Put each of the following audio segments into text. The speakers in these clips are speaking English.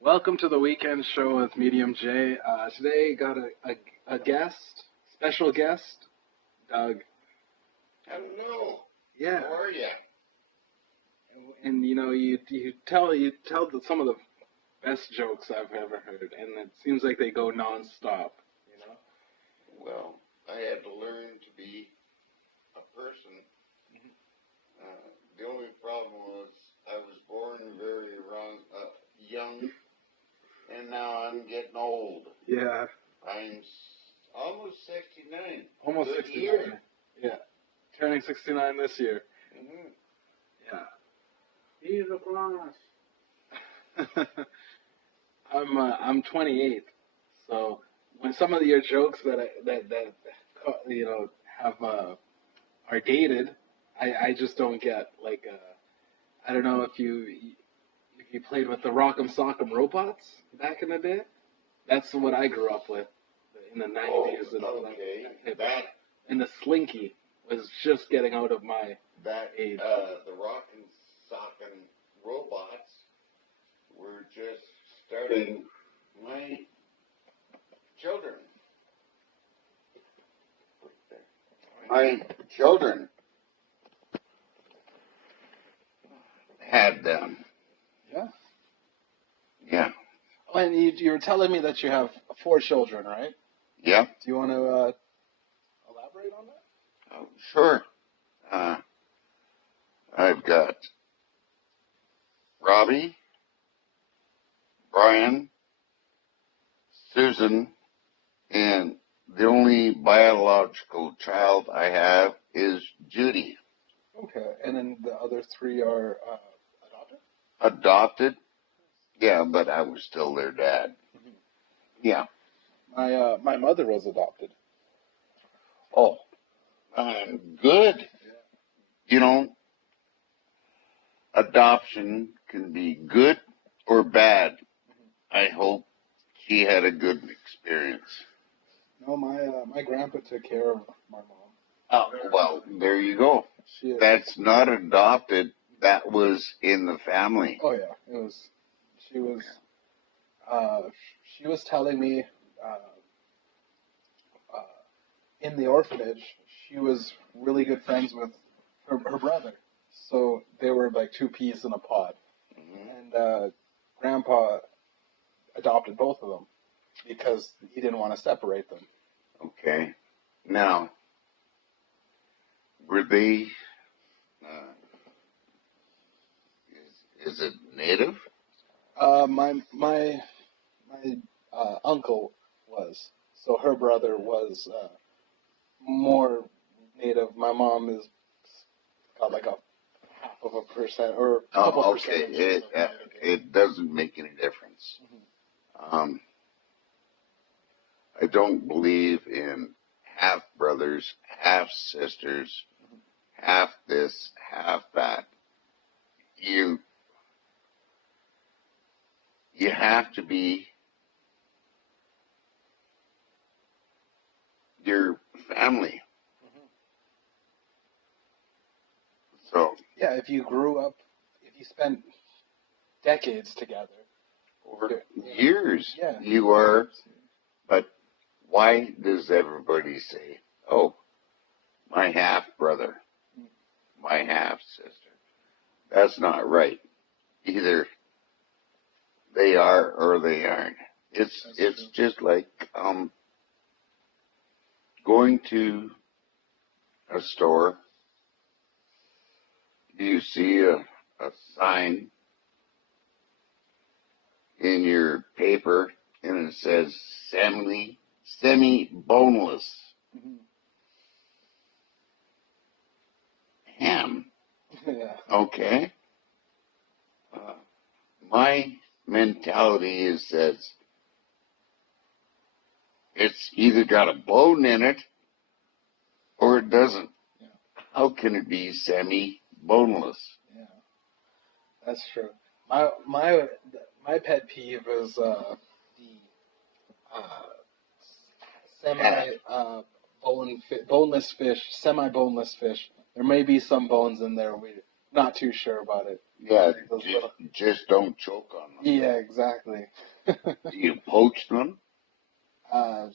Welcome to the weekend show with Mediumjay. Today got a guest, special guest, Doug. Hello. Yeah, How are you? and you tell some of the best jokes I've ever heard, and it seems like they go nonstop. Well, I had to learn to be a person. The only problem was I was born very young, and now I'm getting old. Yeah, I'm almost 69. almost Good 69. year. Yeah, turning 69 this year. Mm-hmm. Yeah. He's a boss. I'm 28, so when some of your jokes that have are dated, I just don't get. Like, I don't know if you played with the Rock'em Sock'em robots back in the day. That's what I grew up with in the 90s and all Okay. that. And the Slinky was just getting out of my age. The rock and sockin' robots were just starting my children. My children had them. Yeah. Yeah. Oh, and you were telling me that you have 4 children, right? Yep. Do you want to elaborate on that? Oh, sure. I've got Robbie, Brian, Susan, and the only biological child I have is Judy. Okay, and then the other 3 are adopted? Adopted? Yeah, but I was still their dad. Yeah. My mother was adopted. Oh, good. You know, adoption can be good or bad. I hope she had a good experience. No, my grandpa took care of my mom. Oh, well, there you go. That's not adopted. That was in the family. Oh yeah, it was. She was. She was telling me in the orphanage she was really good friends with her brother. So they were like 2 peas in a pod. Mm-hmm. And Grandpa adopted both of them because he didn't want to separate them. Okay. Now, were they? Is it native? My uncle was. So her brother was more native. My mom is got like a half of a percent or a couple Okay. percentages. It doesn't make any difference. I don't believe in half brothers, half sisters, half this, half that. You have to be your family. So yeah, if you grew up, if you spent decades together, or years, yeah, you are. But why does everybody say, "Oh, my half brother, my half sister"? That's not right. Either they are or they aren't. It's just like going to a store. You see a sign in your paper and it says semi-boneless ham. Yeah. Okay. My mentality says it's either got a bone in it or it doesn't. Yeah. How can it be semi-boneless? Yeah, that's true. My pet peeve is the boneless fish, semi-boneless fish. There may be some bones in there. We're not too sure about it. Yeah, Like those little. just don't choke on them. Yeah, exactly. Do you poach them? I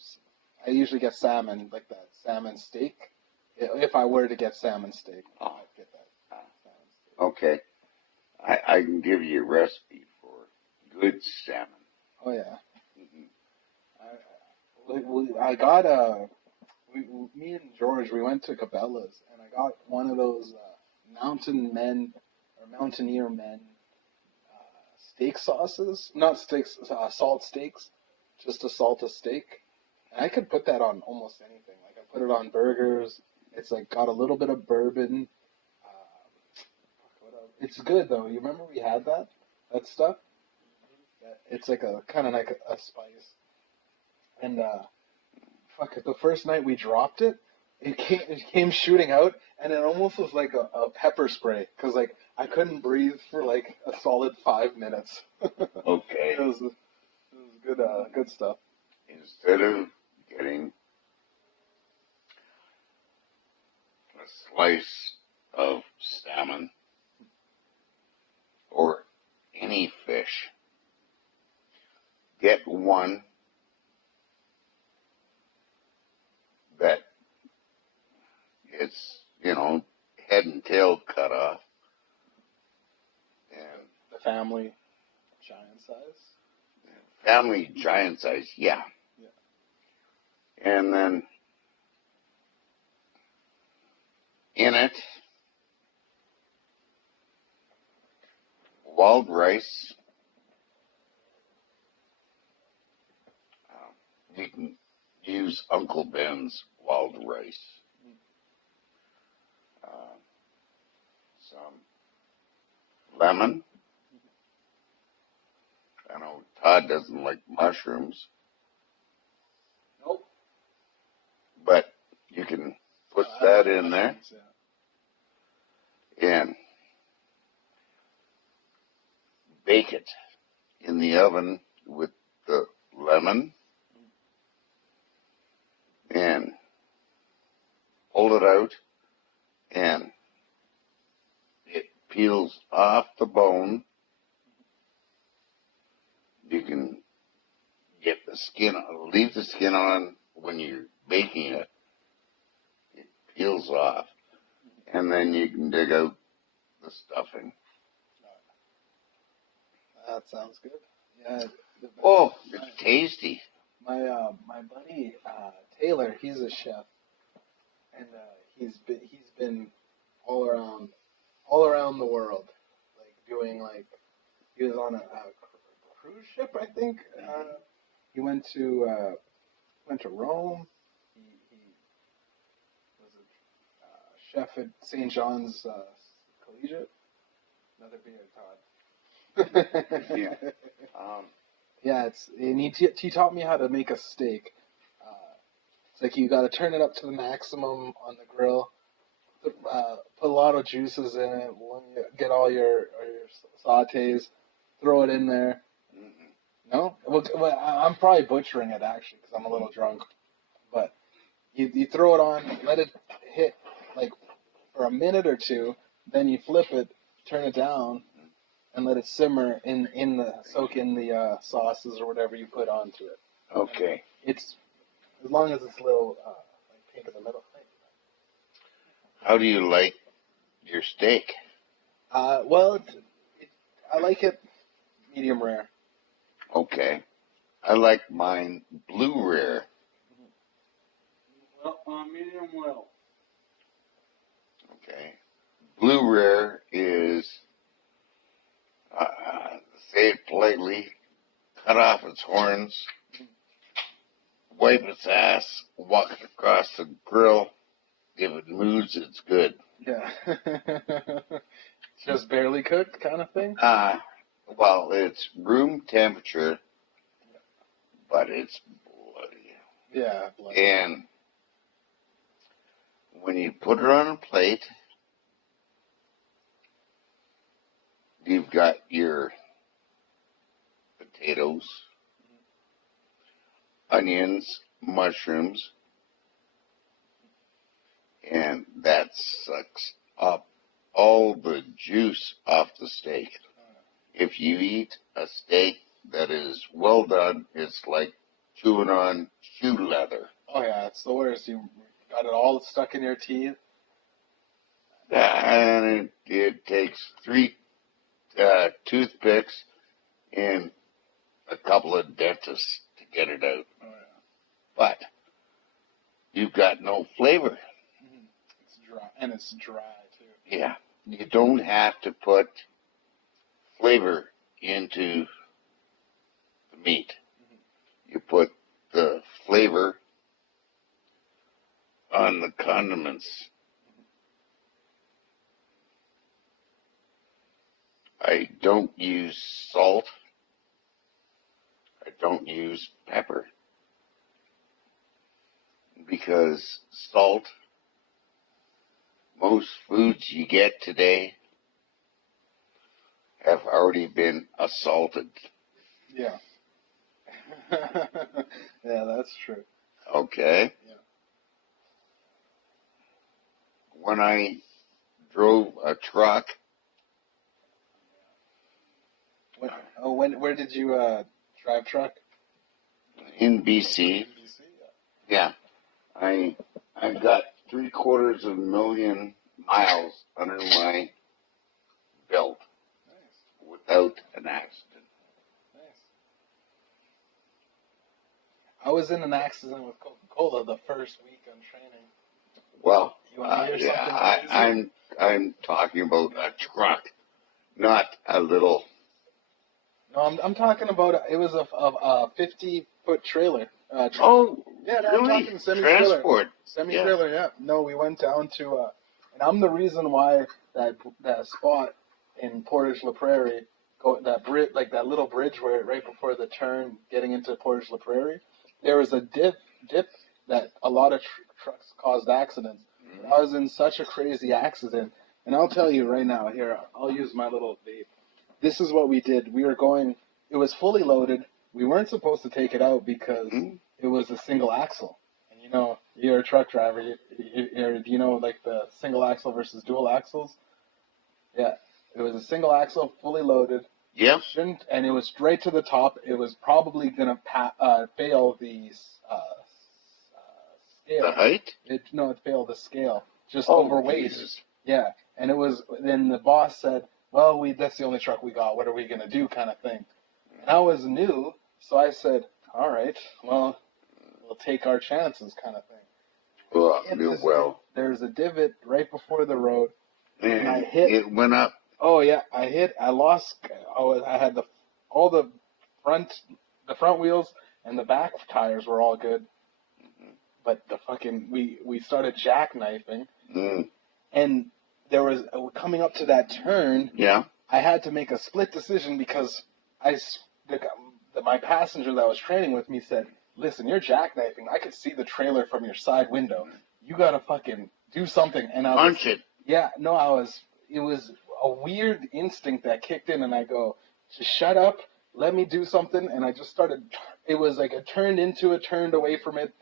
usually get salmon, like that salmon steak. If I were to get salmon steak, Oh, I'd get that salmon steak. okay. I can give you a recipe for good salmon. Oh yeah. Mhm. I got me and George, we went to Cabela's and I got one of those mountain men or mountaineer men steak sauces, not steaks, salt steaks, just to salt a steak. And I could put that on almost anything. Like I put it on burgers. It's like got a little bit of bourbon. It's good though. You remember we had that stuff? It's like a kind of like a spice. And fuck it, the first night we dropped it, it came shooting out, and it almost was like a pepper spray, cause like I couldn't breathe for like a solid 5 minutes. Okay. It was good stuff. Instead of getting a slice of salmon or any fish, get one that it's, head and tail cut off. And The family giant size. family giant size, yeah. And then in it, wild rice. You can use Uncle Ben's wild rice. Some lemon. I know Todd doesn't like mushrooms, Nope. but you can put that in there. And bake it in the oven with the lemon and pull it out, and it peels off the bone. You can get the skin, leave the skin on when you're baking it. It peels off, and then you can dig out the stuffing. That sounds good. Yeah. Oh, it's tasty. My buddy Taylor, he's a chef, and he's been all around the world, like doing like he was on a cruise ship, I think. He went to Rome. He was a chef at St. John's Collegiate. Another beer, Todd. Yeah. Yeah, and he taught me how to make a steak. It's like you got to turn it up to the maximum on the grill. Put a lot of juices in it. When you get all your sautés, throw it in there. No, well, I'm probably butchering it actually because I'm a little drunk. But you throw it on, let it hit like for a minute or two, then you flip it, turn it down, and let it simmer soak in the sauces or whatever you put onto it. Okay. It's as long as it's a little like pink in the middle. How do you like your steak? Well, I like it medium rare. Okay. I like mine blue rare. Well, medium well. Okay. Blue rare is, say it politely, cut off its horns, wipe its ass, walk it across the grill. If it moves, it's good. Yeah. Just barely cooked kind of thing? Well, it's room temperature, but it's bloody. Yeah, bloody. And when you put it on a plate, you've got your potatoes, onions, mushrooms, and that sucks up all the juice off the steak. If you eat a steak that is well done, it's like chewing on shoe leather. Oh yeah, it's the worst. You got it all stuck in your teeth. And it takes 3 toothpicks and a couple of dentists to get it out. Oh yeah. But you've got no flavor. It's dry, and it's dry too. Yeah, you don't have to put flavor into the meat. You put the flavor on the condiments. I don't use salt. I don't use pepper. Because salt, most foods you get today have already been assaulted. Yeah. Yeah, that's true. Okay? Yeah. When I drove a truck, Where did you drive truck? in BC, BC. yeah, I got 750,000 miles under my belt Nice. without an accident. Nice. I was in an accident with Coca-Cola the first week on training. Well, You want to hear yeah, something crazy? I'm talking about a truck, not a little. No, I'm talking about it was a 50-foot trailer. Oh, Yeah, no, really? I'm talking semi-trailer. Transport. Semi-trailer, yeah. No, we went down to, and I'm the reason why that spot in Portage La Prairie, like that little bridge where right before the turn getting into Portage La Prairie, there was a dip that a lot of trucks caused accidents. I was in such a crazy accident, and I'll tell you right now. Here, I'll use my little vape. This is what we did. We were going. It was fully loaded. We weren't supposed to take it out because it was a single axle. And you know, you're a truck driver. Do you know like the single axle versus dual axles? Yeah, it was a single axle, fully loaded. Yeah. And it was straight to the top. It was probably gonna fail the scale. The height? It failed the scale. Just Oh, overweight. Jesus. Yeah, and it was. Then the boss said, "Well, that's the only truck we got. What are we gonna do?" Kind of thing. And I was new, so I said, "All right, well, we'll take our chances," kind of thing. Well, There's a divot right before the road, and I and hit. it went up. Oh yeah, I hit. I lost. I had all the front wheels and the back tires were all good, but the fucking we started jackknifing, and there was coming up to that turn. Yeah. I had to make a split decision because my passenger that was training with me said, "Listen, you're jackknifing. I could see the trailer from your side window. You gotta fucking do something." And I Punch it. Yeah, no, it was a weird instinct that kicked in, and I go, "Just shut up, let me do something." And I just started. It was like it turned away from it,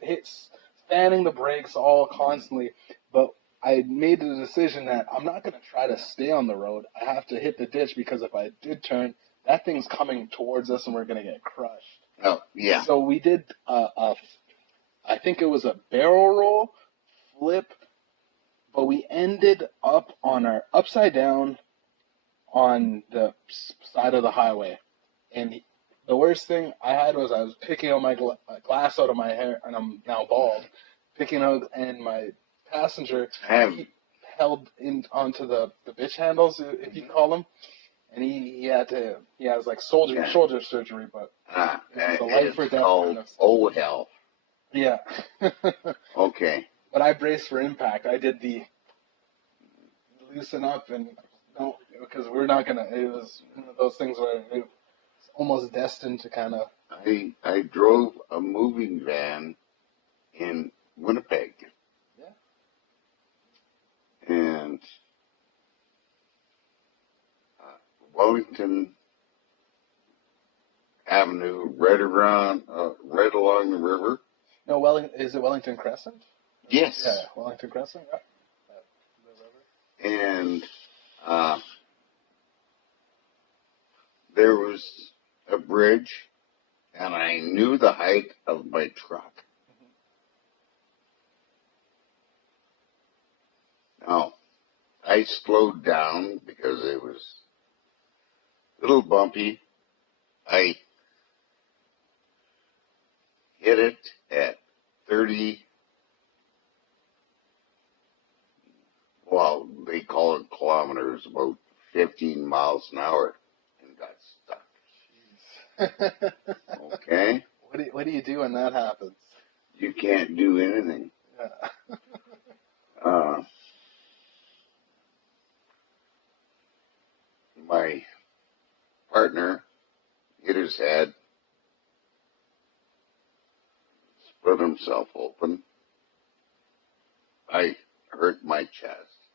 spanning the brakes all constantly, but I made the decision that I'm not going to try to stay on the road. I have to hit the ditch because if I did turn, that thing's coming towards us and we're going to get crushed. Oh, yeah. So we did, I think it was a barrel roll, flip, but we ended up on our upside down on the side of the highway. And the worst thing I had was I was picking out my glass out of my hair, and I'm now bald, picking out, and my passenger he held in onto the bitch handles, if you call them, and he has like shoulder surgery, but it's a life or death kind of stuff. Oh hell. Yeah. Okay. But I braced for impact. I did the loosen up and don't, because we're not gonna. It was one of those things where it was almost destined to kind of. I drove a moving van in Winnipeg. And Wellington Avenue, right along the river. No, is it Wellington Crescent? Yes. Yeah, Wellington Crescent. Yeah. The river. And There was a bridge, and I knew the height of my truck. Now, I slowed down because it was a little bumpy. I hit it at 30, well, they call it kilometers, about 15 miles an hour, and got stuck. Okay? What do you do when that happens? You can't do anything. Yeah. My partner hit his head, split himself open. I hurt my chest.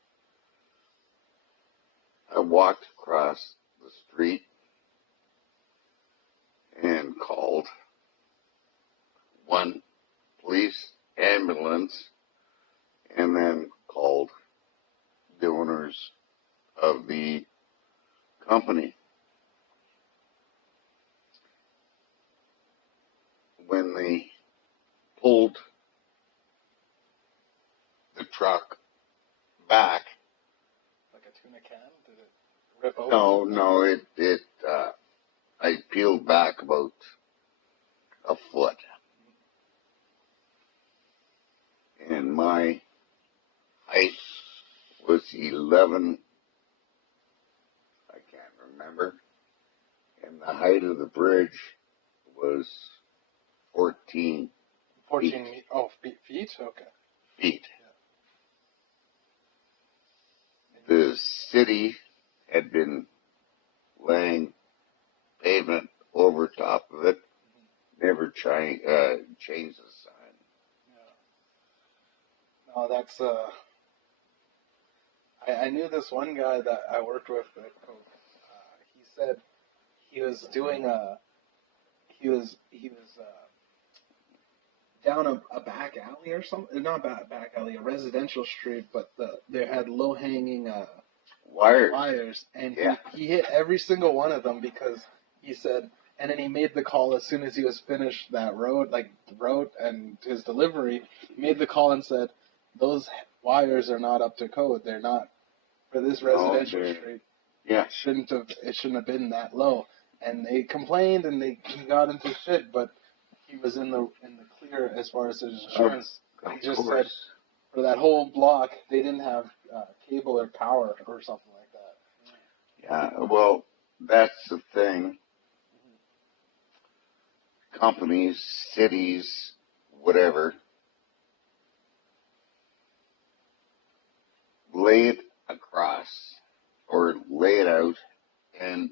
I walked across the street and called one police ambulance and then called the owners of the company. When they pulled the truck back. Like a tuna can? Did it rip open? No, I peeled back about a foot. And my height was 11, I can't remember. And the height of the bridge was 14 14 feet. Feet? Okay. Feet. The city had been laying pavement over top of it, never changed the sign. Yeah. No, that's I knew this one guy that I worked with at Coke. He said he was doing he was down a back alley or something, not back alley, a residential street, but they had low hanging wires, and he hit every single one of them because he said, and then he made the call as soon as he was finished that road, and his delivery. He made the call and said, those wires are not up to code. They're not for this residential street. Yeah. It shouldn't have been that low. And they complained and he got into shit, but he was in the clear as far as his insurance. He just said for that whole block they didn't have cable or power or something like that. Yeah, well, that's the thing. Companies, cities, whatever, lay it across or lay it out and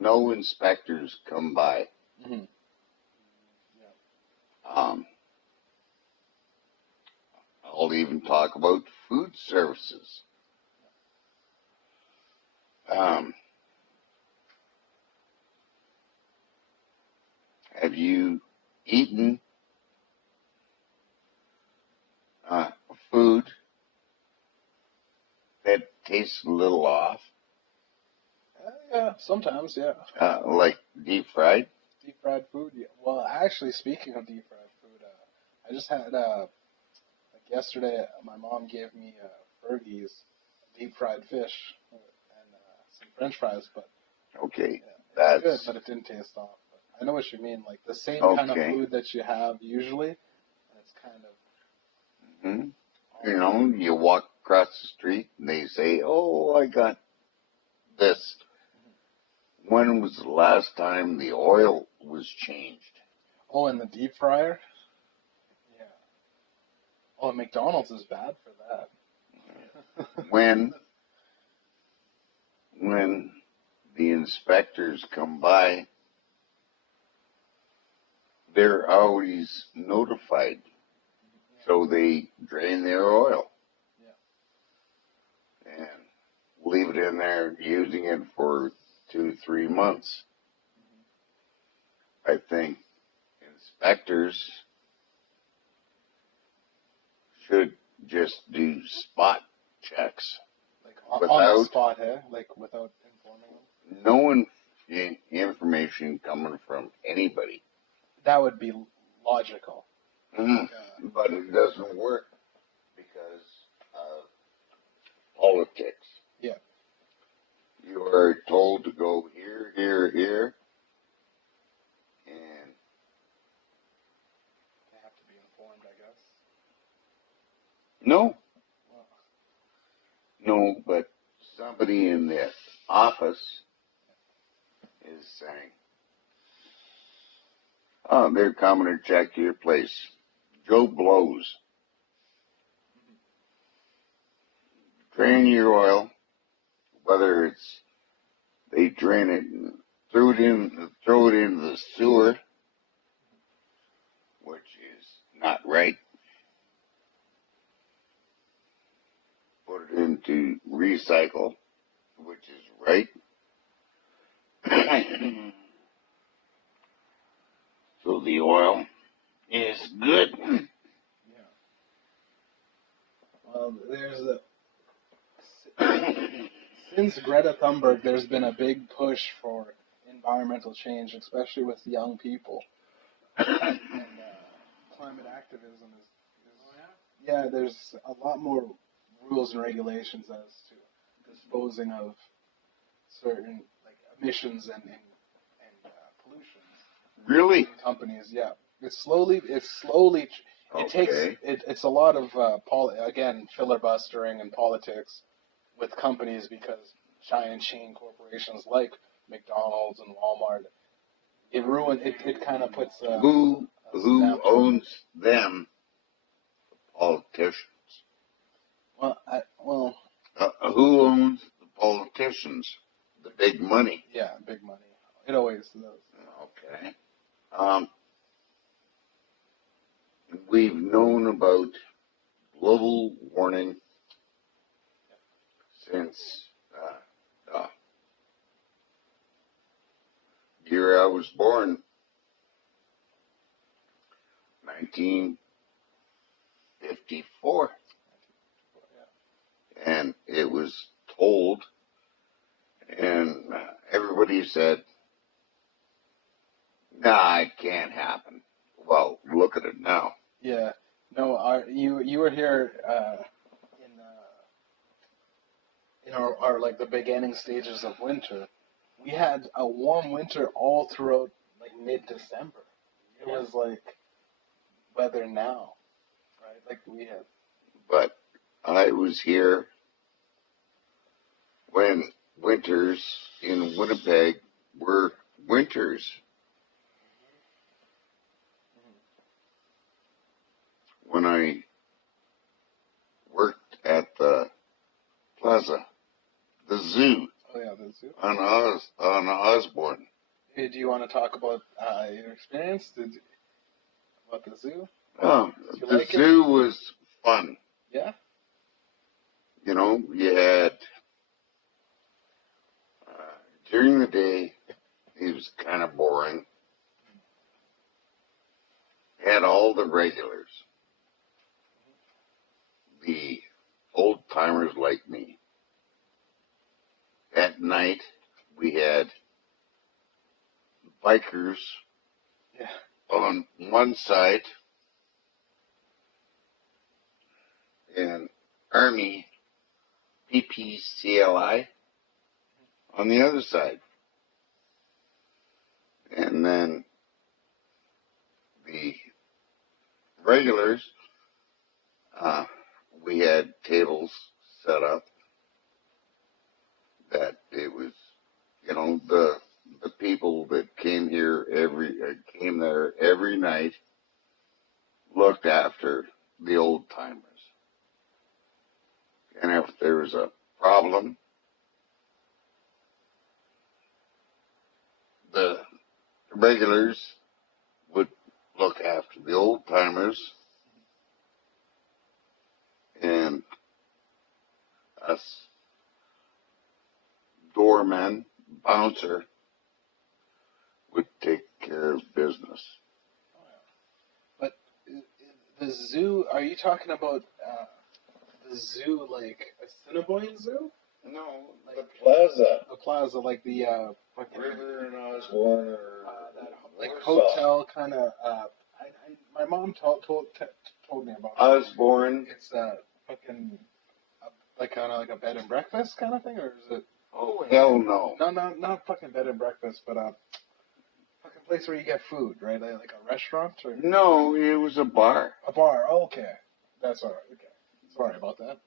no inspectors come by. Mm-hmm. I'll even talk about food services. Have you eaten food that tastes a little off? Yeah, sometimes, yeah. Like deep fried? Deep fried food, yeah. Well, actually, speaking of deep fried food, I just had, like yesterday, my mom gave me Fergie's deep fried fish and some French fries, but okay, yeah, it's good, but it didn't taste off. But I know what you mean, like the same kind of food that you have usually, and it's kind of. Mm-hmm. You know, you walk across the street and they say, "Oh, I got this." When was the last time the oil was changed? Oh, in the deep fryer? Yeah. Oh, McDonald's is bad for that. When the inspectors come by, they're always notified. So they drain their oil. Yeah. And leave it in there, using it for 2-3 months. I think inspectors should just do spot checks. Like On the without spot, eh? Like without informing them. no information coming from anybody. That would be logical. But it doesn't work because of politics. Yeah. You are told to go here, here, here, and They have to be informed, I guess. no, Well, no, but somebody in the office is saying, "Oh, they're coming to check your place. Joe blows. Drain your oil, whether it's they drain it and throw it into the sewer, which is not right. Put it into recycle, which is right. So the oil is good." yeah. Well, there's a since Greta Thunberg, there's been a big push for environmental change, especially with young people. And climate activism is yeah, there's a lot more rules and regulations as to disposing of certain like emissions and pollutions. Really? Companies, yeah. It's slowly. It takes. Okay. It's a lot of again filibustering and politics with companies because giant chain corporations like McDonald's and Walmart. It kind of puts Who stamp on owns them? Politicians. Well, Who owns the politicians? The big money. yeah, big money. It always does. Okay. We've known about global warming since year I was born, 1954, and it was told, and everybody said, "Nah, it can't happen." Well, look at it now. Yeah. No, you were here in our like the beginning stages of winter. We had a warm winter all throughout like mid-December. It was like weather now, right? Like we had. But I was here when winters in Winnipeg were winters. When I worked at the plaza, the zoo Oh yeah, the zoo. on Osborne. Hey, do you want to talk about your experience? About the zoo? Oh, Did you the like it? zoo was fun. Yeah. You know, you had during the day, it was kind of boring. Had all the regulars, the old timers like me. At night, we had bikers Yeah. on one side and Army PPCLI on the other side. And then the regulars, we had tables set up that it was, you know, the people that came there every night looked after the old timers. And if there was a problem, the regulars would look after the old timers, and us doorman, bouncer, would take care of business. But the zoo? Are you talking about the zoo like Assiniboine Zoo? No, Like the plaza. the plaza, like the fucking River and Osborne or that like Warsaw. hotel kind of. My mom told me about it. Osborne. It's fucking like kind of like a bed and breakfast kind of thing, or is it? Oh, hell no. No, not fucking bed and breakfast, but fucking place where you get food, right? Like a restaurant or No, it was a bar. a bar. Oh, okay, that's all right. Okay, sorry about that.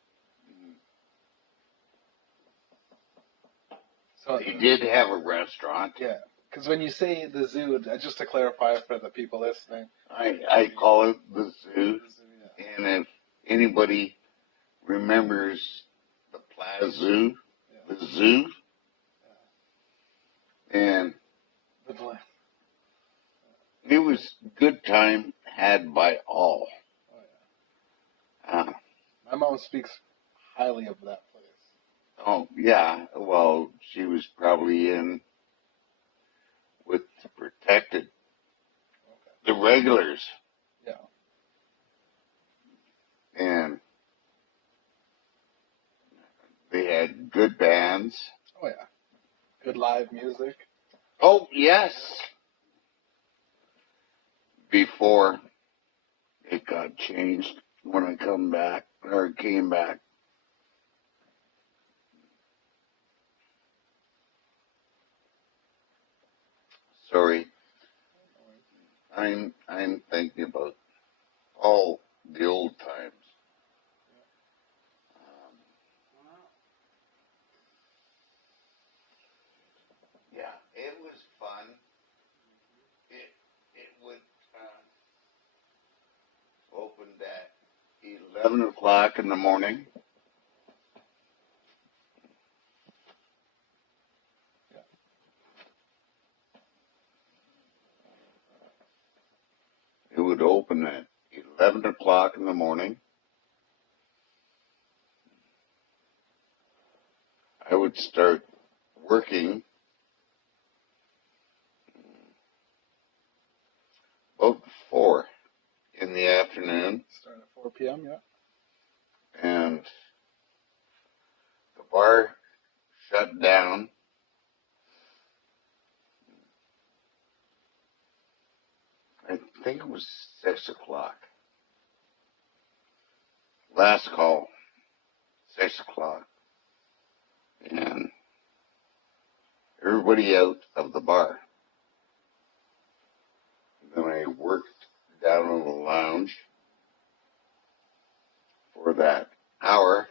So He did have a restaurant. yeah, because when you say the zoo, just to clarify for the people listening, I call it the zoo. the zoo, yeah. And if anybody remembers the Plaza Zoo, Yeah. the zoo, and The pla- it was good time had by all. Oh, yeah. My mom speaks highly of that place. Oh, yeah, well, she was probably in with the protected, Okay. the regulars, Yeah. and they had good bands. Oh yeah. Good live music. Oh, yes. Before it got changed when I came back. Sorry. I'm thinking about all the old times. Yeah, it was fun. It would open at 11 o'clock in the morning. It would open at 11 o'clock in the morning. I would start working about 4 in the afternoon, Start at 4 p.m. Yeah. and the bar shut down. I think it was 6 o'clock. Last call, 6 o'clock. And everybody out of the bar. Then I worked down in the lounge for that hour,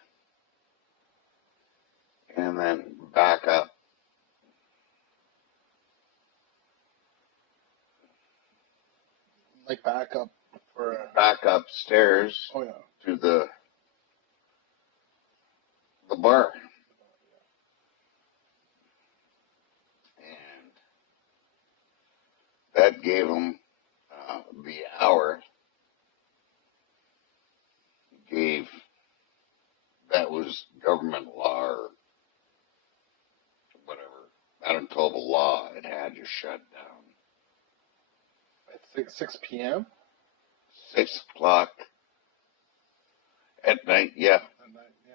and then back up. Like back up for. Back upstairs Oh yeah. to the bar. And that gave them the hour. That was government law or whatever. Manitoba law, it had to shut down. At 6 p.m. 6 o'clock at night, yeah. At night, yeah.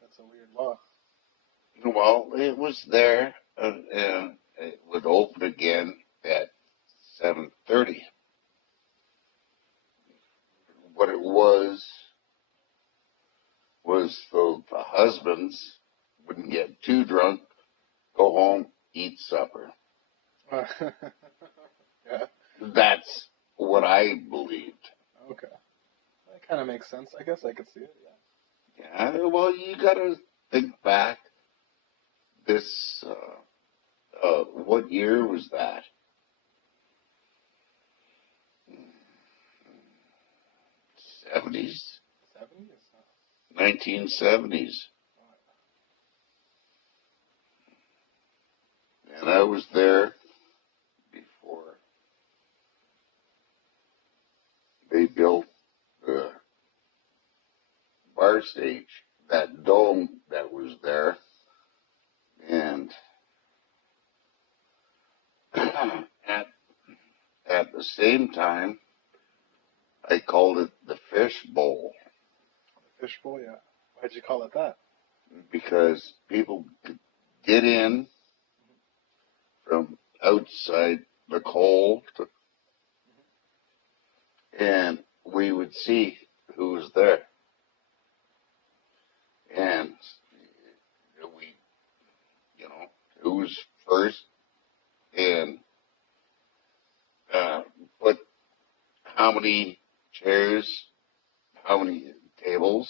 That's a weird law. Well, it was there, and it would open again at 7:30. What it was so the husbands wouldn't get too drunk, go home, eat supper. Yeah. That's what I believed. Okay. That kind of makes sense. I guess I could see it. Yeah. Yeah, well, you gotta think back. This, what year was that? 70s? 70s? 1970s. And I was there before they built the bar stage, that dome that was there. And at the same time, I called it the fish bowl. The fishbowl, yeah. Why'd you call it that? because people could get in from outside the cold, and we would see who was there. And we, who was first, and put how many chairs, how many tables,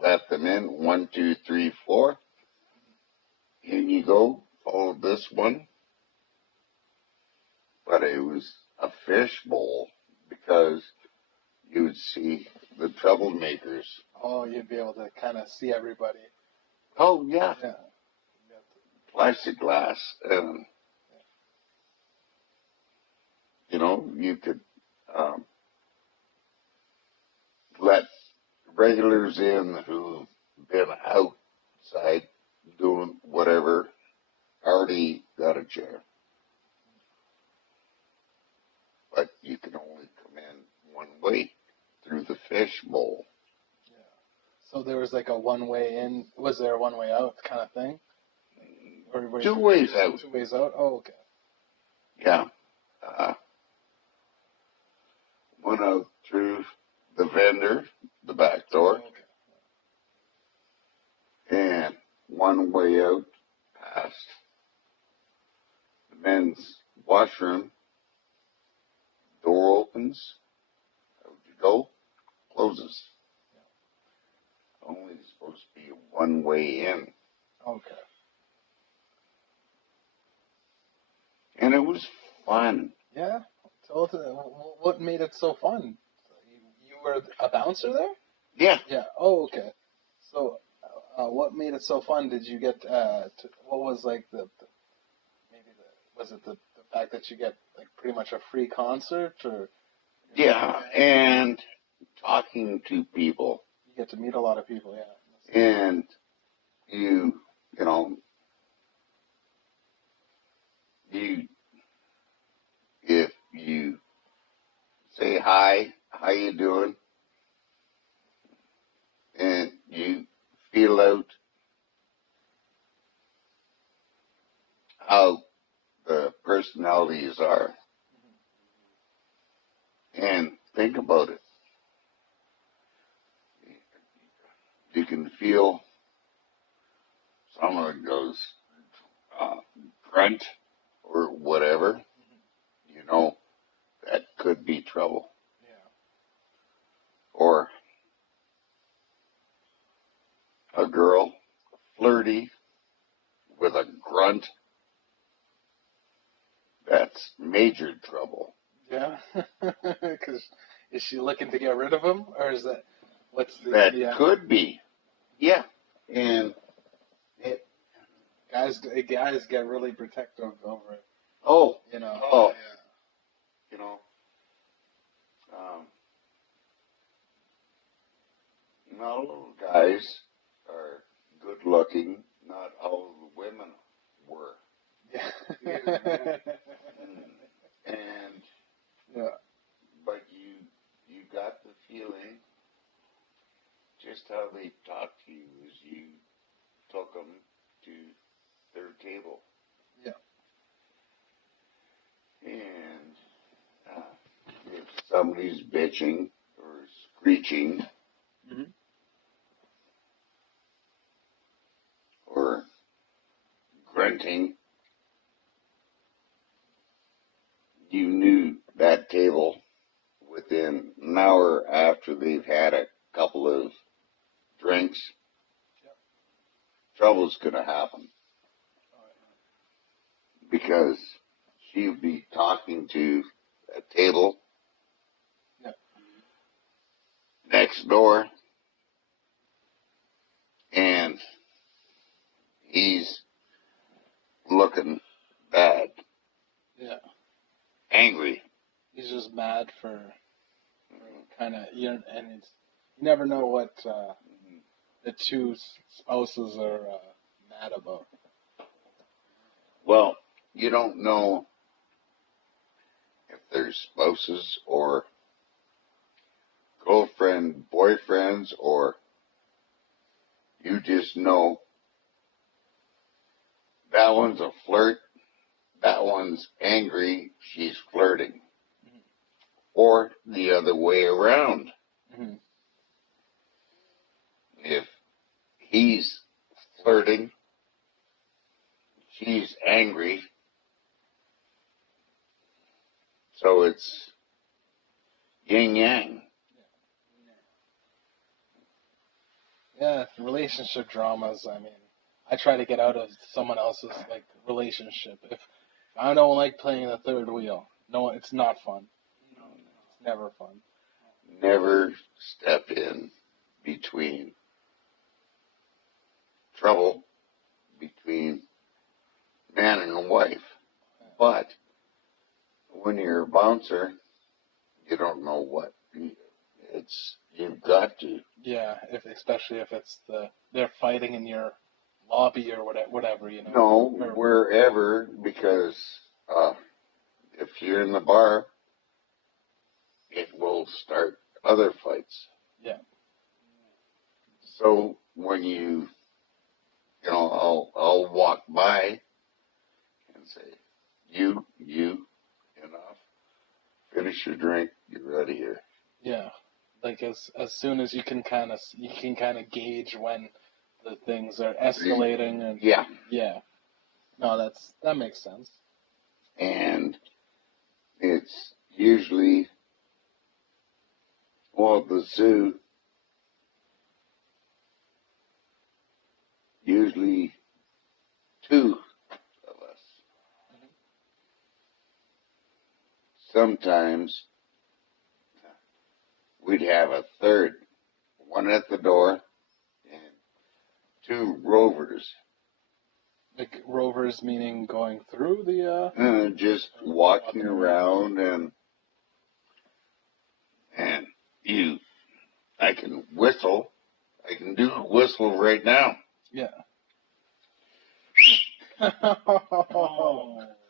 let them in, 1, 2, 3, 4. In you go, follow this one. But it was a fishbowl because you would see the troublemakers. Oh, you'd be able to kind of see everybody. Oh, yeah. Yeah. Plexiglass. And, you could let regulars in who've been outside doing whatever, already got a chair. But you can only come in one way, through the fishbowl. Yeah. So there was like a one-way in. Was there a one-way out kind of thing? Or 2 ways out. 2 ways out? Oh, okay. Yeah. One out through the vendor, the back door, and one way out past the men's washroom. Door opens, out you go, closes. Only supposed to be one way in. Okay. And it was fun. Yeah. So what made it so fun? You were a bouncer there? Yeah. Yeah. Oh, okay. So, what made it so fun? Did you get what was like was it the fact that you get like pretty much a free concert, or Yeah, and talking to people. you get to meet a lot of people? Yeah. And you if you say hi, how you doing, and you feel out how the personalities are, and think about it. You can feel someone goes grunt or whatever, that could be trouble. Yeah. Or a girl flirty with a grunt, that's major trouble. Yeah. Because is she looking to get rid of him, or is that that could be? Yeah. And guys get really protective over it. Oh. Yeah. Not all guys are good looking. Not all the women were. Yeah. And Yeah. but you got the feeling just how they talked to you as you took them to their table. Yeah. And if somebody's bitching or screeching, or grunting, you knew that table within an hour after they've had a couple of drinks, trouble's going to happen. Because she'll be talking to a table next door, and he's looking bad. Yeah. Angry. He's just mad for kind of, and you never know what the two spouses are mad about. Well, you don't know if they're spouses or girlfriend, boyfriends, or you just know that one's a flirt, that one's angry, she's flirting. Mm-hmm. Or the other way around. Mm-hmm. If he's flirting, she's angry. So it's yin yang. Yeah, relationship dramas. I mean, I try to get out of someone else's like relationship. If I don't like playing the third wheel, no, it's not fun. It's never fun. Never step in between trouble between man and a wife. But when you're a bouncer, you don't know what it's. You've got to. Yeah, especially if it's they're fighting in your lobby or whatever, you know. No, wherever, because if you're in the bar, it will start other fights. Yeah. So when I'll walk by and say, you, enough. Finish your drink. You're out of here. Yeah. Like as soon as you can kind of gauge when the things are escalating and yeah. No, that makes sense. And it's usually the zoo usually two of us. Mm-hmm. Sometimes we'd have a third, one at the door, and two rovers. Like rovers meaning going through the just walking around and I can whistle. I can do a whistle right now. Yeah.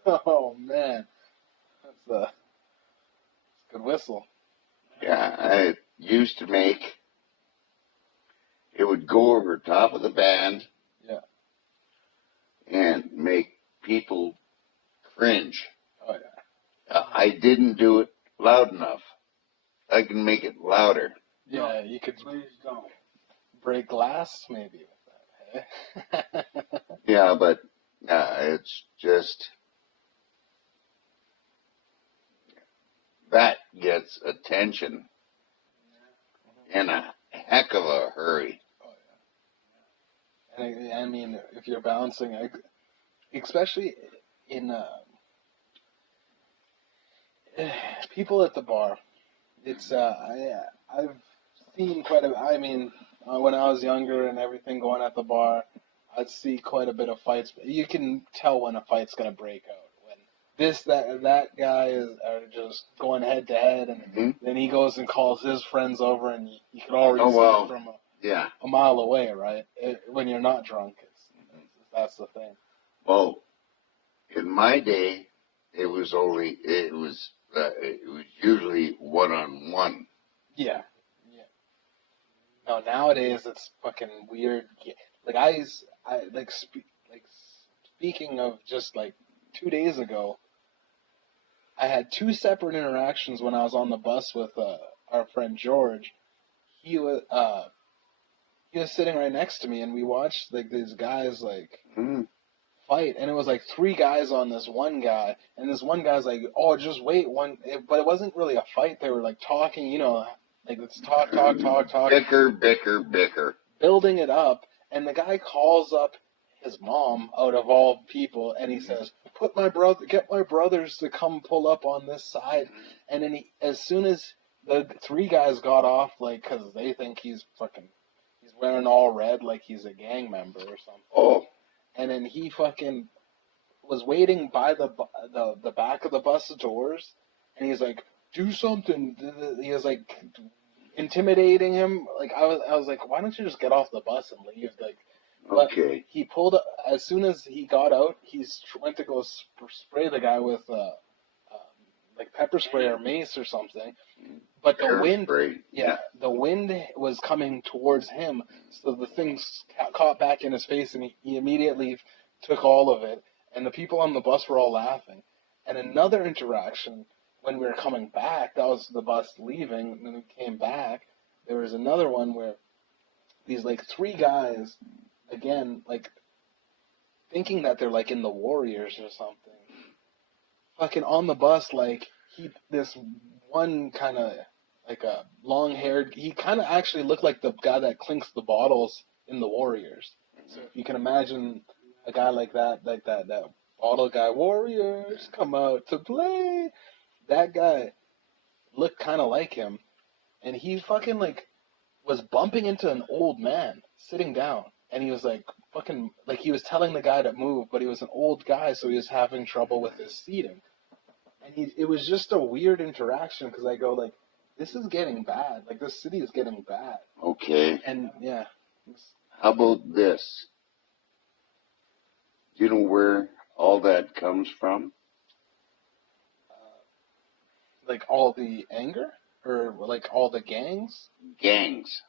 Oh man, that's a good whistle. Yeah, I used to make. It would go over top of the band. Yeah. And make people cringe. Oh yeah. I didn't do it loud enough. I can make it louder. Yeah, you could Please don't. break glass maybe with that. Hey? Yeah, but it's just that gets attention in a heck of a hurry. Oh yeah. And I mean, if you're bouncing, especially in people at the bar, it's I've seen quite a. I mean, when I was younger and everything going at the bar, I'd see quite a bit of fights. You can tell when a fight's gonna break out. When that guy are just going head to head, and then he goes and calls his friends over, and you can already see it from a mile away, right? When you're not drunk, that's the thing. Well, in my day, it was usually one-on-one. Yeah. No, nowadays it's fucking weird. Like speaking of just like 2 days ago, I had two separate interactions when I was on the bus with our friend George. He was sitting right next to me, and we watched like these guys fight, and it was like three guys on this one guy, and this one guy's like, "Oh, just wait one," but it wasn't really a fight. They were like talking, like let's talk, bicker, building it up, and the guy calls up his mom out of all people, and he says, get my brothers to come pull up on this side. And then as soon as the three guys got off, like, because they think he's wearing all red, like he's a gang member or something. Oh. And then he fucking was waiting by the back of the bus doors, and he's like, do something. He was like intimidating him. Like I was like, why don't you just get off the bus and leave? Like, okay. He pulled as soon as he got out. He went to go spray the guy with like pepper spray or mace or something. but the Air wind, spray. yeah, the wind was coming towards him, so the thing caught back in his face, and he immediately took all of it. And the people on the bus were all laughing. And another interaction when we were coming back, that was the bus leaving, and then we came back. There was another one where these like three guys, again, like thinking that they're like in the Warriors or something, fucking on the bus, like this one kind of like a long-haired, he kind of actually looked like the guy that clinks the bottles in the Warriors. So if you can imagine a guy like that bottle guy, Warriors come out to play. That guy looked kind of like him, and he fucking like was bumping into an old man sitting down, and he was like fucking like he was telling the guy to move, but he was an old guy, so he was having trouble with his seating. And it was just a weird interaction because I go like, this is getting bad. Like this city is getting bad. Okay. And yeah. How about this? Do you know where all that comes from? Like all the anger or like all the gangs. Gangs.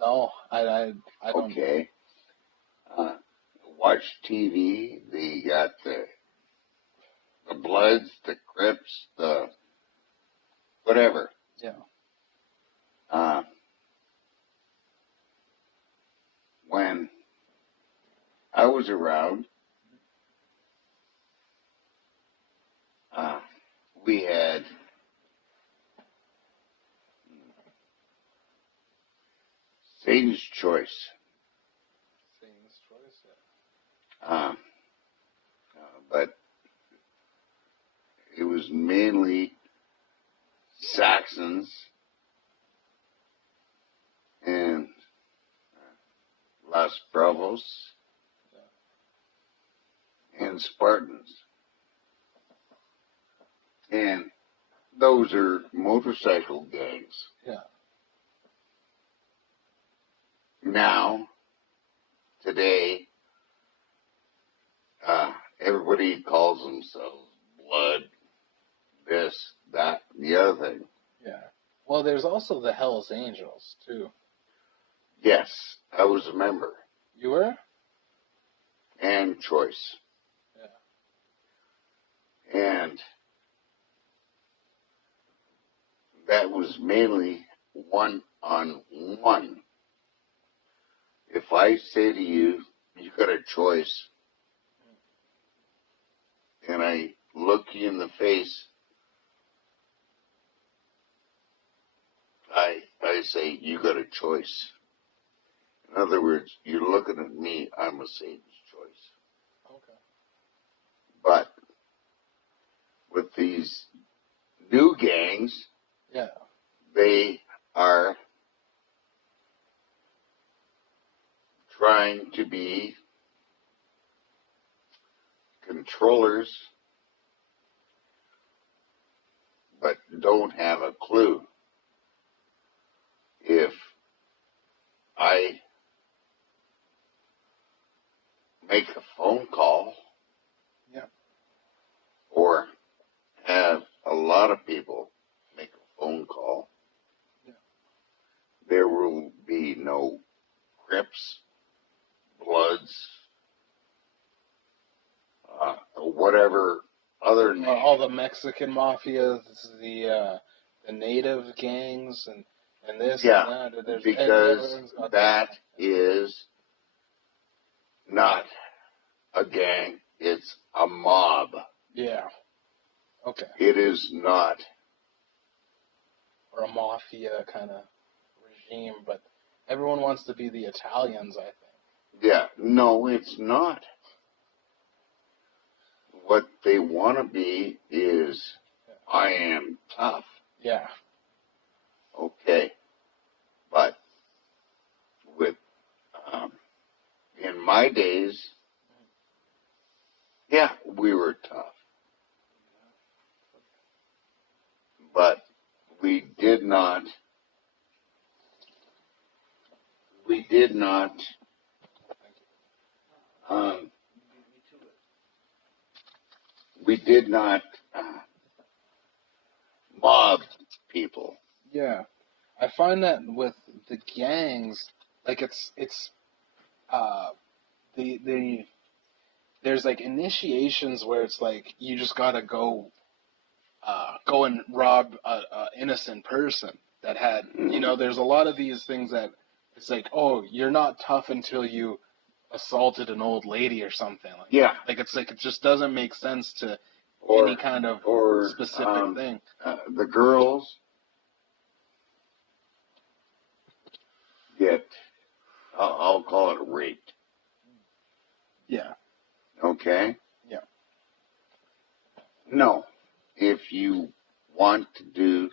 No, I don't. Okay. Watch TV. They got the Bloods, the Crips, the whatever. Yeah. When I was around, we had Satan's Choice. Satan's Choice. Yeah. But it was mainly Saxons and Las Bravos and Spartans. And those are motorcycle gangs. Yeah. Now, today, everybody calls themselves Blood, this, that, the other thing. Yeah. Well, there's also the Hells Angels, too. Yes, I was a member. You were? And Choice. Yeah. And that was mainly one-on-one. If I say to you, you got a choice, and I look you in the face, I say, you got a choice. In other words, you're looking at me, I'm a Satan's choice. Okay. But with these new gangs, yeah, they are trying to be controllers, but don't have a clue. If I make a phone call, yeah, or have a lot of people make a phone call, yeah, there will be no Crips, Bloods, whatever other name. all the Mexican mafias, the native gangs, and this yeah, and that. There's, because that is not a gang, it's a mob. Yeah. Okay. It is not. Or a mafia kind of regime, but everyone wants to be the Italians, I think. Yeah, no, it's not. What they want to be is, I am tough. Yeah. Okay. But with, in my days, yeah, we were tough. But we did not mob people. Yeah. I find that with the gangs, like the there's like initiations where it's like you just gotta go and rob a innocent person that had, there's a lot of these things that it's like, oh, you're not tough until you assaulted an old lady or something like Yeah. that. Like it's like it just doesn't make sense to Or, any kind of specific thing. The girls get, I'll call it raped. Yeah. Okay? Yeah. No. If you want to do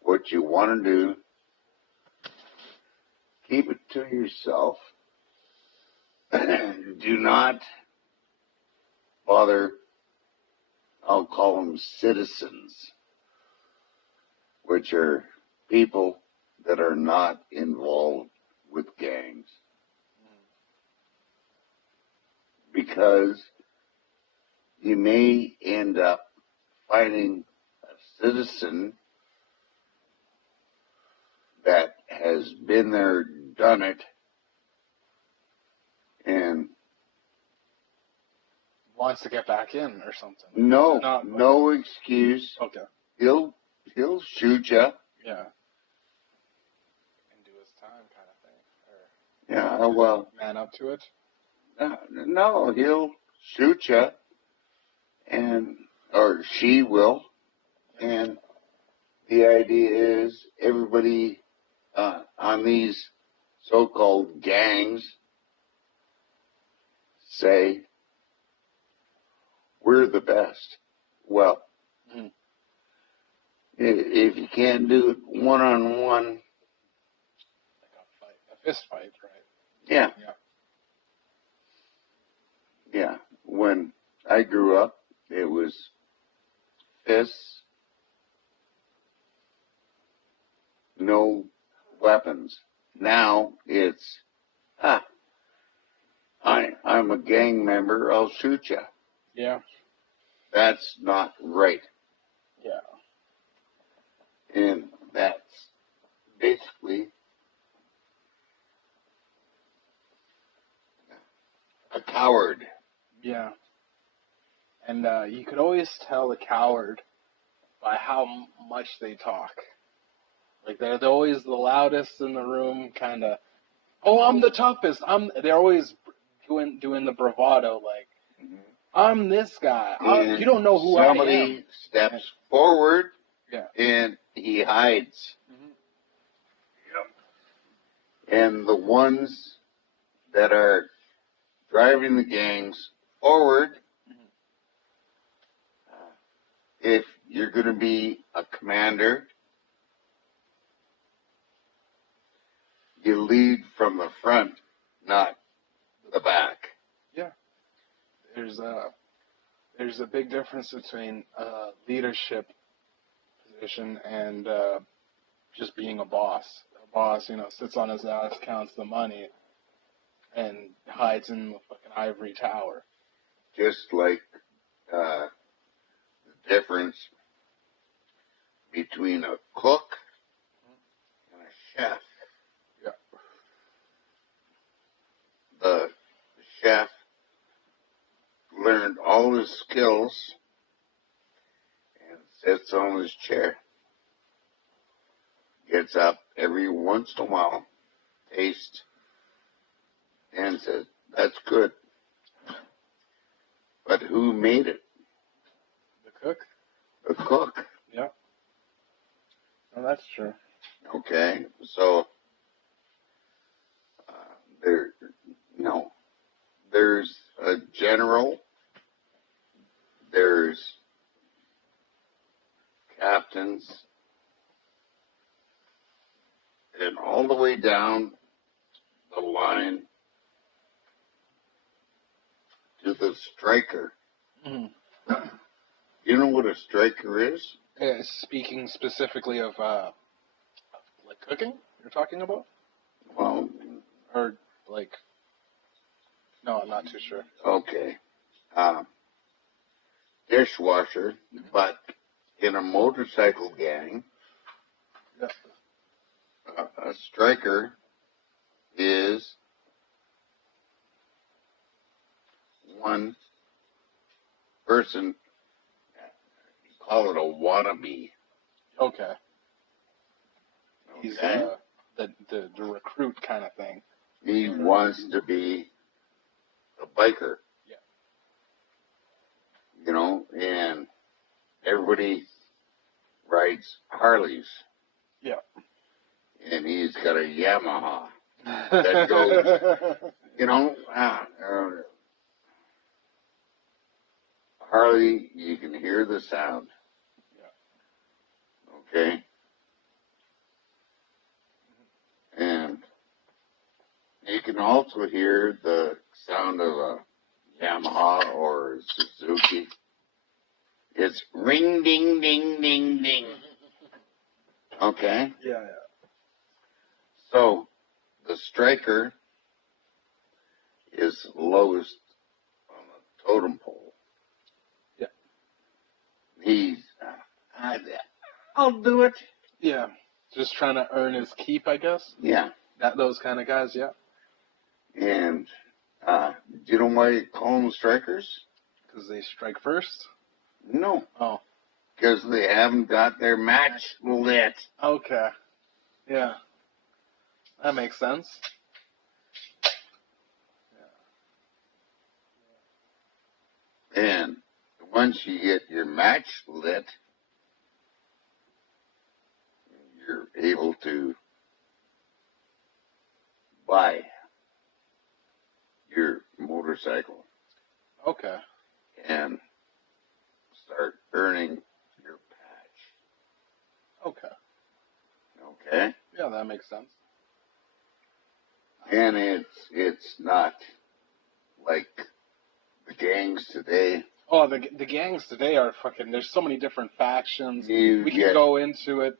what you want to do, keep it to yourself. Do not bother, I'll call them citizens, which are people that are not involved with gangs. Because you may end up finding a citizen that has been there, done it, and Wants to get back in or something. no excuse. Okay. He'll shoot you. Yeah. And do his time kind of thing. Yeah, well, Man up to it. no, he'll shoot you, or she will, and the idea is everybody on these so-called gangs say, we're the best. Well, if you can't do it one-on-one. Like a fist fight, right? Yeah. Yeah. Yeah. When I grew up, it was fists, no weapons. Now it's, I'm a gang member, I'll shoot you. Yeah. That's not right. Yeah. And that's basically a coward. Yeah. And you could always tell a coward by how much they talk. Like they're always the loudest in the room, kind of. Oh, I'm the toughest. They're always doing the bravado, like I'm this guy. You don't know who I am. Somebody steps forward, yeah, and he hides. Yep. And the ones that are driving the gangs forward, if you're going to be a commander, you lead from the front, not the back. Yeah. There's a big difference between leadership position and just being a boss. A boss, sits on his ass, counts the money, and hides in the fucking ivory tower. Just like the difference between a cook and a chef. Yeah. The chef learned all his skills and sits on his chair. Gets up every once in a while, tastes, and says, that's good. But who made it? The cook? The cook. Yeah. Oh, that's true. Okay, so there's a general, there's captains, and all the way down the line to the striker. Mm-hmm. You know what a striker is? Speaking specifically of like cooking, you're talking about? Well, or like, no, I'm not too sure. Okay. Dishwasher, but in a motorcycle gang, Yeah. a striker is one person, call it a wannabe. Okay. He's Okay? the recruit kind of thing. He wants to be a biker. Yeah. You know, and everybody rides Harleys. Yeah. And he's got a Yamaha that goes, you know, Harley, you can hear the sound. Yeah. Okay? And you can also hear the sound of a Yamaha or Suzuki. It's ring, ding, ding, ding, ding. Okay? Yeah. So, the striker is lowest on the totem pole. Yeah. He's, I'll do it. Yeah. Just trying to earn his keep, I guess. Yeah. Those kind of guys, yeah. And, do you know why you call them strikers? Because they strike first? No. Oh. Because they haven't got their match lit. Okay. Yeah. That makes sense. And once you get your match lit, you're able to buy your motorcycle Okay. and start earning your patch. Okay. Okay? Yeah, that makes sense. And it's not like the gangs today. Oh, the gangs today are fucking. There's so many different factions. You We can get- go into it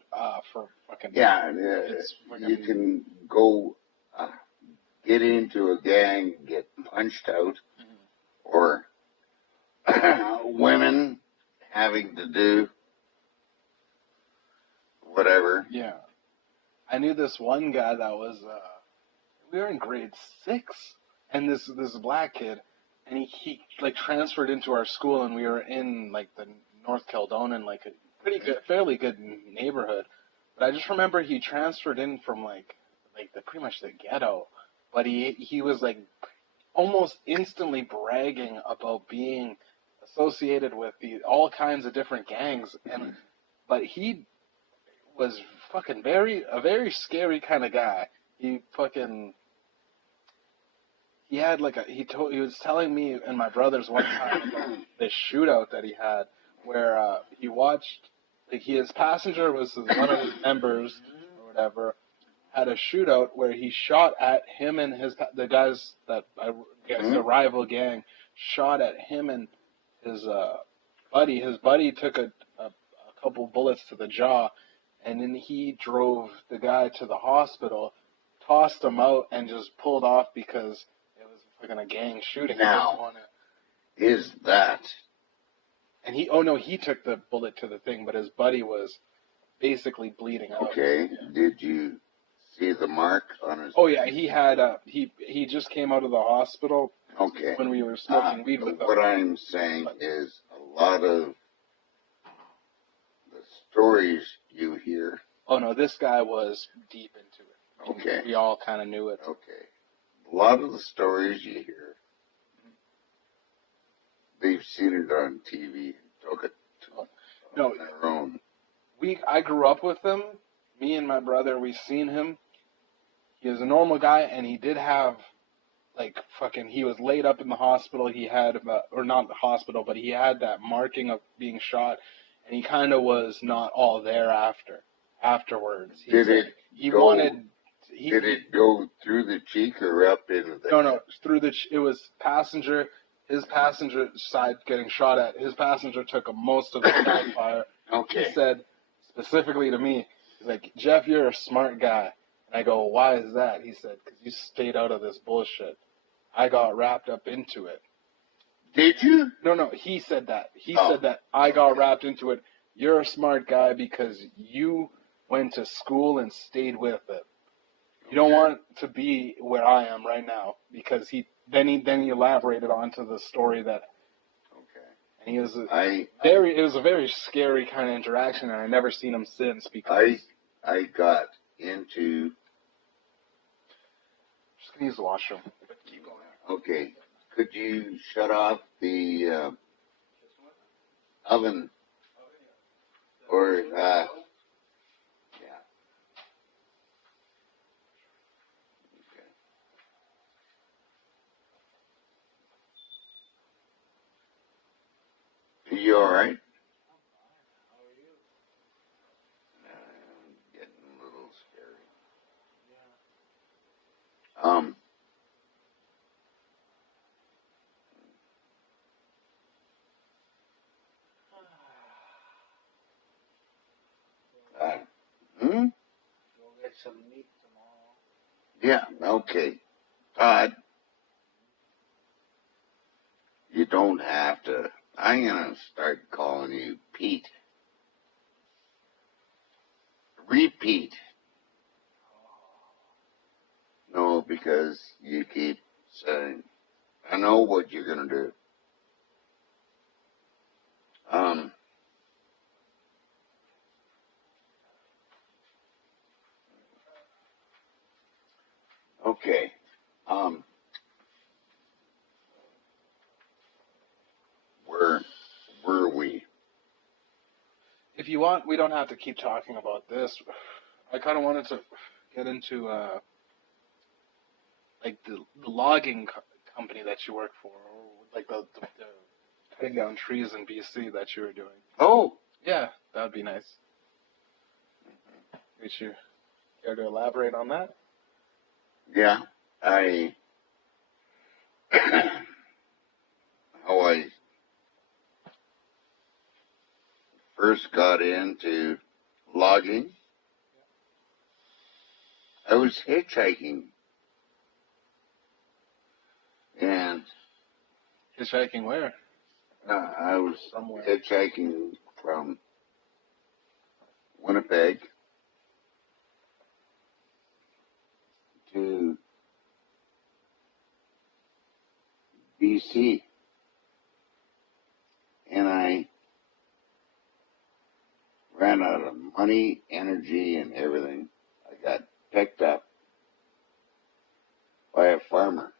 for fucking. Yeah, It's you can go get into a gang, get punched out, or women having to do whatever. Yeah. I knew this one guy that was. We were in grade 6, and this black kid, and he like transferred into our school, and we were in like the North Kildonan, like a pretty good, fairly good neighborhood. But I just remember he transferred in from like the pretty much the ghetto, but he was like almost instantly bragging about being associated with all kinds of different gangs, and but he was fucking a very scary kind of guy. He had like he was telling me and my brothers one time about this shootout that he had where he watched like his passenger was one of his members or whatever had a shootout where he shot at him and the guys that I guess the rival gang shot at him and his buddy. His buddy took a couple bullets to the jaw, and then he drove the guy to the hospital, tossed him out, and just pulled off because it was fucking a gang shooting. Now, is that? And he took the bullet to the thing, but his buddy was basically bleeding out. Okay. Yeah. Did you see the mark on his? Oh yeah, he had he just came out of the hospital. Okay. When we were smoking weed with him. What I'm saying is a lot of the stories you hear. Oh no, this guy was deep into it. Okay. We all kind of knew it. Okay. A lot of the stories you hear, they've seen it on TV and took it on their own. I grew up with him. Me and my brother, we seen him. He was a normal guy, and he did have, like, he was laid up in the hospital. He had, or not the hospital, but he had that marking of being shot, and he kind of was not all there afterwards. Did it go through the cheek or up into the... No, it was passenger, his passenger side getting shot at. His passenger took most of the shot fire. Okay. He said, specifically to me, he's like, Jeff, you're a smart guy. And I go, why is that? He said, because you stayed out of this bullshit. I got wrapped up into it. Did you? No, he said that. He said that I got wrapped into it you're a smart guy because you went to school and stayed with it. You don't want to be where I am right now because he elaborated onto the story that, and he was it was a very scary kind of interaction, and I never seen him since because I got into. Just gonna use the washroom. But keep going. Okay, could you shut off the oven or yeah? Are you all right? Getting a little scary. Hmm? We'll get some meat tomorrow. Yeah, okay. Todd, you don't have to. I'm going to start calling you Pete. Repeat. No, because you keep saying, I know what you're going to do. Okay. Where were we? If you want, we don't have to keep talking about this. I kind of wanted to get into like the logging company that you work for, or like the cutting down trees in BC that you were doing. Oh, yeah, that would be nice. Would you care to elaborate on that? Yeah, how I first got into logging. I was hitchhiking. And hitchhiking where? I was somewhere hitchhiking from Winnipeg to BC. And I ran out of money, energy, and everything. I got picked up by a farmer.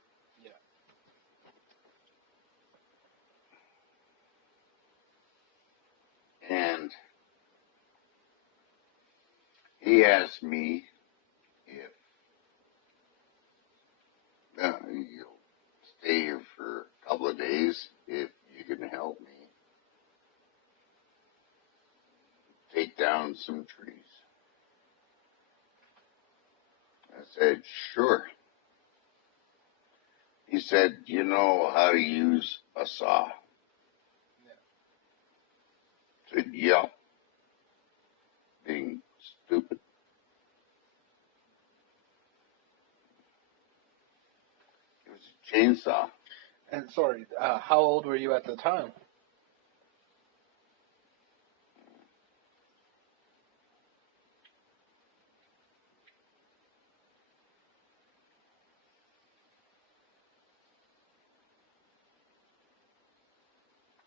And he asked me if you'll stay here for a couple of days, if you can help me take down some trees. I said, sure. He said, you know how to use a saw? I said, yeah. Being stupid. It was a chainsaw. And sorry, how old were you at the time?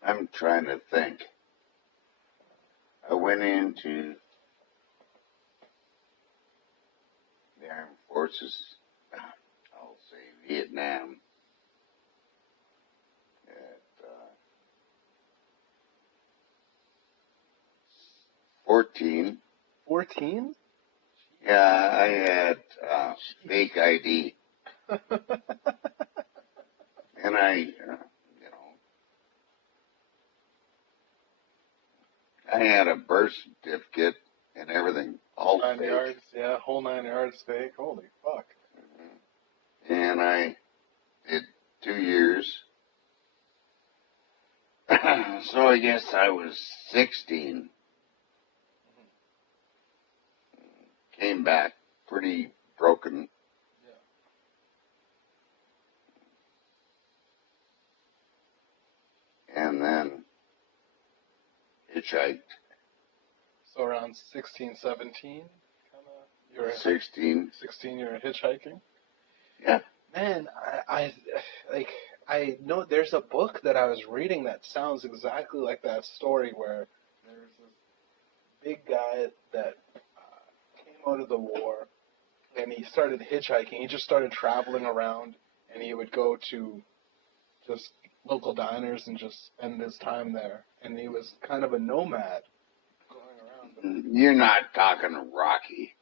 I'm trying to think. I went into the Armed Forces, I'll say Vietnam, at 14. 14? Yeah, I had fake ID. And I had a birth certificate and everything, all 9 fake. yards, yeah, whole 9 yards fake. Holy fuck. Mm-hmm. And I did 2 years. So I guess I was 16. Came back pretty broken. Yeah. And then hitchhiked So around 16, 17, kind of. You were 16. 16. You were hitchhiking. Yeah. Man, I know there's a book that I was reading that sounds exactly like that story where there's this big guy that came out of the war and he started hitchhiking. He just started traveling around and he would go to just local diners and just spend his time there. And he was kind of a nomad going around. You're not talking Rocky.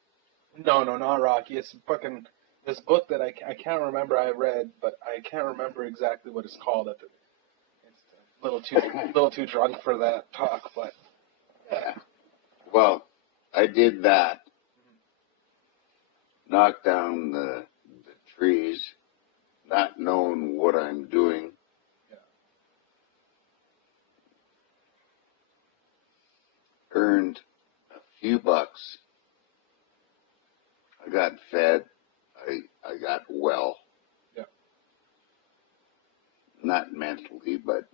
No, not Rocky. It's fucking this book that I can't remember I read, but I can't remember exactly what it's called. It's a little too drunk for that talk, but yeah. Well, I did that. Knocked down the trees, not knowing what I'm doing. Yeah. Earned a few bucks. I got fed. I got well. Yeah. Not mentally, but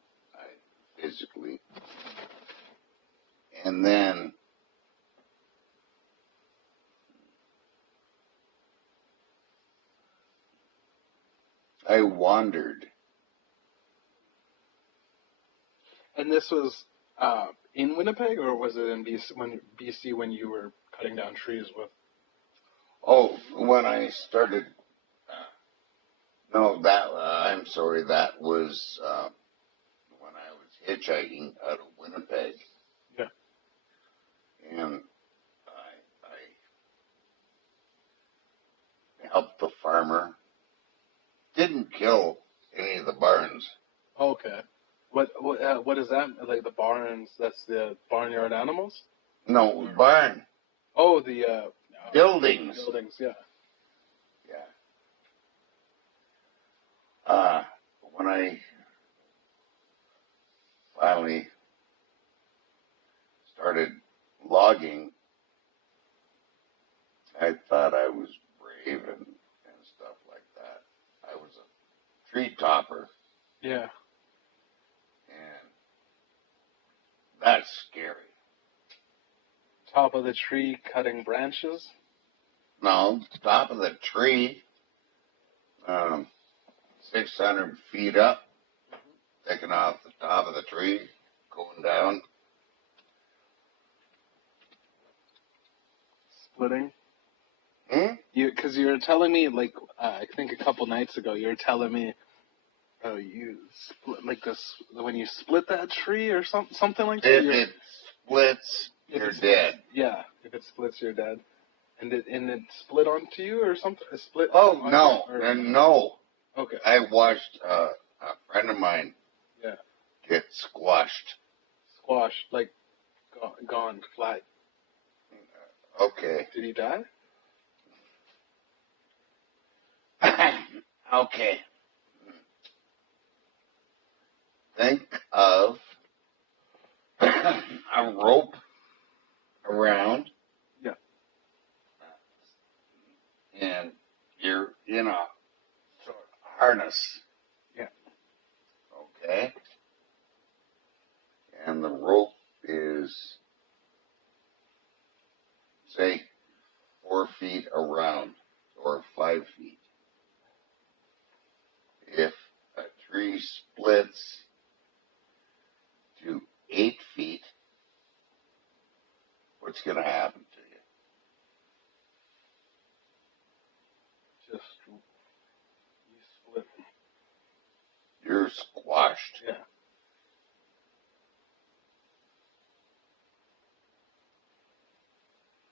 physically. And then I wandered. And this was in Winnipeg, or was it in BC when you were cutting down trees with? Oh, when I started. No, I'm sorry. That was when I was hitchhiking out of Winnipeg. Yeah. And I helped the farmer. Didn't kill any of the barns. Okay. What is that? Like the barns? That's the barnyard animals? No, barn. Oh, the Buildings. Buildings, yeah. Yeah. When I finally started logging, I thought I was brave and stuff like that. I was a tree topper. Yeah. And that's scary. Top of the tree, cutting branches? No, top of the tree, 600 feet up, taking off the top of the tree, going down. Splitting? Hmm? Because you were telling me, like, I think a couple nights ago, you were telling me, you split, like this, when you split that tree or something like that? If it splits, you're dead. Yeah, if it splits, you're dead. And it split onto you or something? It split? Oh, no. No. Okay. I watched a friend of mine get squashed. Squashed, like gone, flat. Okay. Did he die? Okay. Think of a rope around. Yeah. And you're in a sort of harness. Yeah. Okay. And the rope is, say, 4 feet around or 5 feet. If a tree splits to 8 feet, what's going to happen to you? Just, you split. You're squashed. Yeah.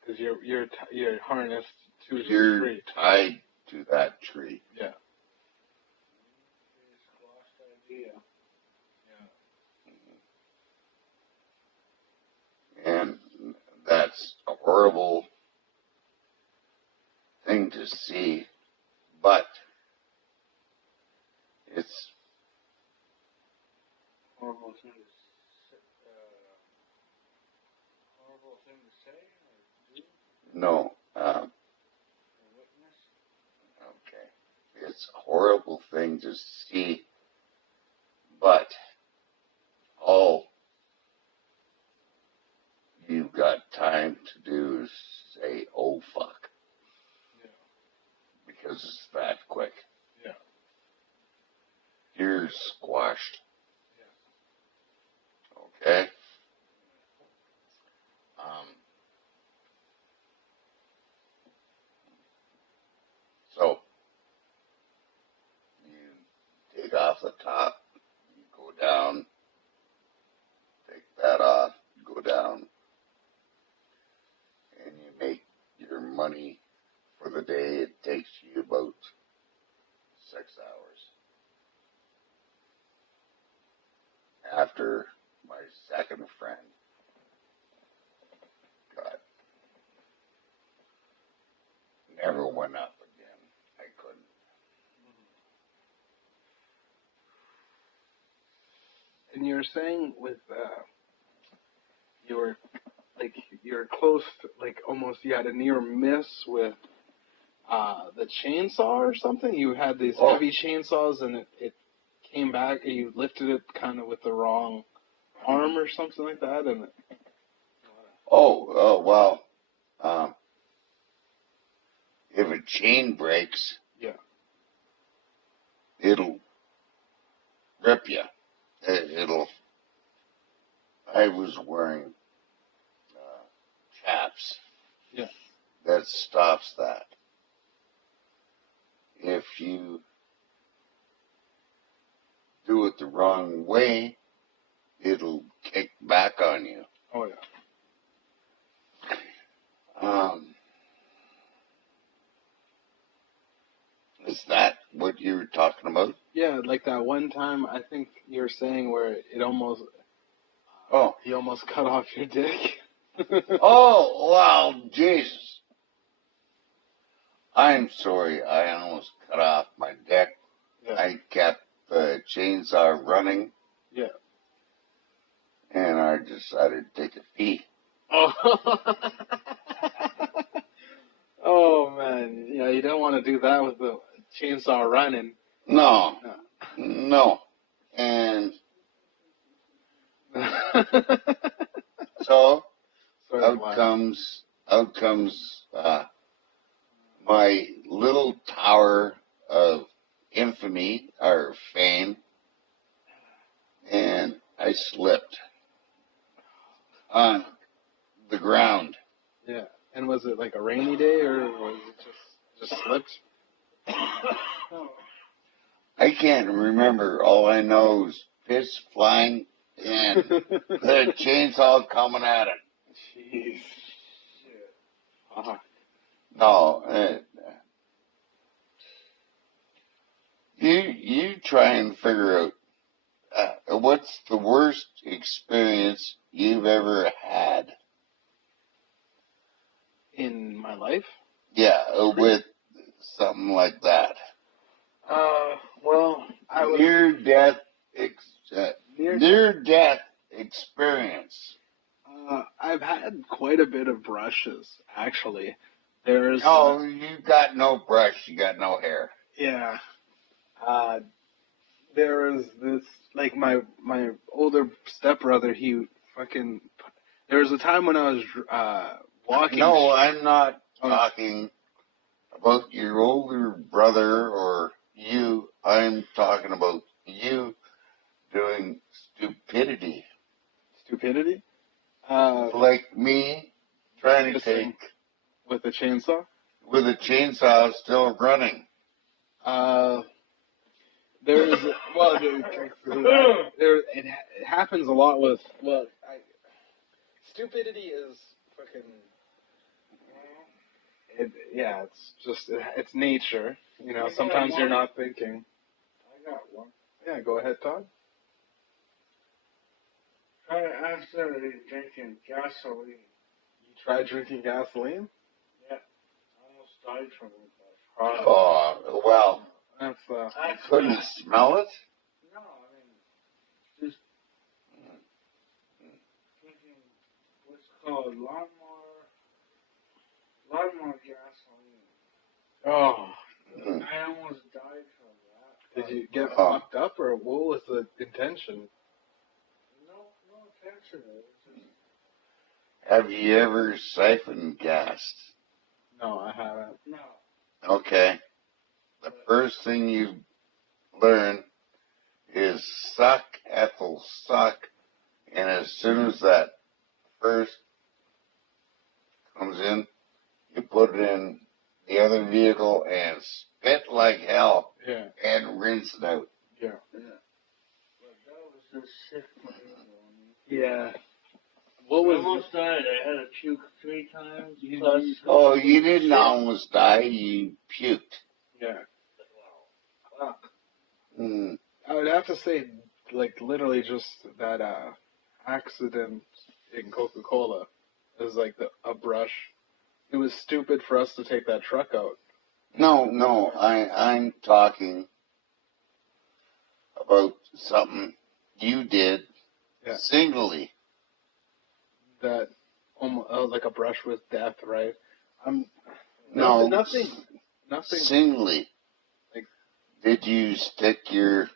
Because you're harnessed to the tree. You're tied to that tree. Yeah. And that's a horrible thing to see, but it's horrible thing to say or do? no. Witness? Okay. It's a horrible thing to see, but all you've got time second friend. God. Never went up again. I couldn't. And you're saying with you're close to, like almost you had a near miss with the chainsaw or something. You had these heavy chainsaws and it came back and you lifted it kind of with the wrong arm or something like that. And Well, if a chain breaks, yeah, it'll rip you. I was wearing chaps. Yeah. That stops that. If you do it the wrong way, it'll kick back on you. Oh yeah. Is that what you were talking about? Yeah, like that one time I think you were saying where it almost you almost cut off your dick. Oh, wow, Jesus. I'm sorry, I almost cut off my dick. Yeah. I kept the chainsaw running. Yeah. And I decided to take a pee. Oh. Oh man, yeah, you don't want to do that with the chainsaw running. No. And so out comes my little tower of infamy or fame, and I slipped on the ground. Yeah. And was it like a rainy day or was it just slipped? I can't remember. All I know is piss flying and the chainsaw coming at it. Jeez. Shit. Uh-huh. No. You try and figure out what's the worst experience you've ever had. In my life? Yeah, with something like that. Well, I was Near-death experience. I've had quite a bit of brushes, actually. There's You got no brush, you got no hair. yeah. There was this like my older stepbrother. He fucking. There was a time when I was walking. No, I'm not talking about your older brother or you. I'm talking about you doing stupidity. Stupidity? Like me trying to take with a chainsaw? with a chainsaw still running. There's it happens a lot with stupidity is fucking it's just it's nature, you know. Sometimes you're not thinking. I got one. Yeah, go ahead, Todd. Try accidentally drinking gasoline. You tried drinking gasoline? Yeah. I almost died from it. Oh, well, That's I couldn't smell it. No, I mean, just drinking what's called lawnmower gasoline. oh. I almost died from that. Did you get fucked up, or what was the intention? No intention. Have you ever siphoned gassed? No, I haven't. No. Okay. The first thing you learn is suck, Ethel, suck. And as soon as that first comes in, you put it in the other vehicle and spit like hell. Yeah. And rinse it out. Yeah. But that was a sick one. Yeah. What was? I almost died. I had to puke 3 times. You didn't almost die. You puked. Yeah. Wow. Mm. I would have to say, like, literally just that accident in Coca-Cola. It was like a brush. It was stupid for us to take that truck out. No, I'm talking about something you did singly. That almost like a brush with death, right? Nothing. Singly. Like, did you stick your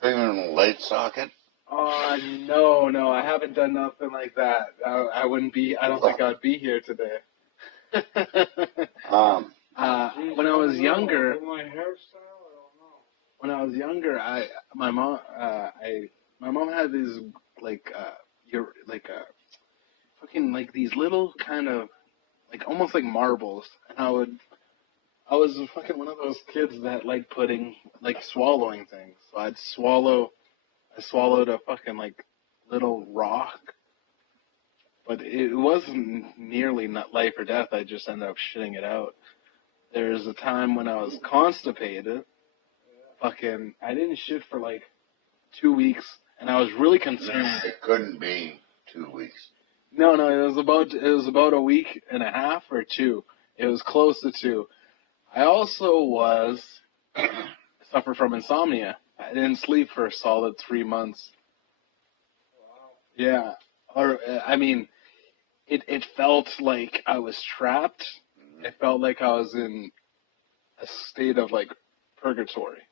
finger in a light socket? No, I haven't done nothing like that. I wouldn't be. I don't think I'd be here today. When I was younger, My hairstyle, I don't know. when I was younger, my mom had these fucking like these little kind of like almost like marbles, and I was fucking one of those kids that like swallowing things. So I swallowed a fucking like little rock, but it wasn't nearly not life or death. I just ended up shitting it out. There's a time when I was constipated. Fucking, I didn't shit for like 2 weeks, and I was really concerned. It couldn't be 2 weeks. No, it was about a week and a half or 2. It was close to 2. I also suffer from insomnia. I didn't sleep for a solid 3 months. Wow. Yeah, I mean, it felt like I was trapped. It felt like I was in a state of like purgatory,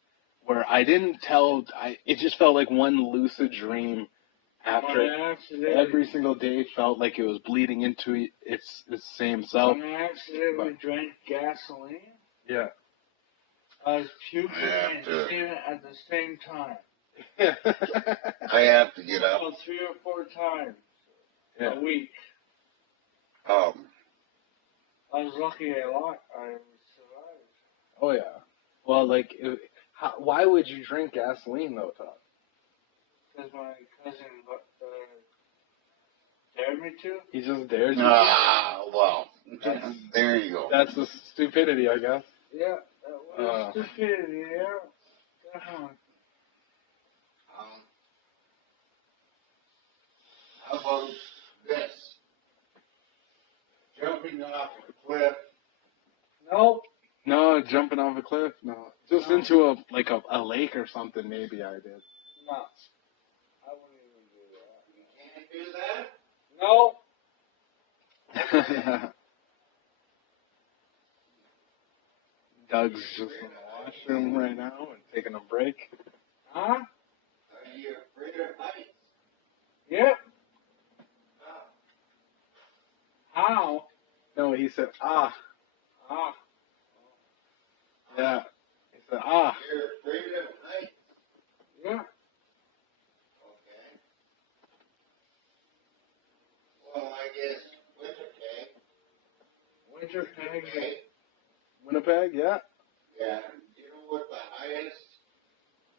where I didn't tell. It just felt like one lucid dream. After every single day felt like it was bleeding into its same self. When I accidentally drank gasoline, yeah, I was puking and shitting at the same time. I have to get up. About 3 or 4 times a week. I was lucky I survived. Oh yeah. Well, like, why would you drink gasoline though, Todd? Because my cousin dared me to. He just dared you. Well, there you go. That's the stupidity, I guess. Yeah, that was stupidity. Yeah, definitely. How about this? Jumping off a cliff. Nope. No, jumping off a cliff. No, just into a lake or something. Maybe I did. No, I wouldn't even do that. You can't do that? No. Doug's just in the washroom right now and taking a break. Huh? Are you afraid of heights? Yep. How? No, he said, ah. Ah. Yeah. He said, ah. You're afraid of heights? Yeah. Okay. Well, I guess Winnipeg. Winnipeg, yeah. Yeah. Do you know what the highest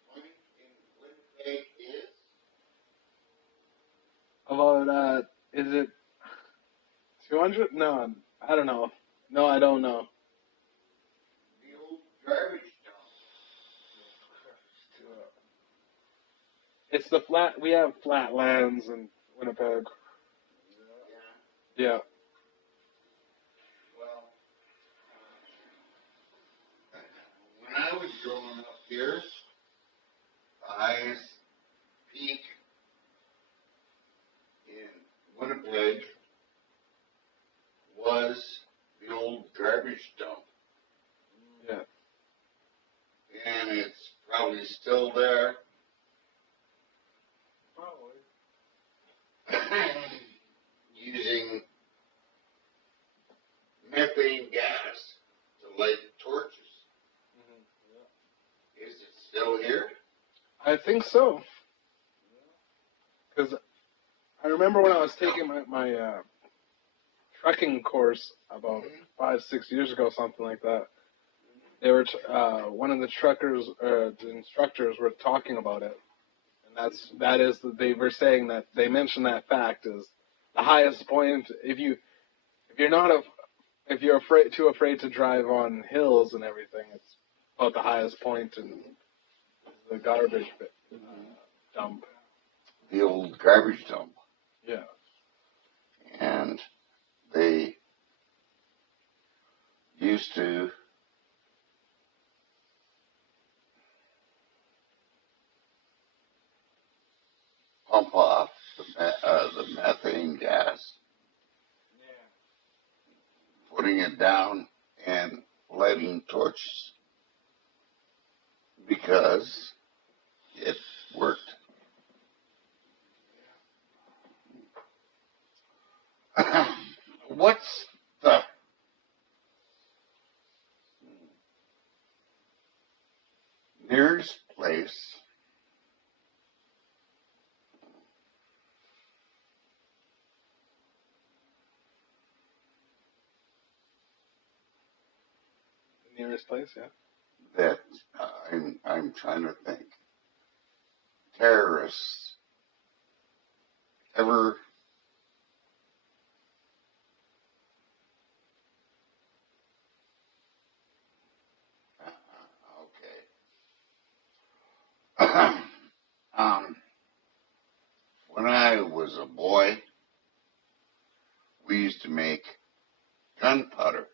point in Winnipeg is? About, is it 200? No, I don't know. No, I don't know. The old garbage dump. It's the flat, we have flat lands in Winnipeg. Yeah. Well, when I was growing up here, the highest peak in Winnipeg was the old garbage dump. Yeah. And it's probably still there. Probably. Using methane gas to light torches. Is it still here? I think so. Because I remember when I was taking my trekking course about 5-6 years ago, something like that. They were one of the the instructors were talking about it, and they were saying that they mentioned that fact is the highest point. If you're too afraid to drive on hills and everything, it's about the highest point in the garbage dump. The old garbage dump. used to pump off the methane gas, putting it down and lighting torches because it worked. What's the nearest place Nearest place, yeah. that I'm trying to think terrorists ever okay. When I was a boy, we used to make gunpowder.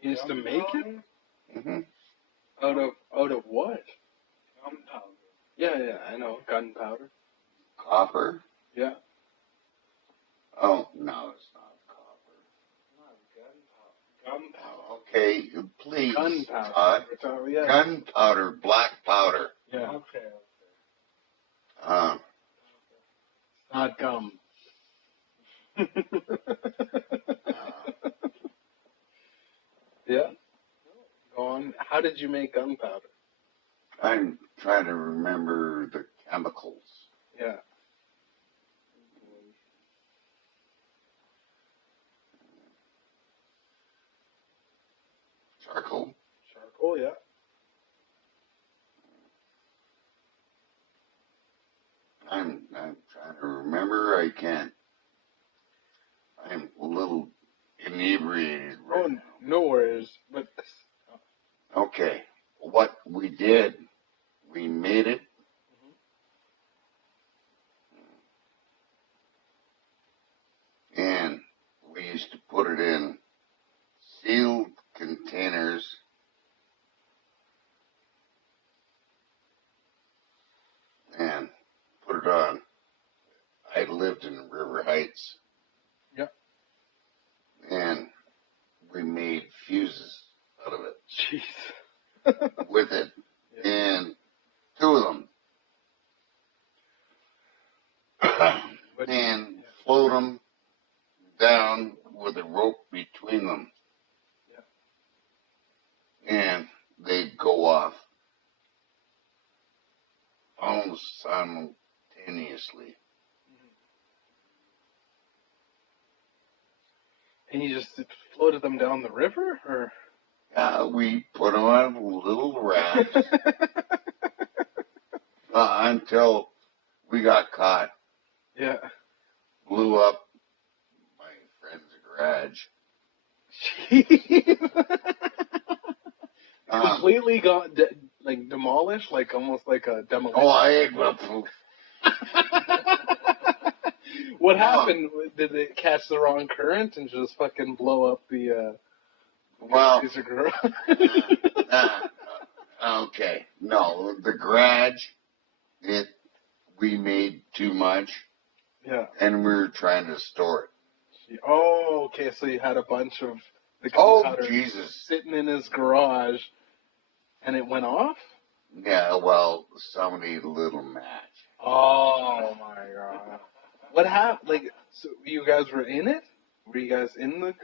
You used to make it? Mm-hmm. Out of what? Gunpowder. Yeah, I know. Gunpowder. Copper? Yeah. Oh, no, it's not copper. Not gunpowder. Okay, please, Gunpowder. Todd. Yeah. Gunpowder, black powder. Yeah. Okay. Not gum. Yeah. Go on. How did you make gunpowder? I'm trying to remember the chemicals. Yeah. Charcoal. Charcoal, yeah. I'm trying to remember. I can't. I'm a little inebriated right now. No worries. But Okay. What we did, we made it. And we used to put it in sealed containers and put it on. I lived in River Heights. Yep. And we made fuses out of it. jeez. With it. Yeah. And 2 of them. And float them down with a rope between them. Yeah. And they'd go off almost simultaneously. And you just floated them down the river, or? We put them on little rafts until we got caught. Yeah. Blew up my friend's garage. Jeez. Completely got demolished, like almost like a demolition. Oh, I What happened? Did it catch the wrong current and just fucking blow up the garage? Okay. No, the garage, we made too much. Yeah. And we were trying to store it. Oh, okay. So you had a bunch of the gunpowder sitting in his garage, and it went off? Yeah, well, somebody lit a match. Oh, my God. What happened? Like, so you guys were in it? Were you guys in the...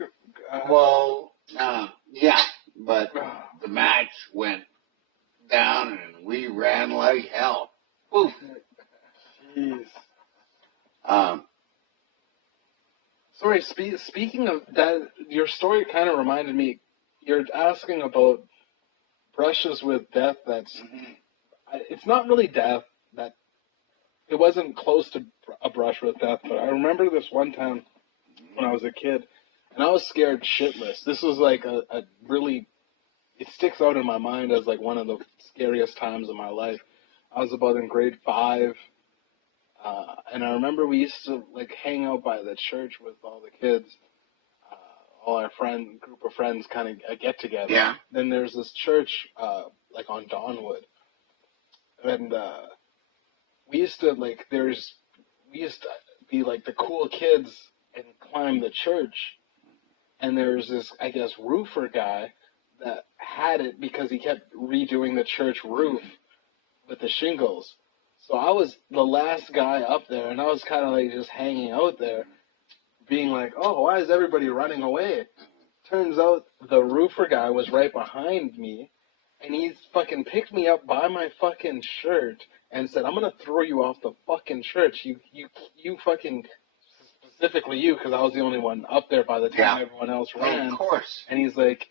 yeah, but the match went down and we ran like hell. Oof. Jeez. Sorry, speaking of that, your story kind of reminded me, you're asking about brushes with death that's... It's not really death. That it wasn't close to a brush with death, but I remember this one time when I was a kid, and I was scared shitless. This was like a really, it sticks out in my mind as like one of the scariest times of my life. I was about in grade 5, and I remember we used to like hang out by the church with all the kids all our group of friends kind of get together. Yeah. Then there's this church, like on Donwood, and we used to be like the cool kids and climb the church. And there's this, I guess, roofer guy that had it because he kept redoing the church roof with the shingles. So I was the last guy up there, and I was kind of like just hanging out there, being like, oh, why is everybody running away? Turns out the roofer guy was right behind me, and he fucking picked me up by my fucking shirt and said, I'm going to throw you off the fucking church. You fucking, specifically you, because I was the only one up there by the time everyone else ran. Of course. And he's like,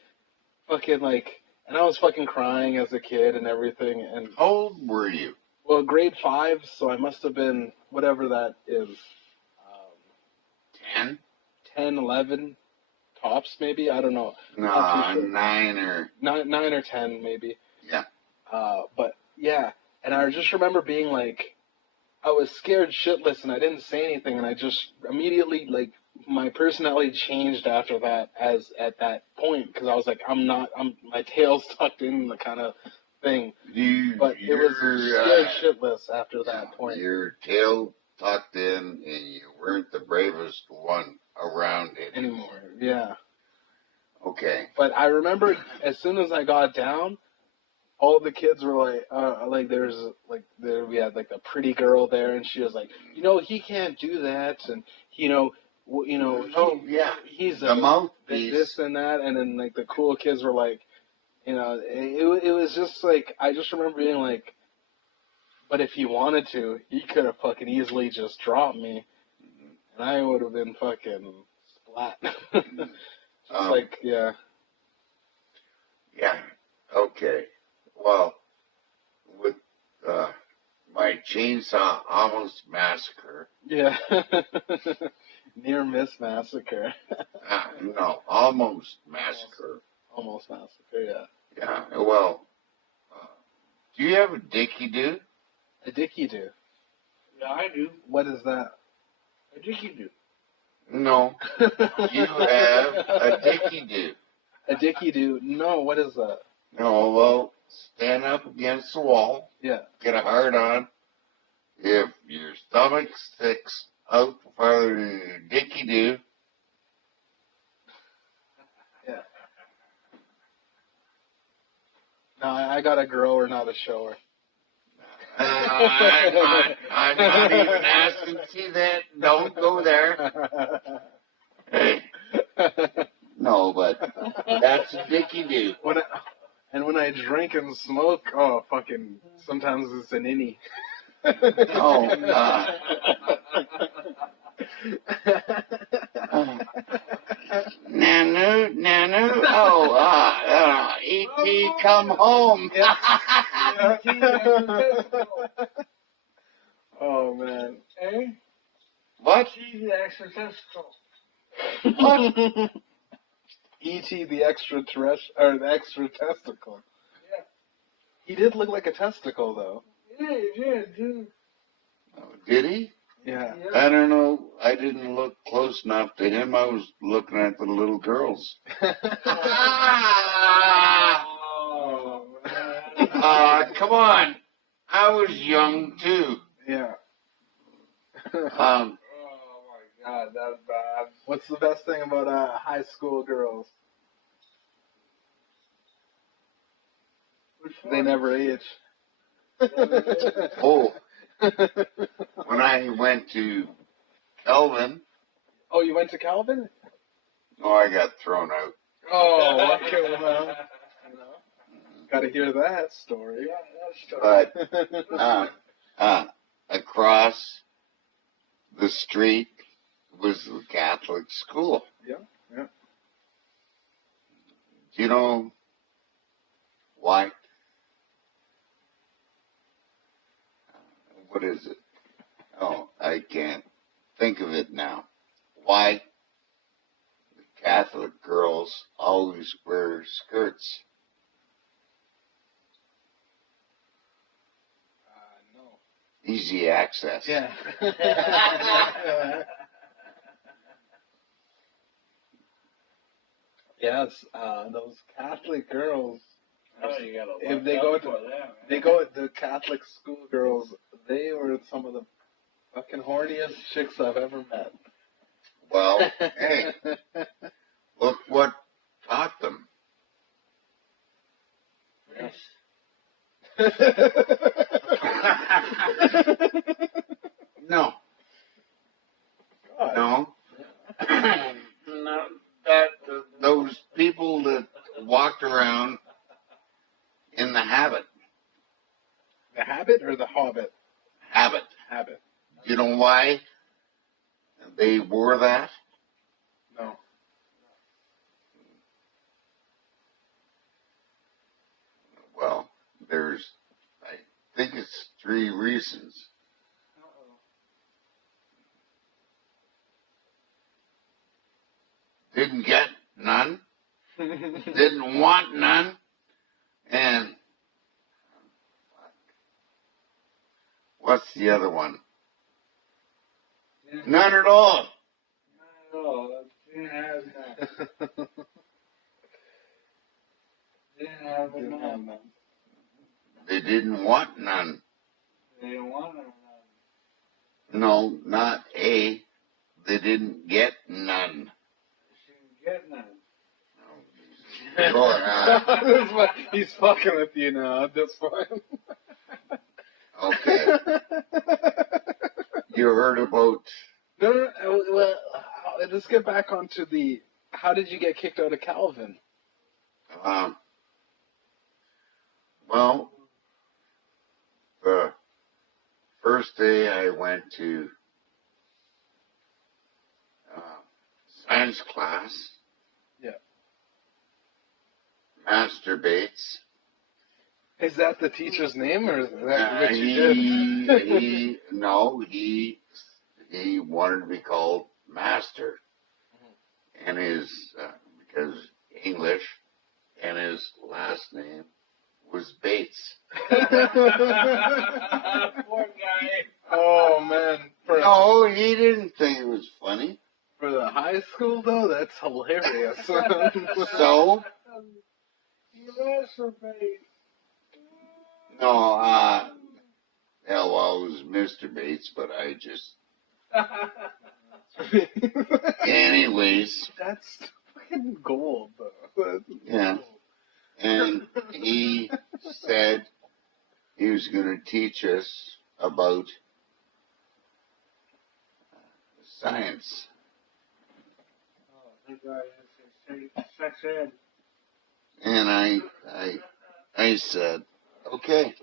fucking like, and I was fucking crying as a kid and everything. And how old were you? Well, grade 5, so I must have been, whatever that is. 10? 10, 11, tops maybe? I don't know. No, sure. 9 or... 9 or 10 maybe. Yeah. But, yeah. And I just remember being like, I was scared shitless and I didn't say anything, and I just immediately, like, my personality changed after that at that point, because I was like, my tail's tucked in the kind of thing. But it was scared shitless after that point. Your tail tucked in, and you weren't the bravest one around anymore. Yeah. Okay. But I remember as soon as I got down, all the kids were like, we had like a pretty girl there, and she was like, he can't do that, and he's the mouthpiece, this and that, and then like the cool kids were like, it was just like, I just remember being like, but if he wanted to, he could have fucking easily just dropped me, and I would have been fucking splat. Yeah. Yeah. Okay. Well, with my chainsaw almost massacre. Yeah. Near miss massacre. No, almost massacre. Almost massacre, yeah. Yeah, well, do you have a dicky-do? A dicky-do? Yeah, I do. What is that? A dicky-do. No, you have a dicky-do. A dicky-do? No, what is that? No, well, stand up against the wall. Yeah. Get a hard on. If your stomach sticks out farther than your dicky-do. Yeah. No, I got a grower, not a shower. I'm not even asking. See that? Don't go there. Hey. No, but that's a dicky-do. When I drink and smoke, fucking, sometimes it's an innie. Oh, God. Nanu. Oh, E.T. come home. Oh, man. Eh? What? She's the extraterrestrial. What? E.T. the extraterrestrial, or the extra testicle. Yeah. He did look like a testicle, though. Yeah, he did, dude. Did he? Yeah. I don't know. I didn't look close enough to him. I was looking at the little girls. Oh, man. Come on. I was young, too. Yeah. Oh, my God, that's bad. What's the best thing about high school girls? They never age. Oh, when I went to Kelvin. Oh, you went to Calvin? Oh, I got thrown out. Oh, okay, well, got to hear that story. But across the street was the Catholic school. Yeah. Do you know why? What is it? Oh, I can't think of it now. Why the Catholic girls always wear skirts? No. Easy access. Yeah. Yes, those Catholic girls. Oh, you gotta If look they out go for them. They go the Catholic school girls. They were some of the fucking horniest chicks I've ever met. Well, hey, look what taught them. Yes. No, God. no, no. That those people that walked around in the habit, The Habit or the Hobbit? habit. Habit. You know why they wore that? No. Well, there's, I think it's 3 reasons. Didn't get none, didn't want none, and what's the other one? None at all. No, didn't have none. Didn't have none. They didn't want none. They didn't want none. No, not A. They didn't get none. She didn't get none. This is what- He's fucking with you now at this point. Okay. You heard about, No, well, let's get back onto the. How did you get kicked out of Calvin? well, the first day I went to science class. Yeah. Masturbates. Is that the teacher's name, or is that what you did? He wanted to be called Master, and his because English, and his last name was Bates. Poor guy. Oh man, No, he didn't think it was funny. for the high school though, that's hilarious. So You masturbate. no, yeah, well, it was Mr. Bates, but I just, anyways, That's fucking gold though. yeah. And he said he was going to teach us about science. Oh, that guy has to say sex ed. And I said, okay.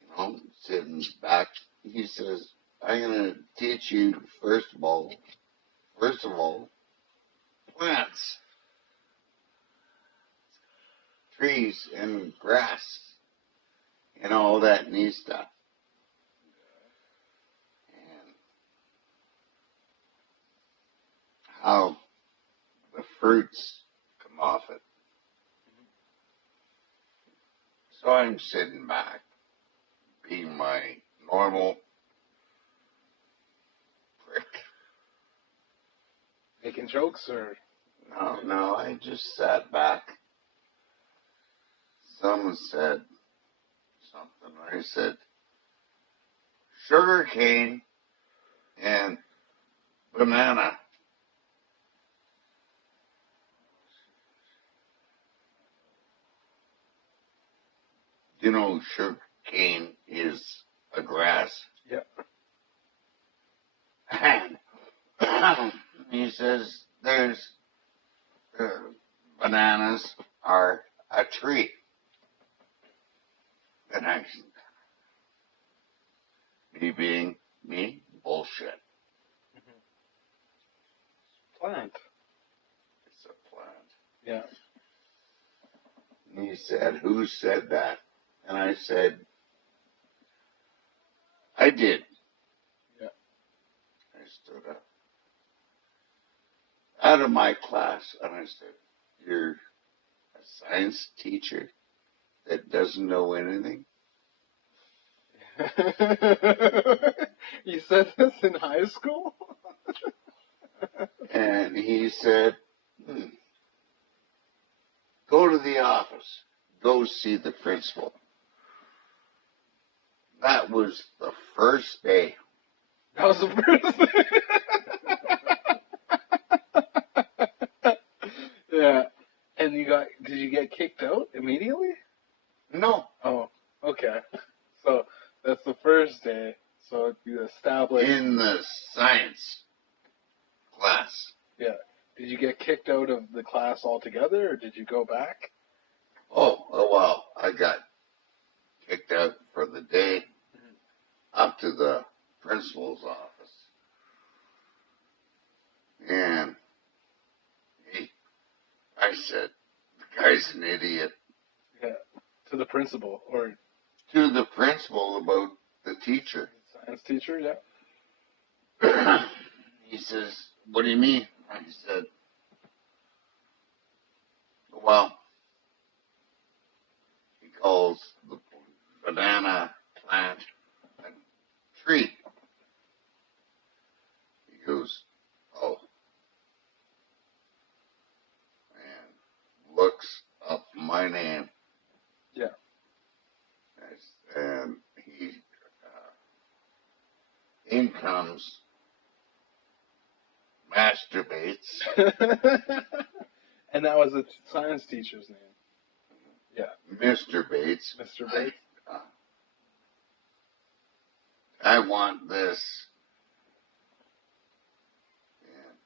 You know, sitting back, he says, I'm going to teach you, first of all, plants, trees, and grass, and all that neat stuff. And how the fruits come off it. So I'm sitting back, being my normal prick. Making jokes or No, I just sat back. Someone said something. I said, sugar cane and banana. You know, sugar cane is a grass. yeah. And he says, there's bananas are a tree. And I, me being me, bullshit. Plant. It's a plant. Yeah. And he said, who said that? And I said, I did. Yeah. I stood up. Out of my class, and I said, you're a science teacher that doesn't know anything? You said this in high school? And he said, go to the office. Go see the principal. That was the first day. That was the first. Yeah. And did you get kicked out immediately? No. Oh, okay. So that's the first day. So you established. In the science class. Yeah. Did you get kicked out of the class altogether, or did you go back? Oh, well, I got kicked out for the day up to the principal's office. And I said, the guy's an idiot. Yeah. To the principal, or To the principal about the teacher. science teacher, yeah. He says, what do you mean? I said, well, he calls the banana plant a tree. He goes, oh. And looks up my name. Yeah. And he, in comes, masturbates. And that was the science teacher's name. Yeah. Mr. Bates. Mr. Bates. I want this. And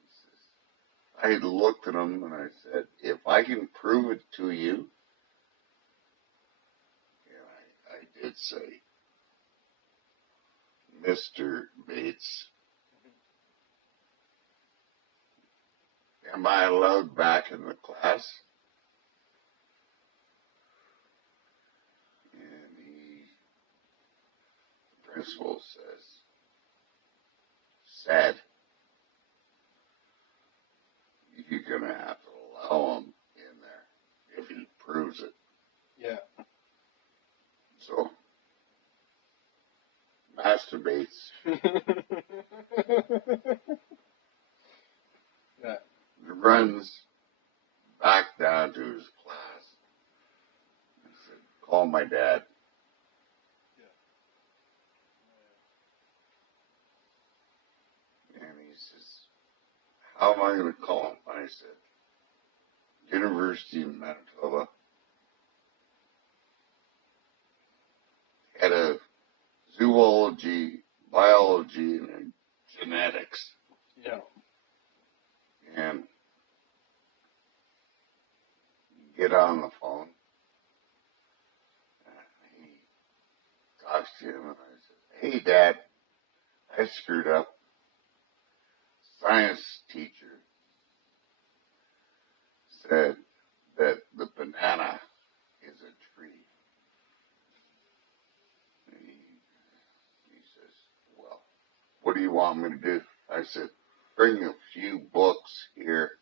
he says, I looked at him and I said, if I can prove it to you, and I did say, Mr. Bates, am I allowed back in the class? And the principal says, sad. You're going to have to allow him in there if he proves it. Yeah. So, masturbates. Yeah. Runs back down to his class. He said, call my dad. And he says, how am I going to call him? I said, University of Manitoba, head of zoology, biology, and genetics. Yeah. And get on the phone. He talks to him, and I said, hey, Dad, I screwed up. Science teacher said that the banana is a tree. He says, well, what do you want me to do? I said, bring a few books here.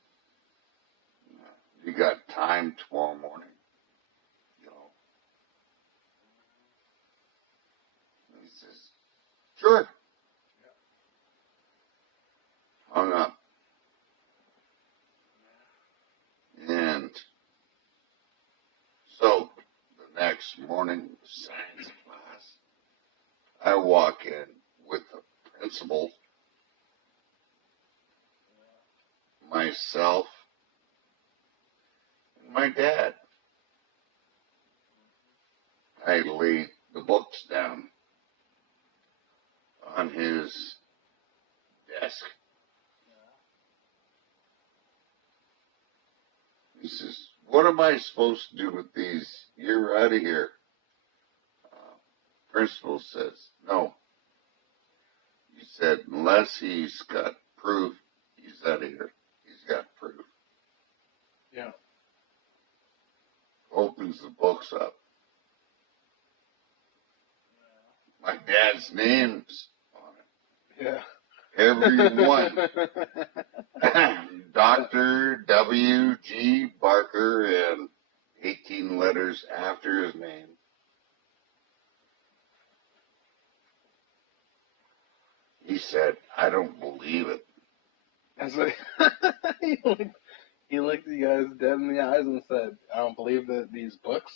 You got time tomorrow morning? You know. And he says, sure. Hung up. And so the next morning, science class, I walk in with the principal, myself, and my dad. I laid the books down on his desk. He says, what am I supposed to do with these? You're out of here. Principal says, no. He said, unless he's got proof, he's out of here. He's got proof. Yeah. Opens the books up. My dad's name's on it. Yeah. Every one. Dr. W.G. Barker, and 18 letters after his name. He said, I don't believe it. That's like, He looked you guys dead in the eyes and said, I don't believe that these books.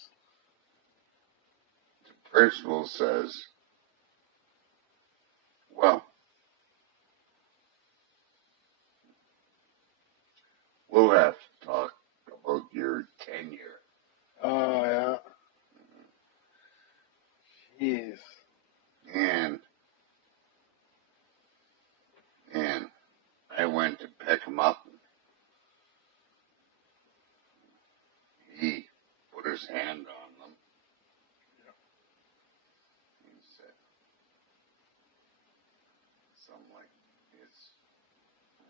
The principal says, well, we'll have to talk about your tenure. Oh, yeah. Jeez. And I went to pick him up. He put his hand on them. He said something like, it's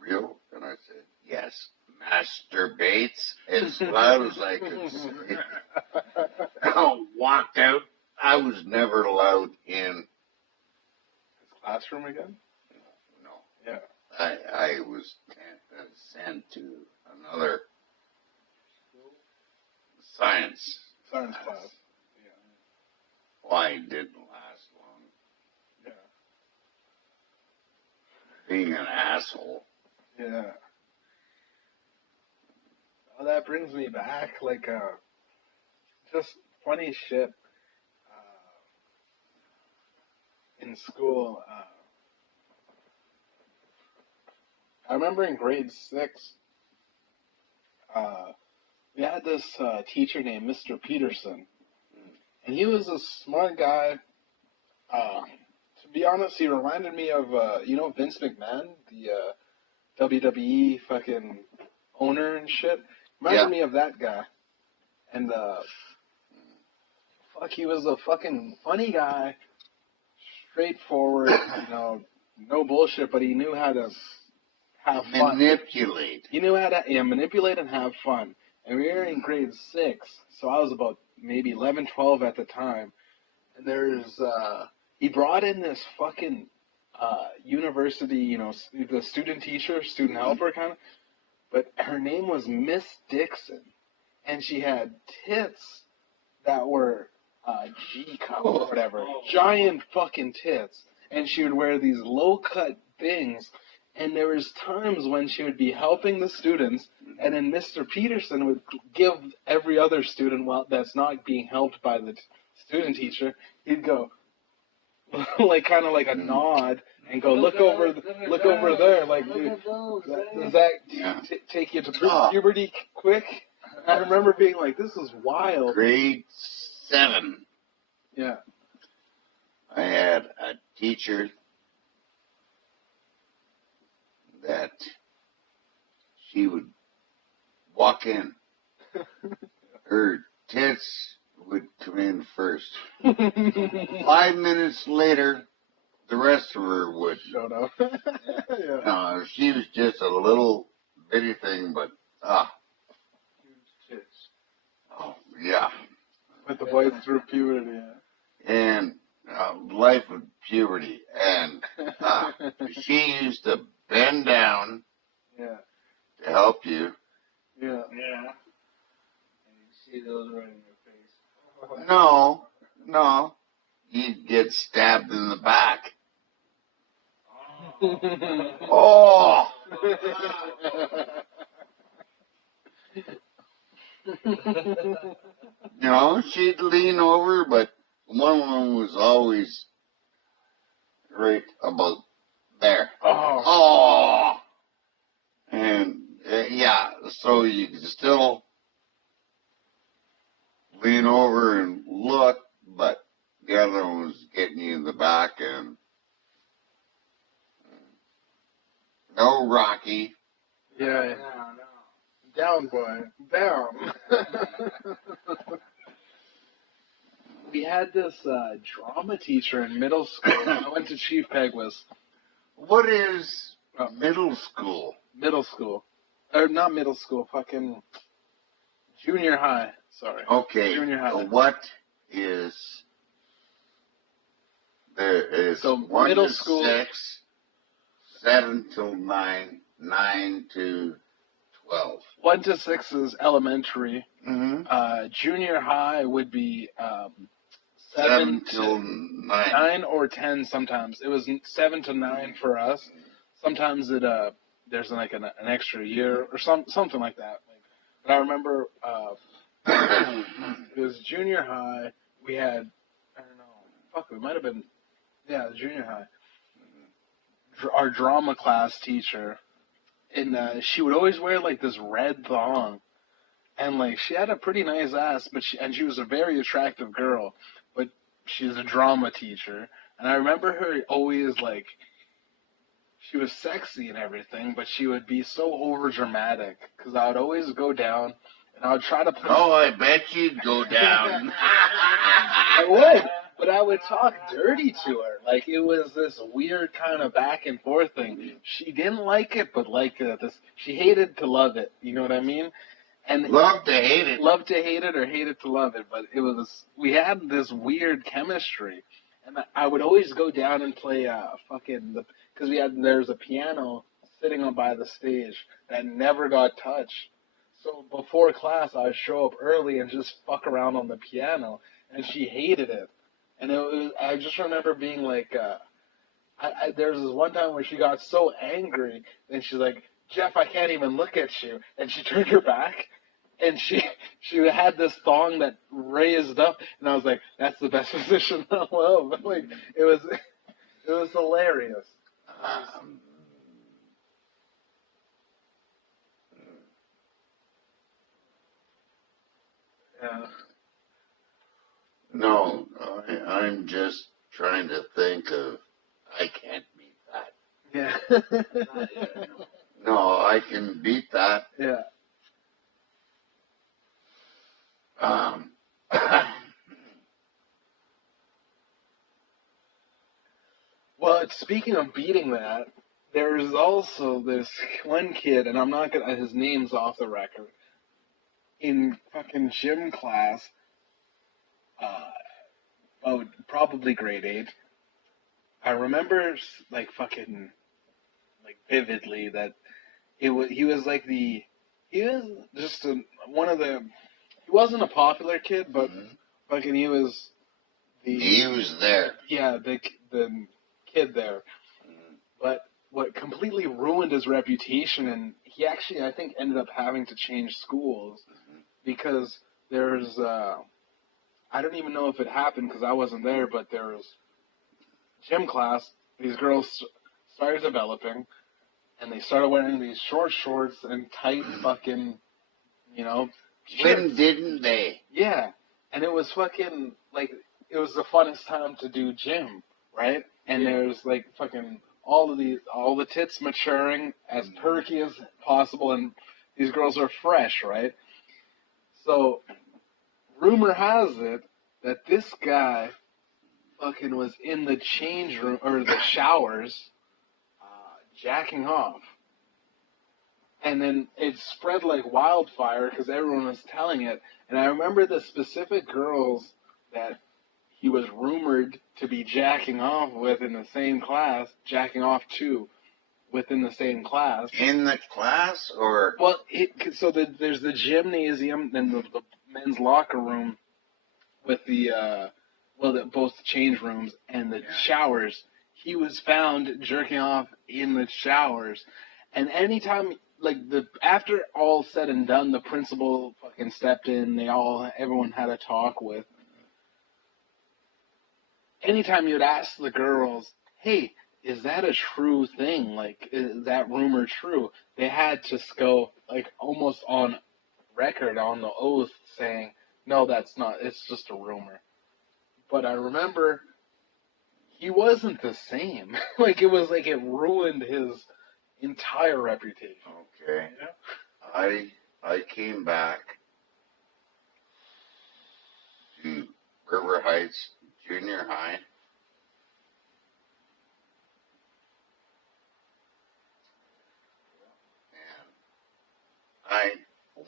real? And I said, yes, masturbates as loud as I could say. I walked out. I was never allowed in. His classroom again? No. Yeah. I was sent to another science Science class. Yeah. Well, I didn't last long. Yeah. Being an asshole. Yeah. Oh, that brings me back, like, just funny shit. In school, I remember in grade 6, we had this teacher named Mr. Peterson, and he was a smart guy. To be honest, he reminded me of, Vince McMahon, the WWE fucking owner and shit. Reminded me of that guy. And, he was a fucking funny guy, straightforward, no bullshit, but he knew how to have fun. Manipulate. He knew how to manipulate and have fun. And we were in grade 6, so I was about maybe 11, 12 at the time. And he brought in this fucking university, the student teacher, student helper kind of, but her name was Miss Dixon. And she had tits that were G cup or whatever. Giant fucking tits. And she would wear these low-cut things. And there was times when she would be helping the students, and then Mr. Peterson would give every other student, that's not being helped by the student teacher, he'd go, kind of like a nod, and go, look over there. Like, does that take you to puberty quick? I remember being like, this is wild. Grade 7. Yeah. I had a teacher that she would walk in. Her tits would come in first. 5 minutes later, the rest of her would. Showed up. Yeah. No, she was just a little bitty thing, but Huge tits. oh yeah. With the boys through puberty. Yeah. And life of puberty, and she used to bend down Yeah. to help you. Yeah. Yeah. And you see those right in your face. No, you'd get stabbed in the back. Oh! She'd lean over, but one of them was always right about there. Oh! And, so you could still lean over and look, but the other one was getting you in the back, and no Rocky. Yeah. No. Down, boy. Down. We had this drama teacher in middle school. I went to Chief Peguis. What is middle school? Middle school. Or not middle school, fucking junior high. Sorry. Okay. Junior high. What is... There is so 1 middle to school, 6, 7 till 9, 9 to 12. 1 to 6 is elementary. Mm-hmm. Junior high would be 7 till 9. 9 or 10 sometimes. It was 7 to 9 for us. Sometimes there's like an extra year or something like that. Like But I remember it was junior high. We had, I don't know, fuck, it might have been, yeah, junior high. Our drama class teacher, and she would always wear like this red thong, and like she had a pretty nice ass, but she was a very attractive girl, but she was a drama teacher, and I remember her always like. She was sexy and everything, but she would be so over dramatic because I would always go down and I would try to play. Oh, I bet you'd go down. I would, but I would talk dirty to her. Like it was this weird kind of back and forth thing. She didn't like it, but like this, she hated to love it. You know what I mean? And Love to hate it. Love to hate it or hate it to love it. But it was we had this weird chemistry, and I would always go down and play because there's a piano sitting on by the stage that never got touched. So before class, I'd show up early and just fuck around on the piano, and she hated it. And I just remember being like, there was this one time where she got so angry, and she's like, Jeff, I can't even look at you. And she turned her back, and she had this thong that raised up, and I was like, that's the best position I love. Like, it was hilarious. Yeah. No, I'm just trying to think of, I can't beat that. Yeah. No, I can beat that. Yeah. Well, speaking of beating that, there's also this one kid, and I'm not gonna. His name's off the record. In fucking gym class, probably grade 8. I remember like fucking like vividly that he was like he was just one of the. He wasn't a popular kid, but fucking he was he was there. Yeah, the kid there. But what completely ruined his reputation, and he actually, I think, ended up having to change schools because there's, I don't even know if it happened because I wasn't there, but there was gym class. These girls started developing, and they started wearing these short shorts and tight fucking, shirts. When didn't they? Yeah, and it was fucking, like, it was the funnest time to do gym, right? And there's, like, fucking all the tits maturing as perky as possible, and these girls are fresh, right? So, rumor has it that this guy fucking was in the change room, or the showers, jacking off. And then it spread like wildfire because everyone was telling it. And I remember the specific girls that he was rumored to be jacking off with in the same class, jacking off to within the same class. In the class, or? Well, there's the gymnasium and the men's locker room with both change rooms and the showers. He was found jerking off in the showers. And anytime, like, after all said and done, the principal fucking stepped in. Everyone had a talk with. Anytime you'd ask the girls, hey, is that a true thing? Like, is that rumor true? They had to go, like, almost on record, on the oath, saying, no, that's not, it's just a rumor. But I remember he wasn't the same. Like, it was like it ruined his entire reputation. Okay. Yeah. I came back to River Heights Junior High. And I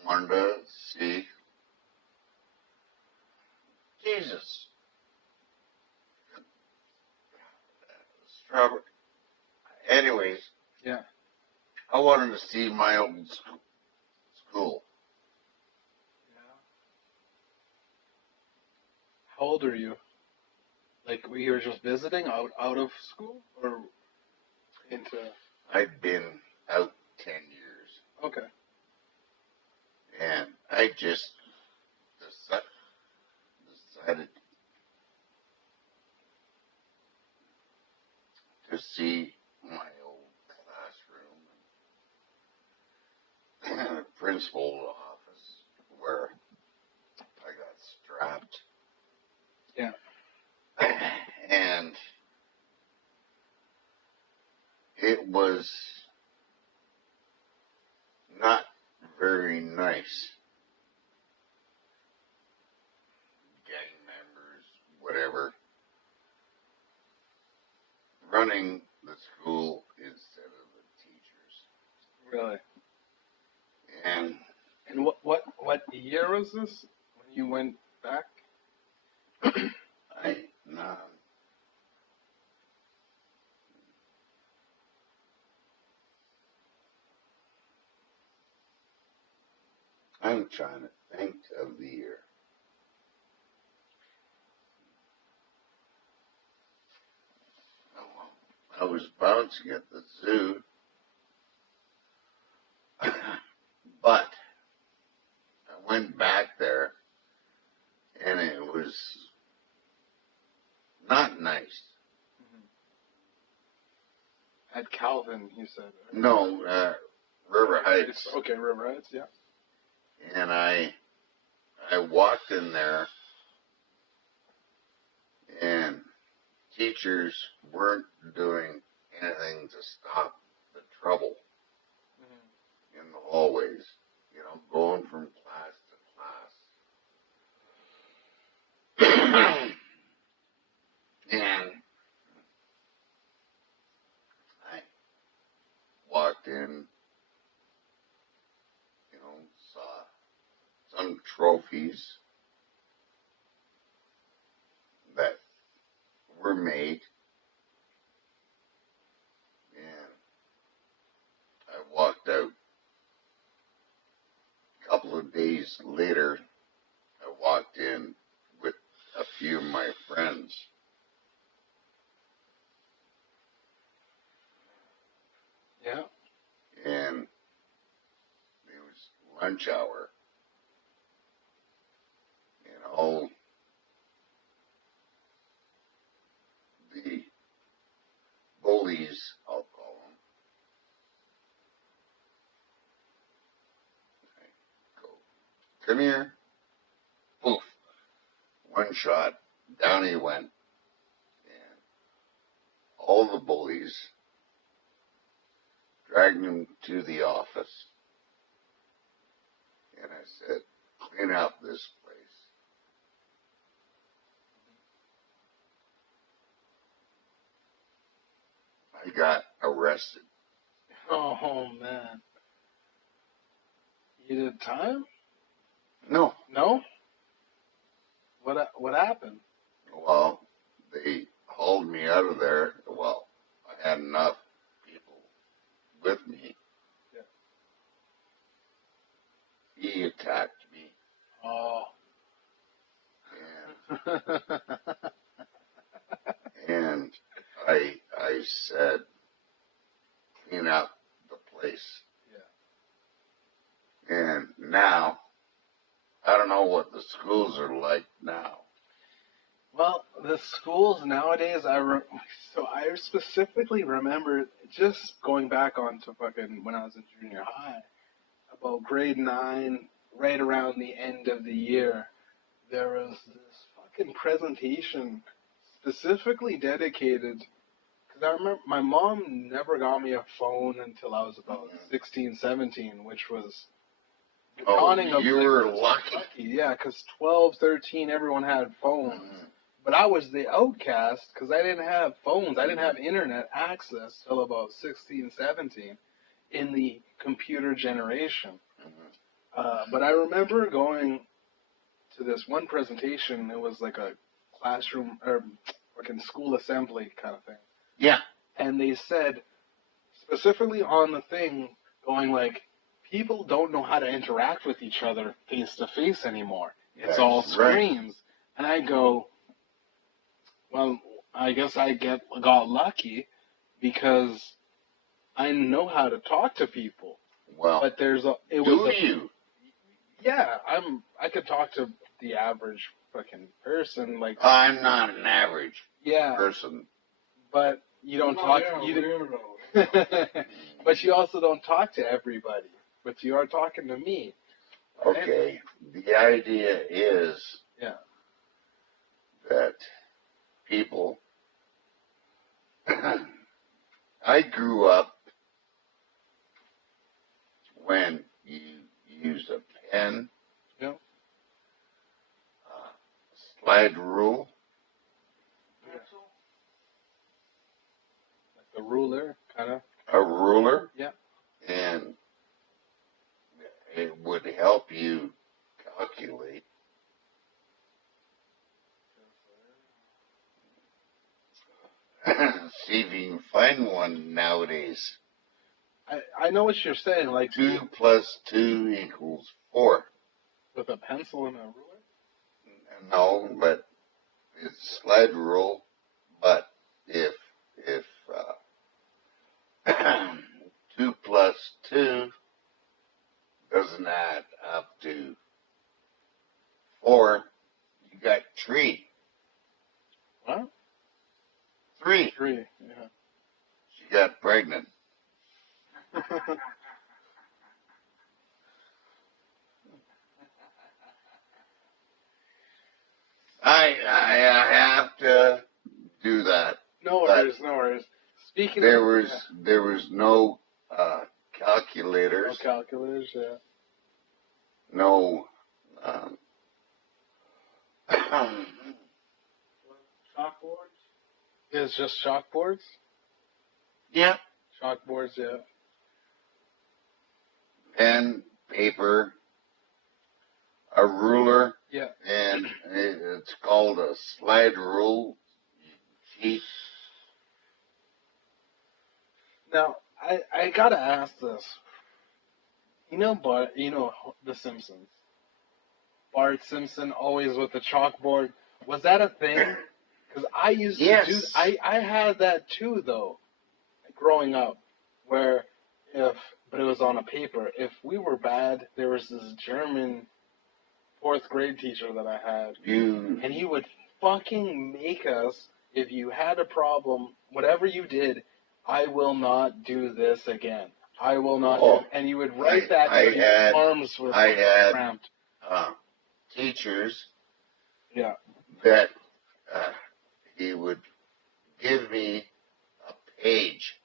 wanted to see Jesus. Strawberry. Anyways. Yeah. I wanted to see my old school. Yeah. How old are you? Like, you were just visiting out of school? Or into... I've been out 10 years. Okay. And I just decided to see my old classroom and principal's office where I got strapped. Yeah. And it was not very nice. Gang members, whatever, running the school instead of the teachers. Really? And what year was this when you went back? I'm trying to think of the year. I was bouncing at the zoo, but I went back there, and it was not nice. At Calvin, you said. No, River Heights. Okay, River Heights, yeah. And I walked in there, and teachers weren't doing anything to stop the trouble in the hallways, going from class to class. And I walked in, saw some trophies that were made, and I walked out. A couple of days later, I walked in with a few of my friends. Yeah. And it was lunch hour. And all the bullies, I'll call them, go, come here. Poof. One shot, down he went. And all the bullies dragged him to the office. And I said, clean out this place. I got arrested. Oh, man. You did time? No. No? What happened? Well, they hauled me out of there. Well, I had enough people with me. Yeah. He attacked me. Oh. And I said, clean out the place. Yeah. And now, I don't know what the schools are like now. Well, the schools nowadays, I specifically remember just going back on to fucking when I was in junior high, about grade 9, right around the end of the year, there was this fucking presentation specifically dedicated, because I remember my mom never got me a phone until I was about 16, 17, which was the dawning of... You were lucky. Yeah, because 12, 13, everyone had phones. Mm-hmm. But I was the outcast because I didn't have phones. I didn't have internet access till about 16, 17 in the computer generation. Mm-hmm. But I remember going to this one presentation. It was like a classroom or fucking school assembly kind of thing. Yeah. And they said, specifically on the thing, going like, people don't know how to interact with each other face to face anymore. It's That's all screens. Right. And I go, well, I guess I got lucky because I know how to talk to people. Well, but Yeah, I could talk to the average fucking person, like, I'm not an average yeah, person. but you don't Oh, talk. yeah, You weirdo. but you also don't talk to everybody. But you are talking to me. Right? Okay, the idea is Yeah. that people. I grew up when you used a pen, Yeah. slide rule, Like the ruler, kind of. a ruler, Yeah. and it would help you calculate. See if you can find one nowadays. I know what you're saying, like 2 plus 2 equals 4. with a pencil and a ruler. No, but it's slide rule. But if 2 plus 2 doesn't add up to 4, you got 3. What? 3. 3. Yeah. She got pregnant. I have to do that. No worries, no worries. Speaking There of, was no no calculators, calculators, yeah. no Chalkboards? It's just chalkboards. yeah, Chalkboards, yeah. pen, paper, a ruler, Yeah. and it's called a slide rule sheet. Now, I gotta ask this. You know, The Simpsons. Bart Simpson always with the chalkboard. Was that a thing? Because I used to do. Yes. I had that too, though, growing up, where but it was on a paper. If we were bad, there was this German fourth grade teacher that I had, and he would fucking make us. If you had a problem, whatever you did, I will not do this again. I will not. Oh, and he would write that I till your had- arms were I had- cramped. Teachers Yeah. that he would give me a page,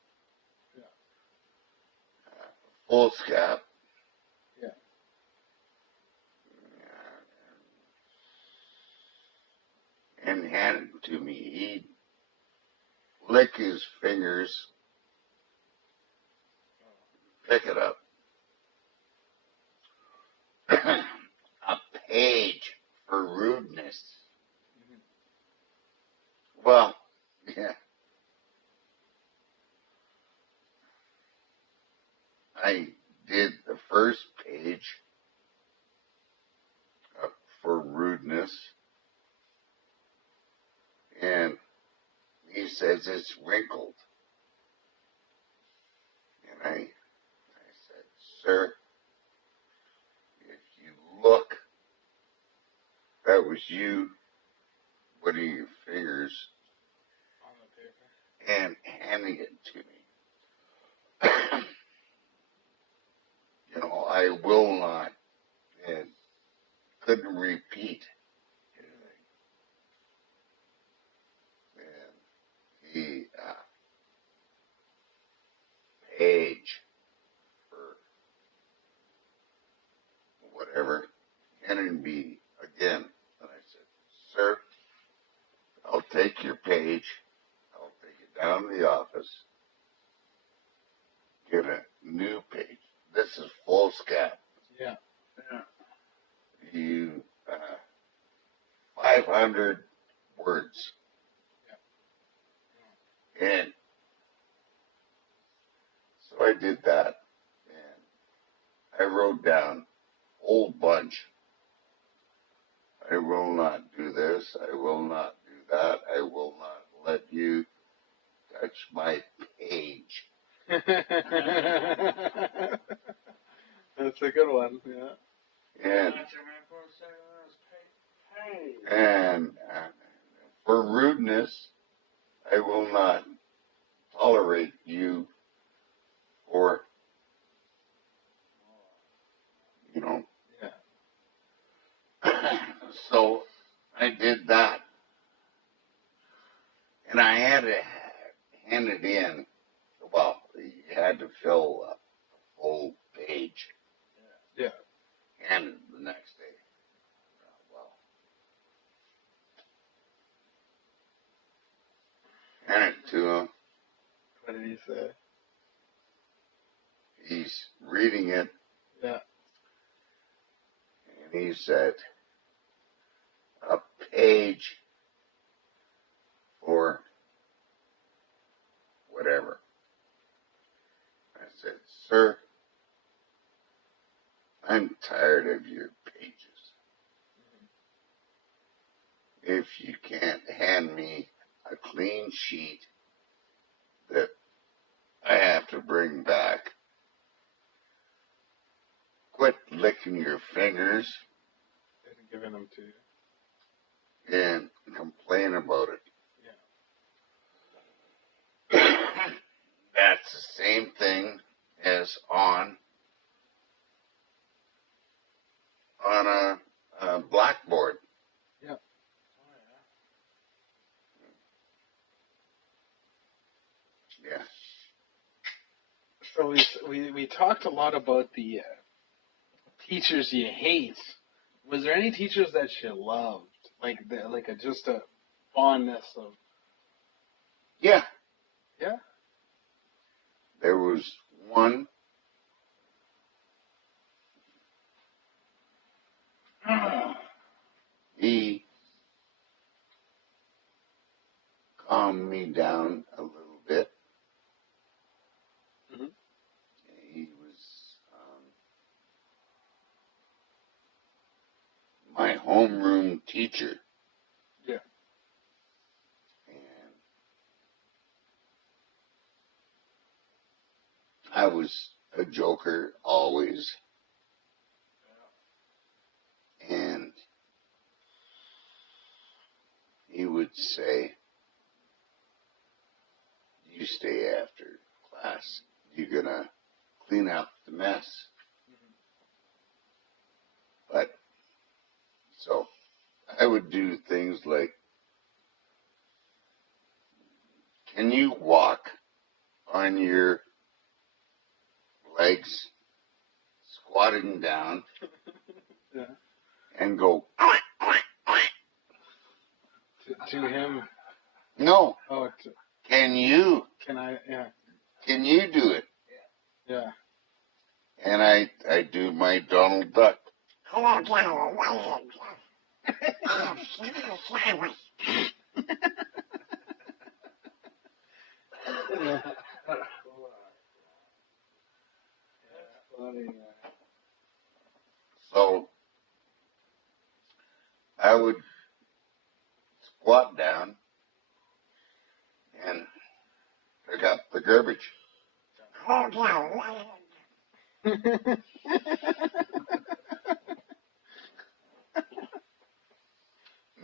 Yeah. foolscap. Yeah. And hand it to me. He'd lick his fingers, pick it up. A page for rudeness. Well, yeah. I did the first page for rudeness, and he says it's wrinkled. And I said, sir, if you look, that was you putting your fingers On the paper. and handing it to me. You know, I will not, and couldn't repeat anything. And he, page for whatever, handed me again. And I said, sir, I'll take your page, I'll take it down to the office, get a new page. This is foolscap. Yeah. You 500 words. Yeah. And so I did that, and I wrote down a whole bunch. I will not do this. I will not do that. I will not let you touch my page. That's a good one. Yeah. And for rudeness, I will not tolerate you or, you know. Yeah. So I did that. And I had to hand it in. Well, you had to fill a full page. Yeah. Hand it the next day. Well, hand it to him. What did he say? He's reading it. Yeah. And he said, a page for whatever. I said, sir, I'm tired of your pages. If you can't hand me a clean sheet that I have to bring back, quit licking your fingers And giving them to you. and complain about it. Yeah. That's the same thing as on a blackboard. Yeah. Yeah. So we talked a lot about the teachers you hate. Was there any teachers that you loved, just a fondness of? Yeah. Yeah. There was one. He calmed me down a little bit. Mm-hmm. He was my homeroom teacher. Yeah. And I was a joker always. And he would say, you stay after class. You're going to clean up the mess. But, so, I would do things like, can you walk on your legs, squatting down, Yeah. and go, To him. no, Oh, can you Yeah. do it? Yeah. And I do my Donald Duck. Hello, Donald. Yeah. So I would squat down and pick up the garbage.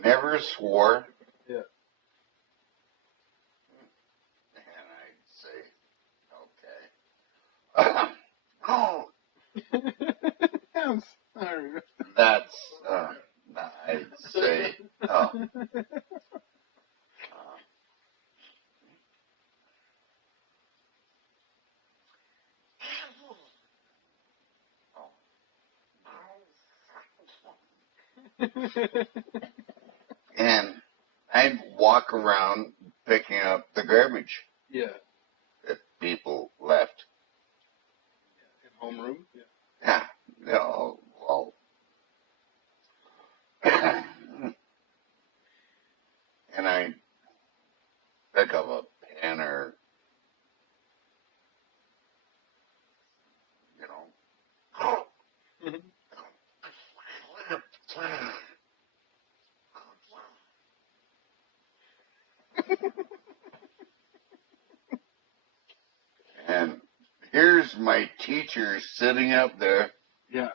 Never swore. Yeah. And I'd say, okay. I'm sorry. That's, I'd say, oh. And I'd walk around picking up the garbage Yeah. that people left. In homeroom? Yeah. Yeah, no, well. And I pick up a pen or, you know. And here's my teacher sitting up there. Yeah.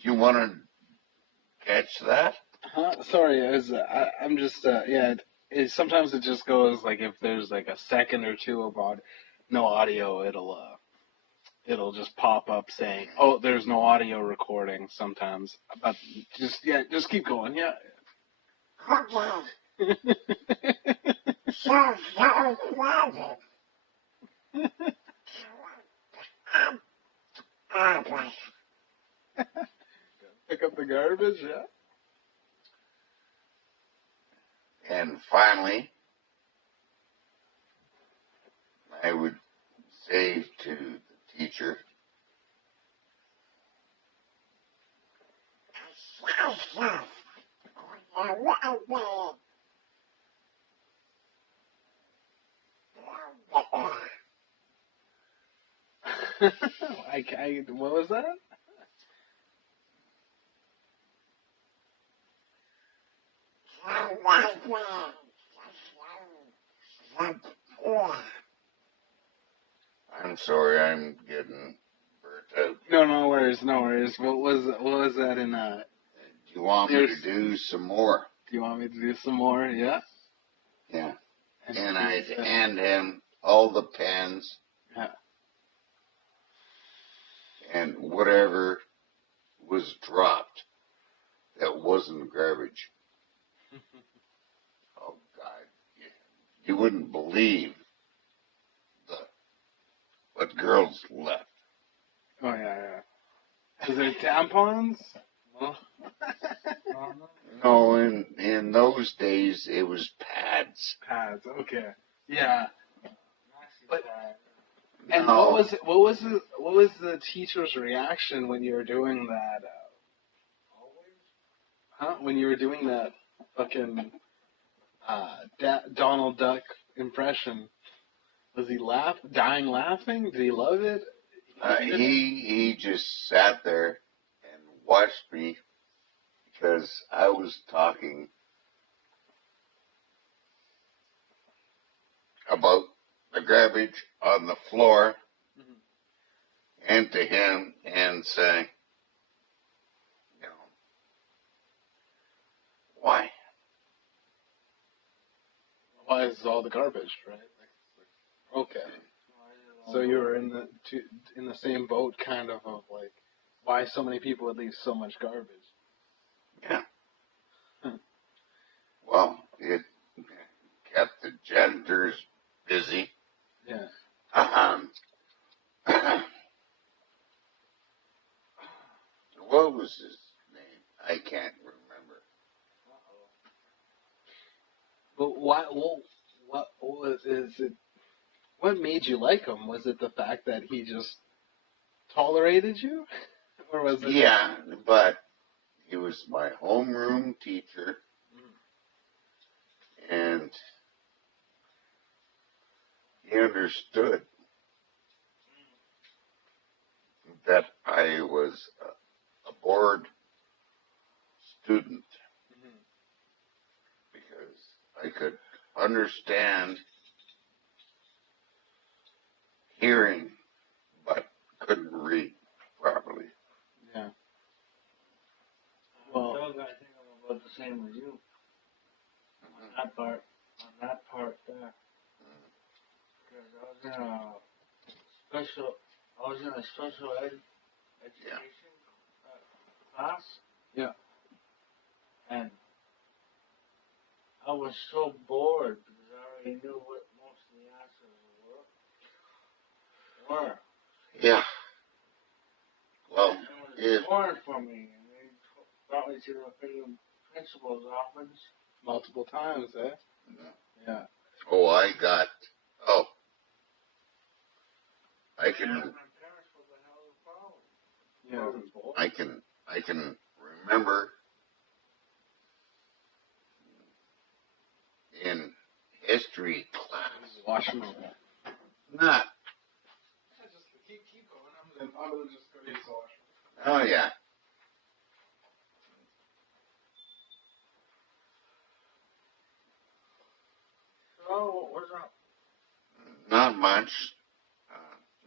You want to catch that? Sorry, I'm just yeah. Sometimes it just goes like if there's like a second or two of no audio, it'll just pop up saying, "Oh, there's no audio recording." Sometimes, but just keep going. Yeah. Pick up the garbage. Yeah. And finally, I would say to the teacher, What was that? I'm sorry, I'm getting burnt out. No worries, no worries. What was that in Do you want me to do some more? Do you want me to do some more? Yeah. Yeah. And I hand him all the pens. Yeah. And whatever was dropped that wasn't garbage. Oh, God. You wouldn't believe what girls left. Oh, yeah. Is it tampons? Well. No, in those days, it was pads. Pads, okay. Yeah. But, and No. what was the teacher's reaction when you were doing that? When you were doing that fucking Donald Duck impression? Was he dying laughing? Did he love it? He just sat there and watched me because I was talking about the garbage on the floor and to him and saying, you know, why? Why is all the garbage, right? Okay. So you were in the same boat, kind of like, why so many people would leave so much garbage? Yeah. Well, it kept the janitors busy. Yeah. What was his name? I can't remember. But why? Well, what was it? What made you like him? Was it the fact that he just tolerated you, or was it? Yeah, but he was my homeroom teacher, and he understood that I was a bored student because I could understand hearing, but couldn't read properly. Yeah. Well, Doug, I think I'm about the same as you. On that part there. Because I was in a special education class. Yeah. And I was so bored because I already knew what most of the answers were. Yeah. Well, it was boring for me. And they brought me to the principal's office. Multiple times, eh? Yeah. Oh, I can. Yeah. I can remember in history class. Washington. Not. Just keep going. I will just go use the washroom. Oh yeah. Oh, what's up? Not much.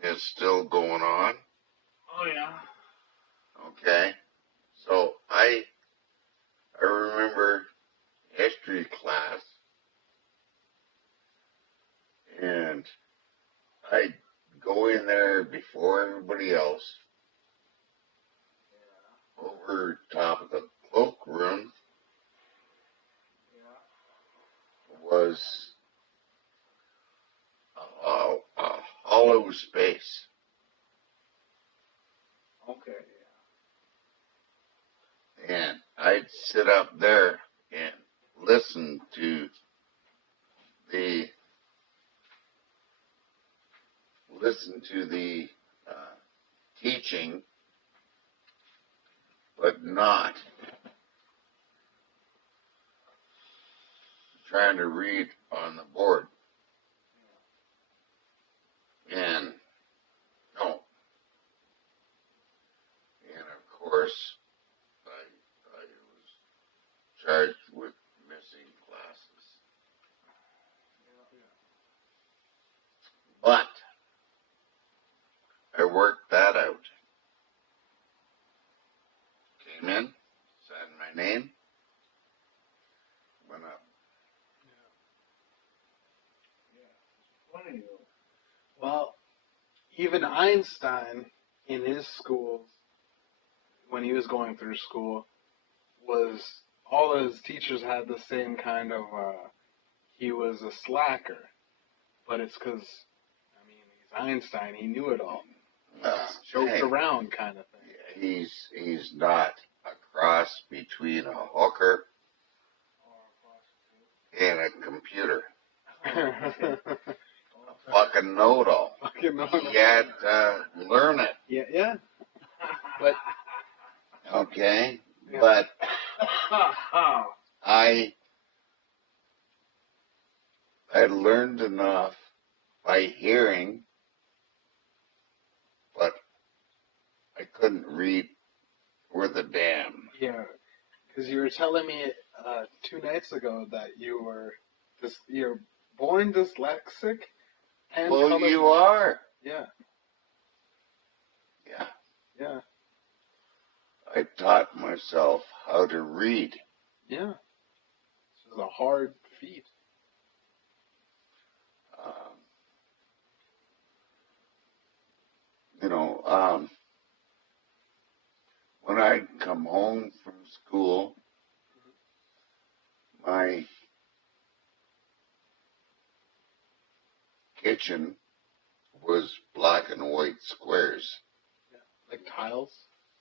It's still going on. Oh, yeah. Okay. So I remember history class, and I'd go in there before everybody else, over top of the cloakroom was a hollow space. Okay. And I'd sit up there and listen to the teaching, but not trying to read on the board. And no. And of course, I was charged with missing classes. But I worked that out. Came in, signed my name, went up. Funny. Well, even Einstein in his schools, when he was going through school, was all his teachers had the same kind of, he was a slacker. But it's because, I mean, he's Einstein, he knew it all. Joked around kind of thing. He's not a cross between a hooker and a computer. Fucking know-it-all. He had to learn it. Yeah. But okay, yeah. But I learned enough by hearing, but I couldn't read worth a damn. Yeah, because you were telling me 2 nights ago that you're born dyslexic and Well, colorblind. you are. Yeah. I taught myself how to read. Yeah. This is a hard feat. When I come home from school, my kitchen was black and white squares. Yeah. Like tiles?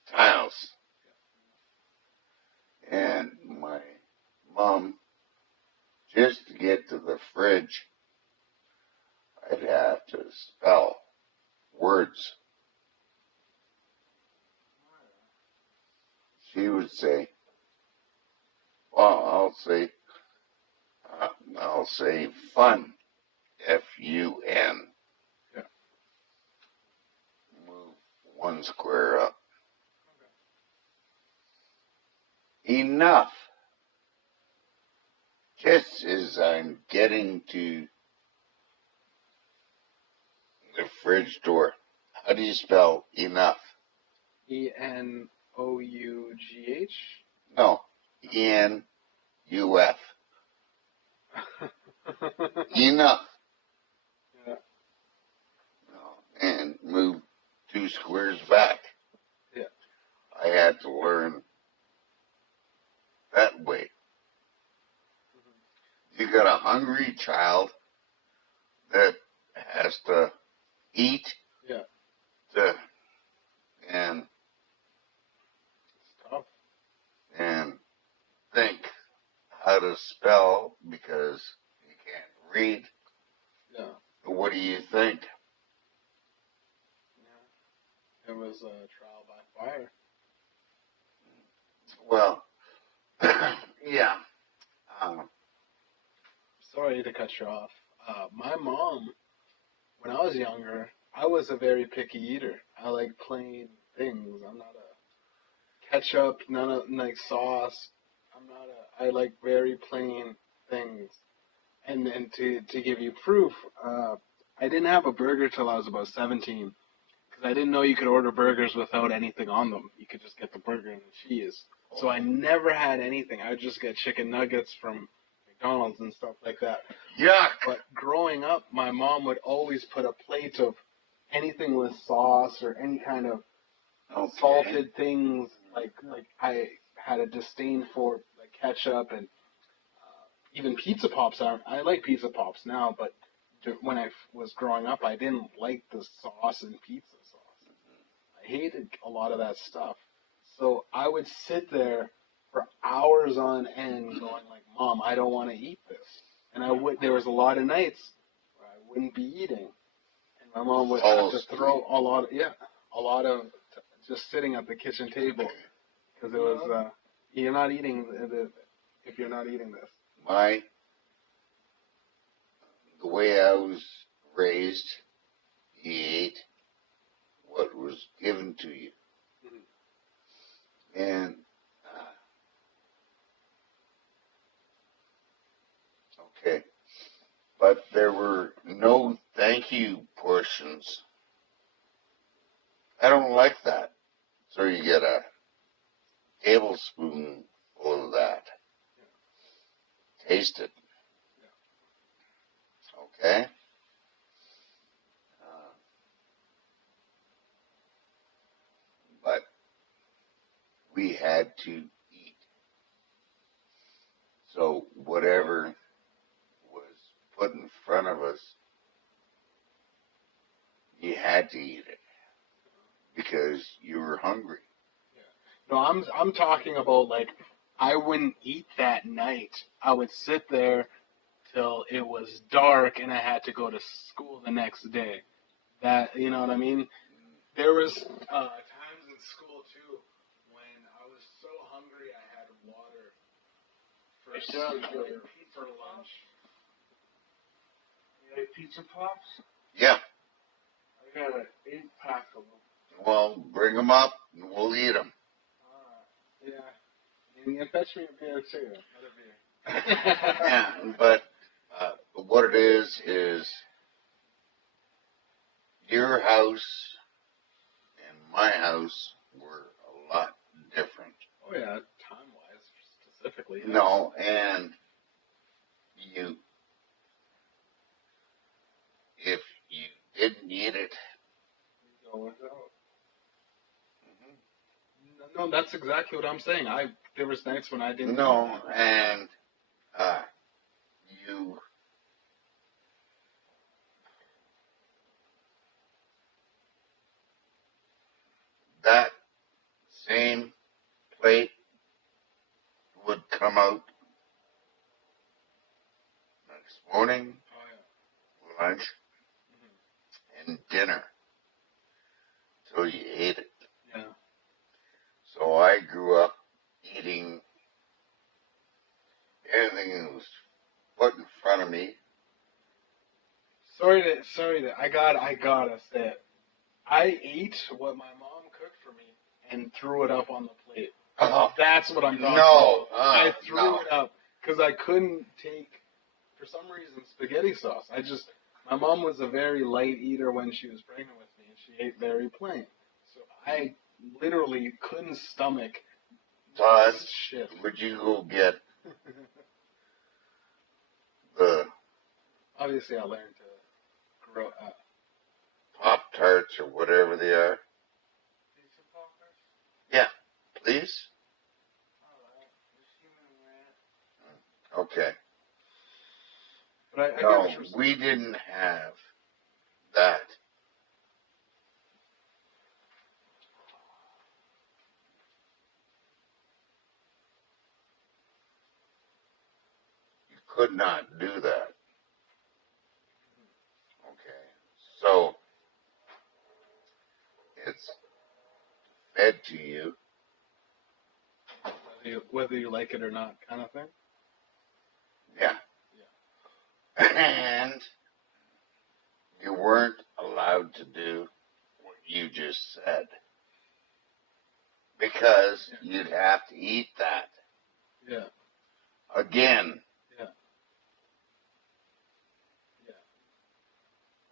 Tiles. And my mom, just to get to the fridge, I'd have to spell words. She would say, well, I'll say fun, F-U-N. Yeah. Move one square up. Okay. Enough. Just as I'm getting to the fridge door, how do you spell enough? E-N-O-U-G-H? No, E-N-U-F. Enough. Yeah. No, and move 2 squares back. Yeah. I had to learn that way. You got a hungry child that has to eat. Yeah. And It's tough. And think how to spell because you can't read. Yeah. What do you think? Yeah. It was a trial by fire. Well, yeah. Sorry to cut you off. My mom, when I was younger, I was a very picky eater. I like plain things. I'm not a ketchup, none of like sauce. I like very plain things. And to give you proof, I didn't have a burger till I was about 17 because I didn't know you could order burgers without anything on them. You could just get the burger and the cheese. So I never had anything. I would just get chicken nuggets from McDonald's and stuff like that. Yuck. But growing up, my mom would always put a plate of anything with sauce or any kind of salted things. Like I had a disdain for like ketchup and even pizza pops. I like pizza pops now, but when I was growing up, I didn't like the sauce and pizza sauce. I hated a lot of that stuff. So I would sit there for hours on end going like, Mom, I don't want to eat this. And there was a lot of nights where I wouldn't be eating. And my mom would have to throw a lot of just sitting at the kitchen table. Because it was, you're not eating if you're not eating this. The way I was raised, you ate what was given to you. And okay, but there were no thank you portions. I don't like that. So you get a tablespoon full of that. Taste it. Okay? But we had to eat. So whatever was put in front of us, you had to eat it because you were hungry. No, I'm talking about like I wouldn't eat that night. I would sit there till it was dark and I had to go to school the next day. That, you know what I mean? There was times in school too when I was so hungry I had water for lunch. You like pizza pops? Yeah. I got an 8-pack of them. Well, bring them up and we'll eat them. Yeah. And you fetch me a beer too. Another beer. Yeah, but what it is your house and my house were a lot different. Oh yeah, time-wise specifically. Yes. No, and if you didn't eat it, you go without. No, that's exactly what I'm saying. There was nights when I didn't. No, and you. That same plate would come out next morning, lunch, and dinner. So you ate it. Yeah. So I grew up eating anything that was put in front of me. Sorry to, I gotta say it. I ate what my mom cooked for me and threw it up on the plate. Oh, that's what I'm talking about. I threw no. it up because I couldn't take, for some reason, spaghetti sauce. My mom was a very light eater when she was pregnant with me, and she ate very plain. So I literally couldn't stomach Todd, shit. would you go get the Obviously, I learned to grow up. Pop-Tarts or whatever they are? Pizza poppers? Yeah, please? Okay. But I No, get what you're saying. we didn't have that. You could not do that. Okay. So, it's fed to you. Whether you like it or not, kind of thing. Yeah. And you weren't allowed to do what you just said. Because you'd have to eat that. Yeah. Again. Yeah.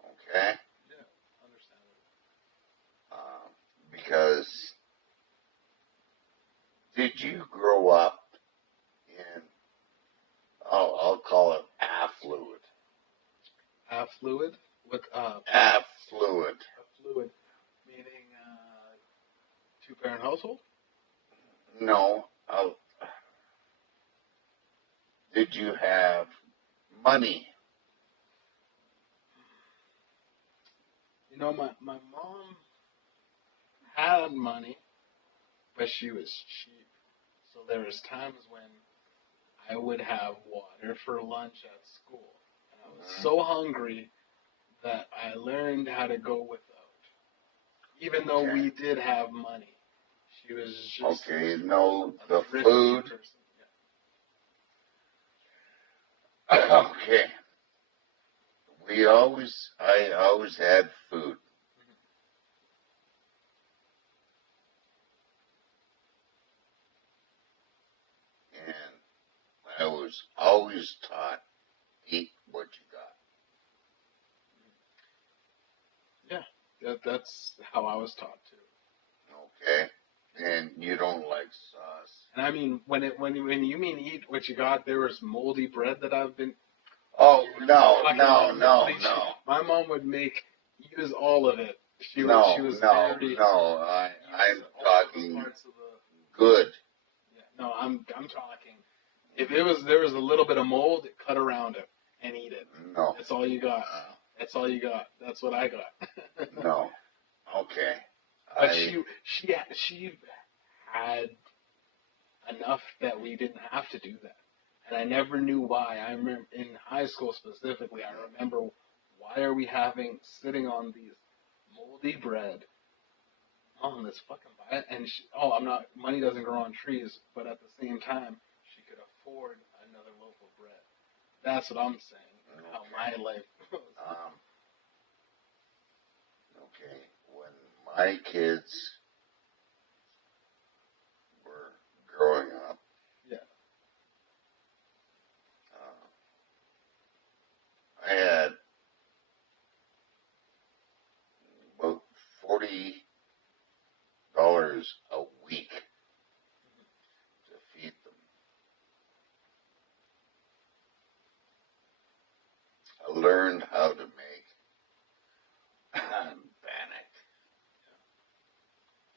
Okay? Yeah. Understandable. did you grow up in, I'll call it affluent. Affluid? With Affluent. affluid, meaning two-parent household? No. Did you have money? You know, my mom had money, but she was cheap. So there was times when I would have water for lunch at school. And I was so hungry that I learned how to go without. Even though we did have money. She was just Okay, no, a the thrifty food. person. Okay. I always had food. And I was always taught, eat what you got. Yeah, that's how I was taught too. Okay? And you don't like sauce. And I mean, when you mean eat what you got, there was moldy bread that I've been. Oh, no. My mom would use all of it. She was very. No. I'm talking Parts of the, good. yeah, no, I'm talking. If there was a little bit of mold, cut around it and eat it. No. That's all you got. That's all you got. That's what I got. No. Okay. But she had enough that we didn't have to do that. And I never knew why. I remember in high school specifically, I remember, why are we sitting on these moldy bread on this fucking buy it? And money doesn't grow on trees, but at the same time, she could afford another loaf of bread. That's what I'm saying, how my life goes. Okay, when my kids were growing up, Yeah. I had about $40 a week to feed them. I learned how to make bannock,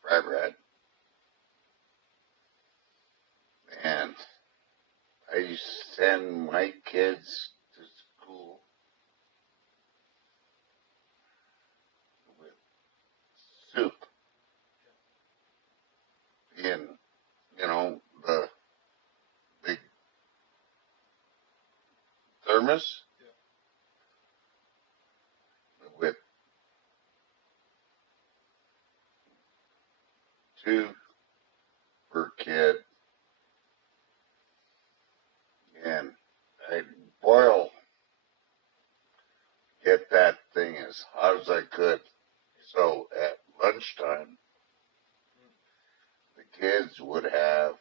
fry bread, and I used to send my kids to school with soup in, the big thermos with 2 per kid, and I'd get that thing as hot as I could. So at lunchtime, the kids would have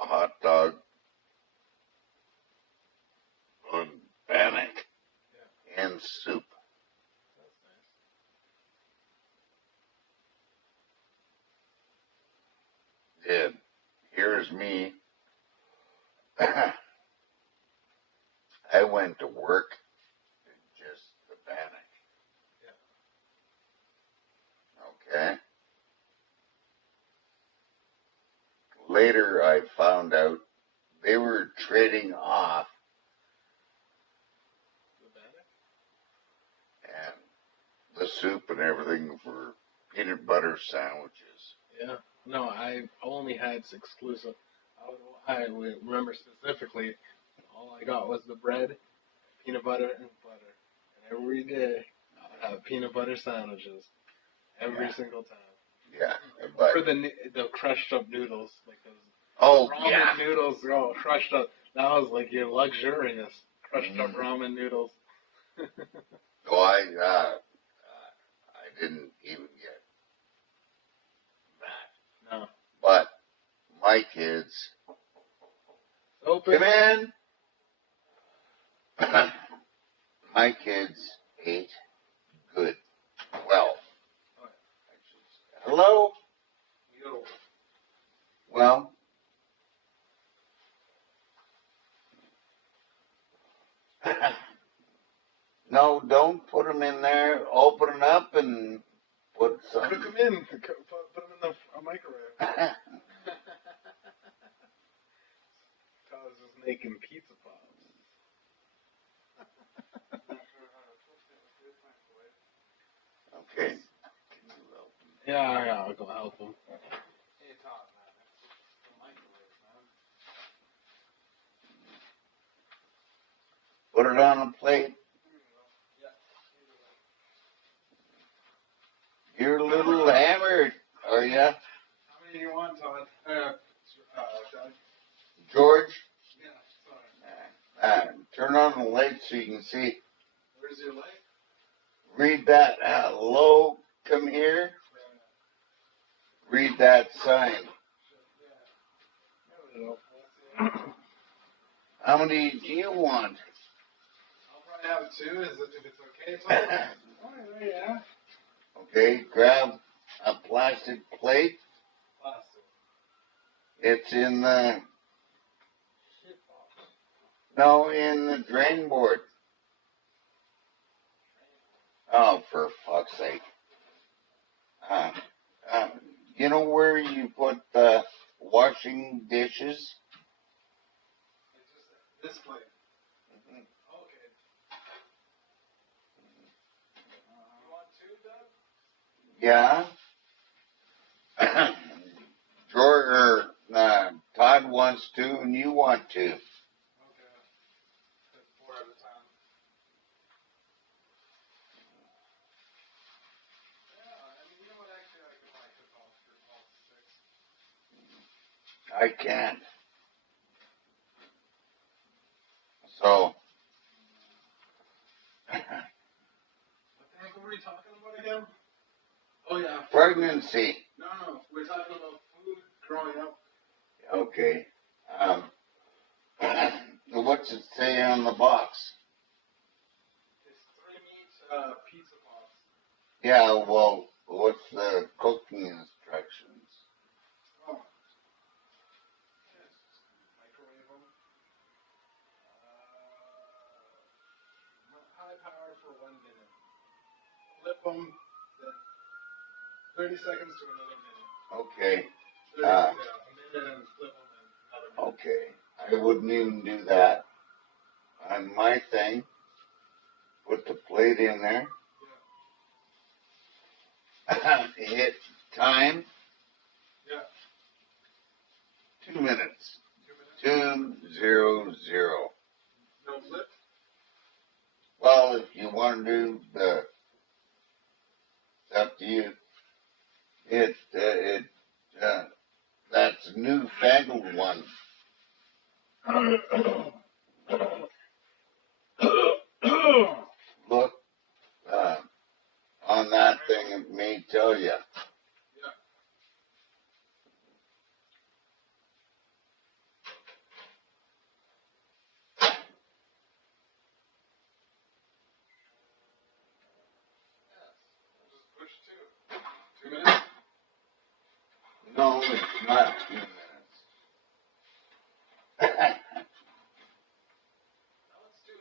a hot dog on bannock and soup. And here's me. I went to work in just the bannock. Okay. Later, I found out they were trading off and the soup and everything for peanut butter sandwiches. Yeah. No, I only had exclusive. I remember specifically, all I got was the bread, peanut butter, and butter. And every day, I would have peanut butter sandwiches. Every single time. Yeah, but for the crushed up noodles, like those ramen noodles, crushed up. That was like your luxurious crushed up ramen noodles. So I didn't even get that. No. But my kids, Open. come in. My kids ate good. Well, hello. Well, no, don't put them in there. Open it up and put some. Cook them in. Put them in the microwave. Todd's just making pizza pops. Okay. Yeah, I'll go help him. Hey, Todd, man. It's the microwave, man. Put it on a plate. You're a little hammered, are you? How many do you want, Todd? Doug? George? Yeah, sorry. Turn on the light so you can see. Where's your light? Read that hello, come here. Read that sign. How many do you want? I'll probably have two. If it's okay, Todd? Oh, yeah. Okay, grab a plastic plate. Plastic. It's in the... No, in the drain board. Oh, for fuck's sake. You know where you put the washing dishes? It's just this plate. Okay. You want two, Doug? Yeah. George or Todd wants two, and you want two. Okay. That's 4 at a time. Yeah, I mean, you know what? Actually, I could probably cook all 6. I can't. So. What the heck were we talking about again? Oh, yeah. Pregnancy. No. We're talking about food growing up. Okay. What's it say on the box? It's 3 meat pizza pops. Yeah, well, what's the cooking instructions? Oh. Yes. Microwave them. High power for 1 minute. Flip them, then 30 seconds to another minute. Okay. 30, a minute and flip them and another minute. Okay. I wouldn't even do that. On my thing, put the plate in there. Yeah. Hit time. Yeah. 2 minutes. 2 minutes. 2:00. No flip? Well, if you want to do it's up to you. That's a newfangled one. Look on that thing, it may tell you. Yeah. Just push 2. 2 minutes? No, it's not 2 minutes.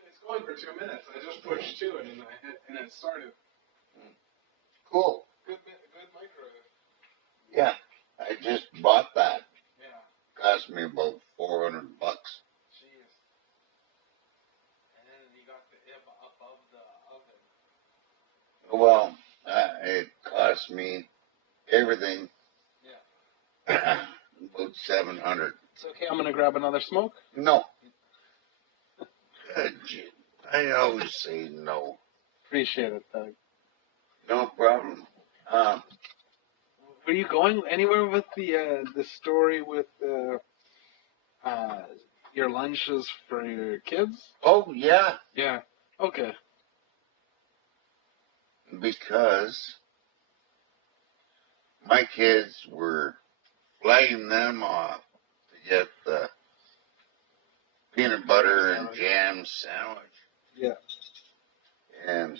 It's going for 2 minutes. I just pushed 2 and then I hit and it started. Cool. Good microwave. Yeah, I just bought that. Yeah. Cost me about $400. Jeez. And then you got the ib above the oven. Well, it cost me everything Yeah. about $700. It's okay. I'm gonna grab another smoke. No. I always say no. Appreciate it, Doug. No problem. Were you going anywhere with the story with your lunches for your kids? Oh, yeah. Yeah. Okay. Because my kids were flagging them off to get the peanut butter and jam sandwich. Yeah. And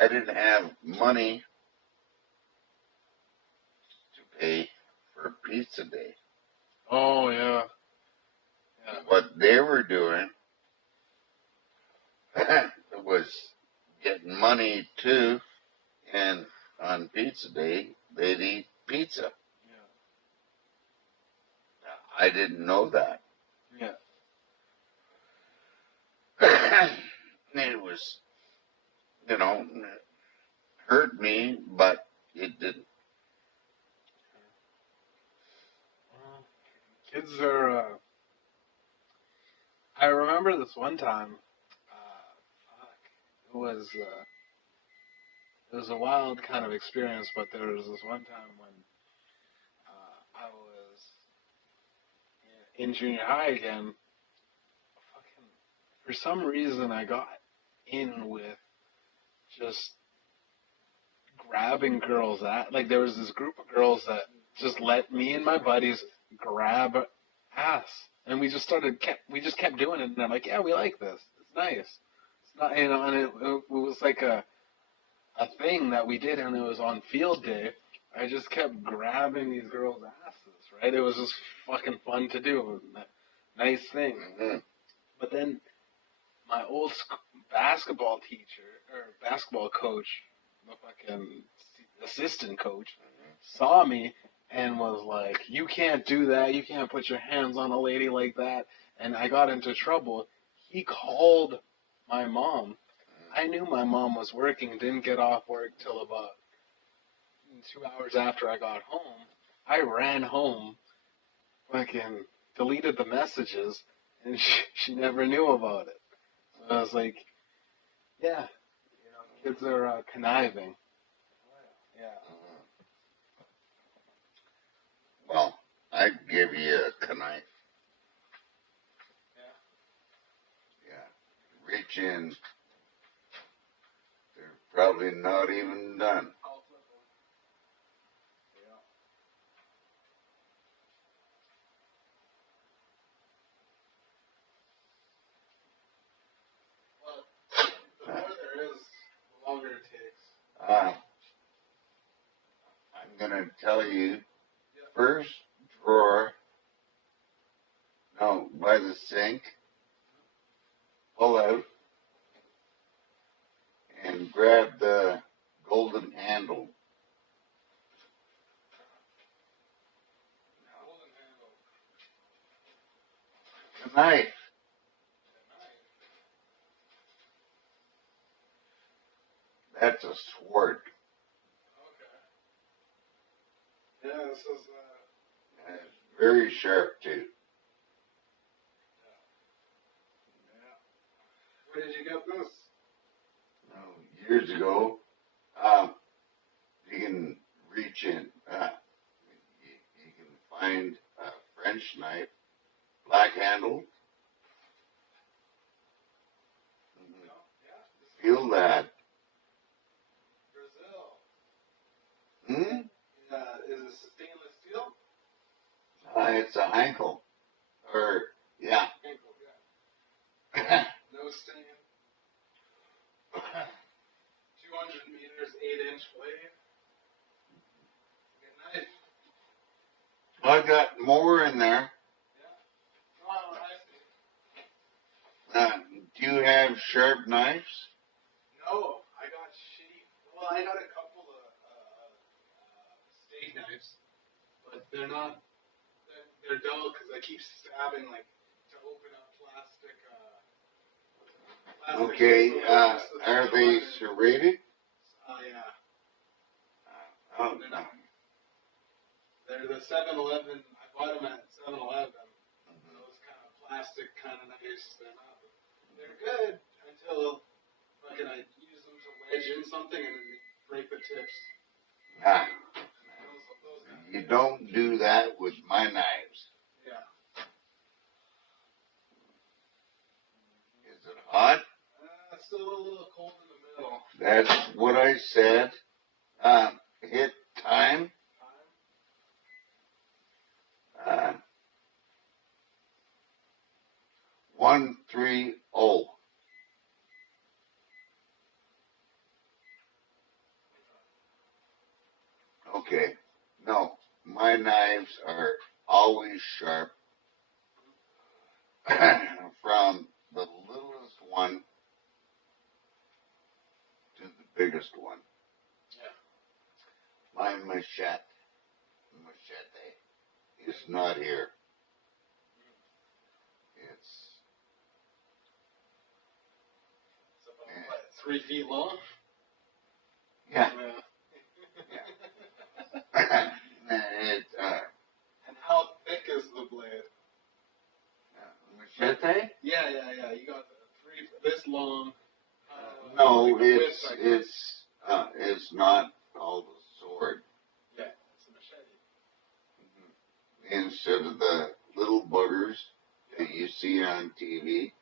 I didn't have money to pay for pizza day. Oh, yeah. Yeah. What they were doing was getting money too, and on pizza day, they'd eat pizza. Yeah. I didn't know that. Yeah. It was, hurt me, but it didn't. Kids are, I remember this one time, it was, it was a wild kind of experience, but there was this one time when I was in junior high again. Fucking, for some reason, I got in with just grabbing girls at, like, there was this group of girls that just let me and my buddies grab ass, and we just kept doing it, and I'm like, yeah, we like this. It's nice. It's not, and it was like a thing that we did, and it was on field day. I just kept grabbing these girls' asses, right? It was just fucking fun to do. Nice thing. Mm-hmm. But then my old basketball teacher, or basketball coach, the fucking assistant coach, saw me and was like, you can't do that. You can't put your hands on a lady like that. And I got into trouble. He called my mom. I knew my mom was working, didn't get off work till about 2 hours after I got home. I ran home, fucking deleted the messages, and she never knew about it. So I was like, yeah, kids are conniving. Yeah. Well, I'd give you a knife. Yeah. Reach in. They're probably not even done. The more there is, the longer it takes. I'm going to tell you, first drawer, no, by the sink, pull out, and grab the golden handle. The knife. That's a sword. Okay. Yeah, this is. And it's very sharp too. Yeah. Where did you get this? Years ago, you can reach in. You can find a French knife, black handle. Feel that. Brazil. Is it stainless steel? It's a Henkel. Or, yeah. Henkel, yeah. No stain. 200 meters, 8-inch blade. Good knife. I got more in there. Yeah. Oh, I see. Do you have sharp knives? No, I got shitty. Well, I got a couple of steak knives, but they're not. They're dull because I keep stabbing like to open up plastic. Okay. Are they serrated? Yeah. Oh, no. They're the 7-Eleven. I bought them at 7-Eleven. Those kind of plastic kind of knives. They're not. They're good until fucking I use them to wedge in something and then they break the tips. Ah. Those kind of You don't do that with my knives. Yeah. Is it hot? It's still a little cold in the middle. That's what I said. Hit time. 130. Okay. No, my knives are always sharp. From the littlest one to the biggest one. Yeah. My machete is not here. It's about, what, 3 feet long? yeah. Yeah. It, And how thick is the blade? machete? Yeah. You got this long. No, like the width, I guess. it's not called a sword. Yeah, it's a machete. Instead of the little buggers that you see on TV.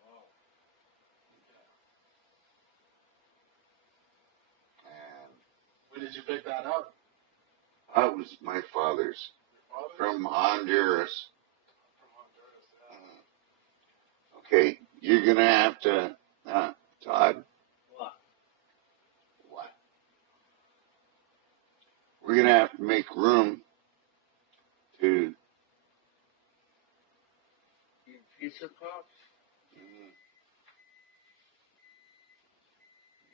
Wow. And Where did you pick that up? that was my father's. Your father? From Honduras. From Honduras, yeah. Okay, you're gonna have to, Todd. What? What? We're gonna have to make room to. Eat pizza pops?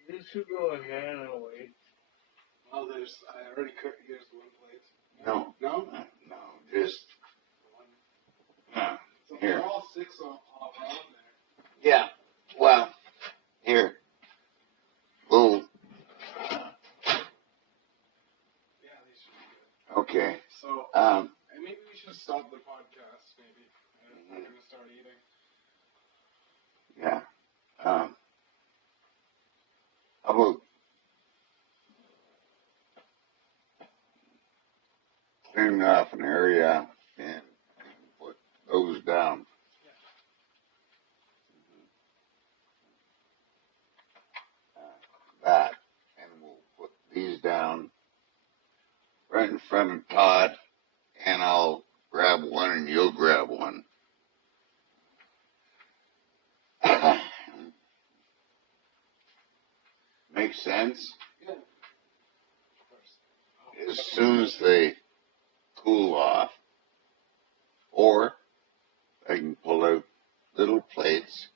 You should go ahead and wait. Well, I already cooked. Here's one plate. No, No? no, just One. So here. they're all 6 on there. Yeah. Well, here. Well, Yeah, they should be good. okay. So, Um, maybe we should stop the podcast, maybe. We're going to start eating. yeah. How about clearing off an area and put those down? That, and we'll put these down right in front of Todd, and I'll grab one and you'll grab one. Makes sense? Yeah. Of course. As soon as they cool off, or I can pull out little plates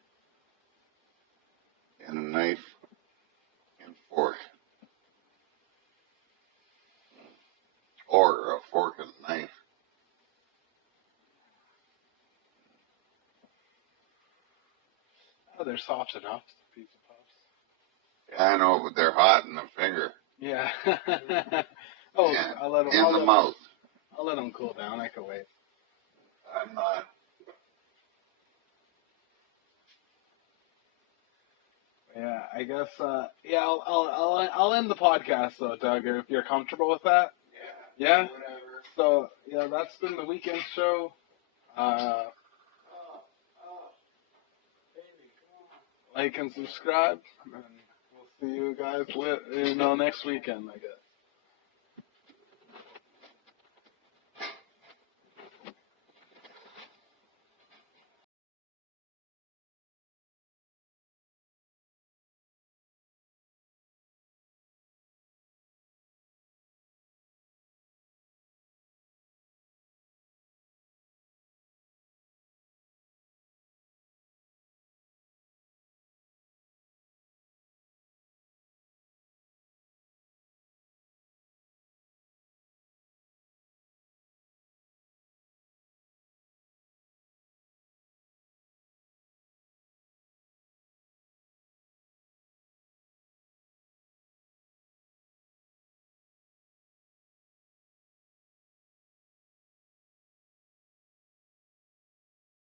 and a knife and fork, or a fork and a knife. Oh, they're soft enough, the pizza puffs. I know, but they're hot in the finger. Yeah. Yeah, I'll let them, in the mouth. I'll let them cool down. I can wait. I'm not. Yeah, I guess. Yeah, I'll end the podcast though, Doug. If you're comfortable with that. Yeah. Whatever. So yeah, that's been the weekend show. Like and subscribe, and we'll see you guys next weekend, I guess.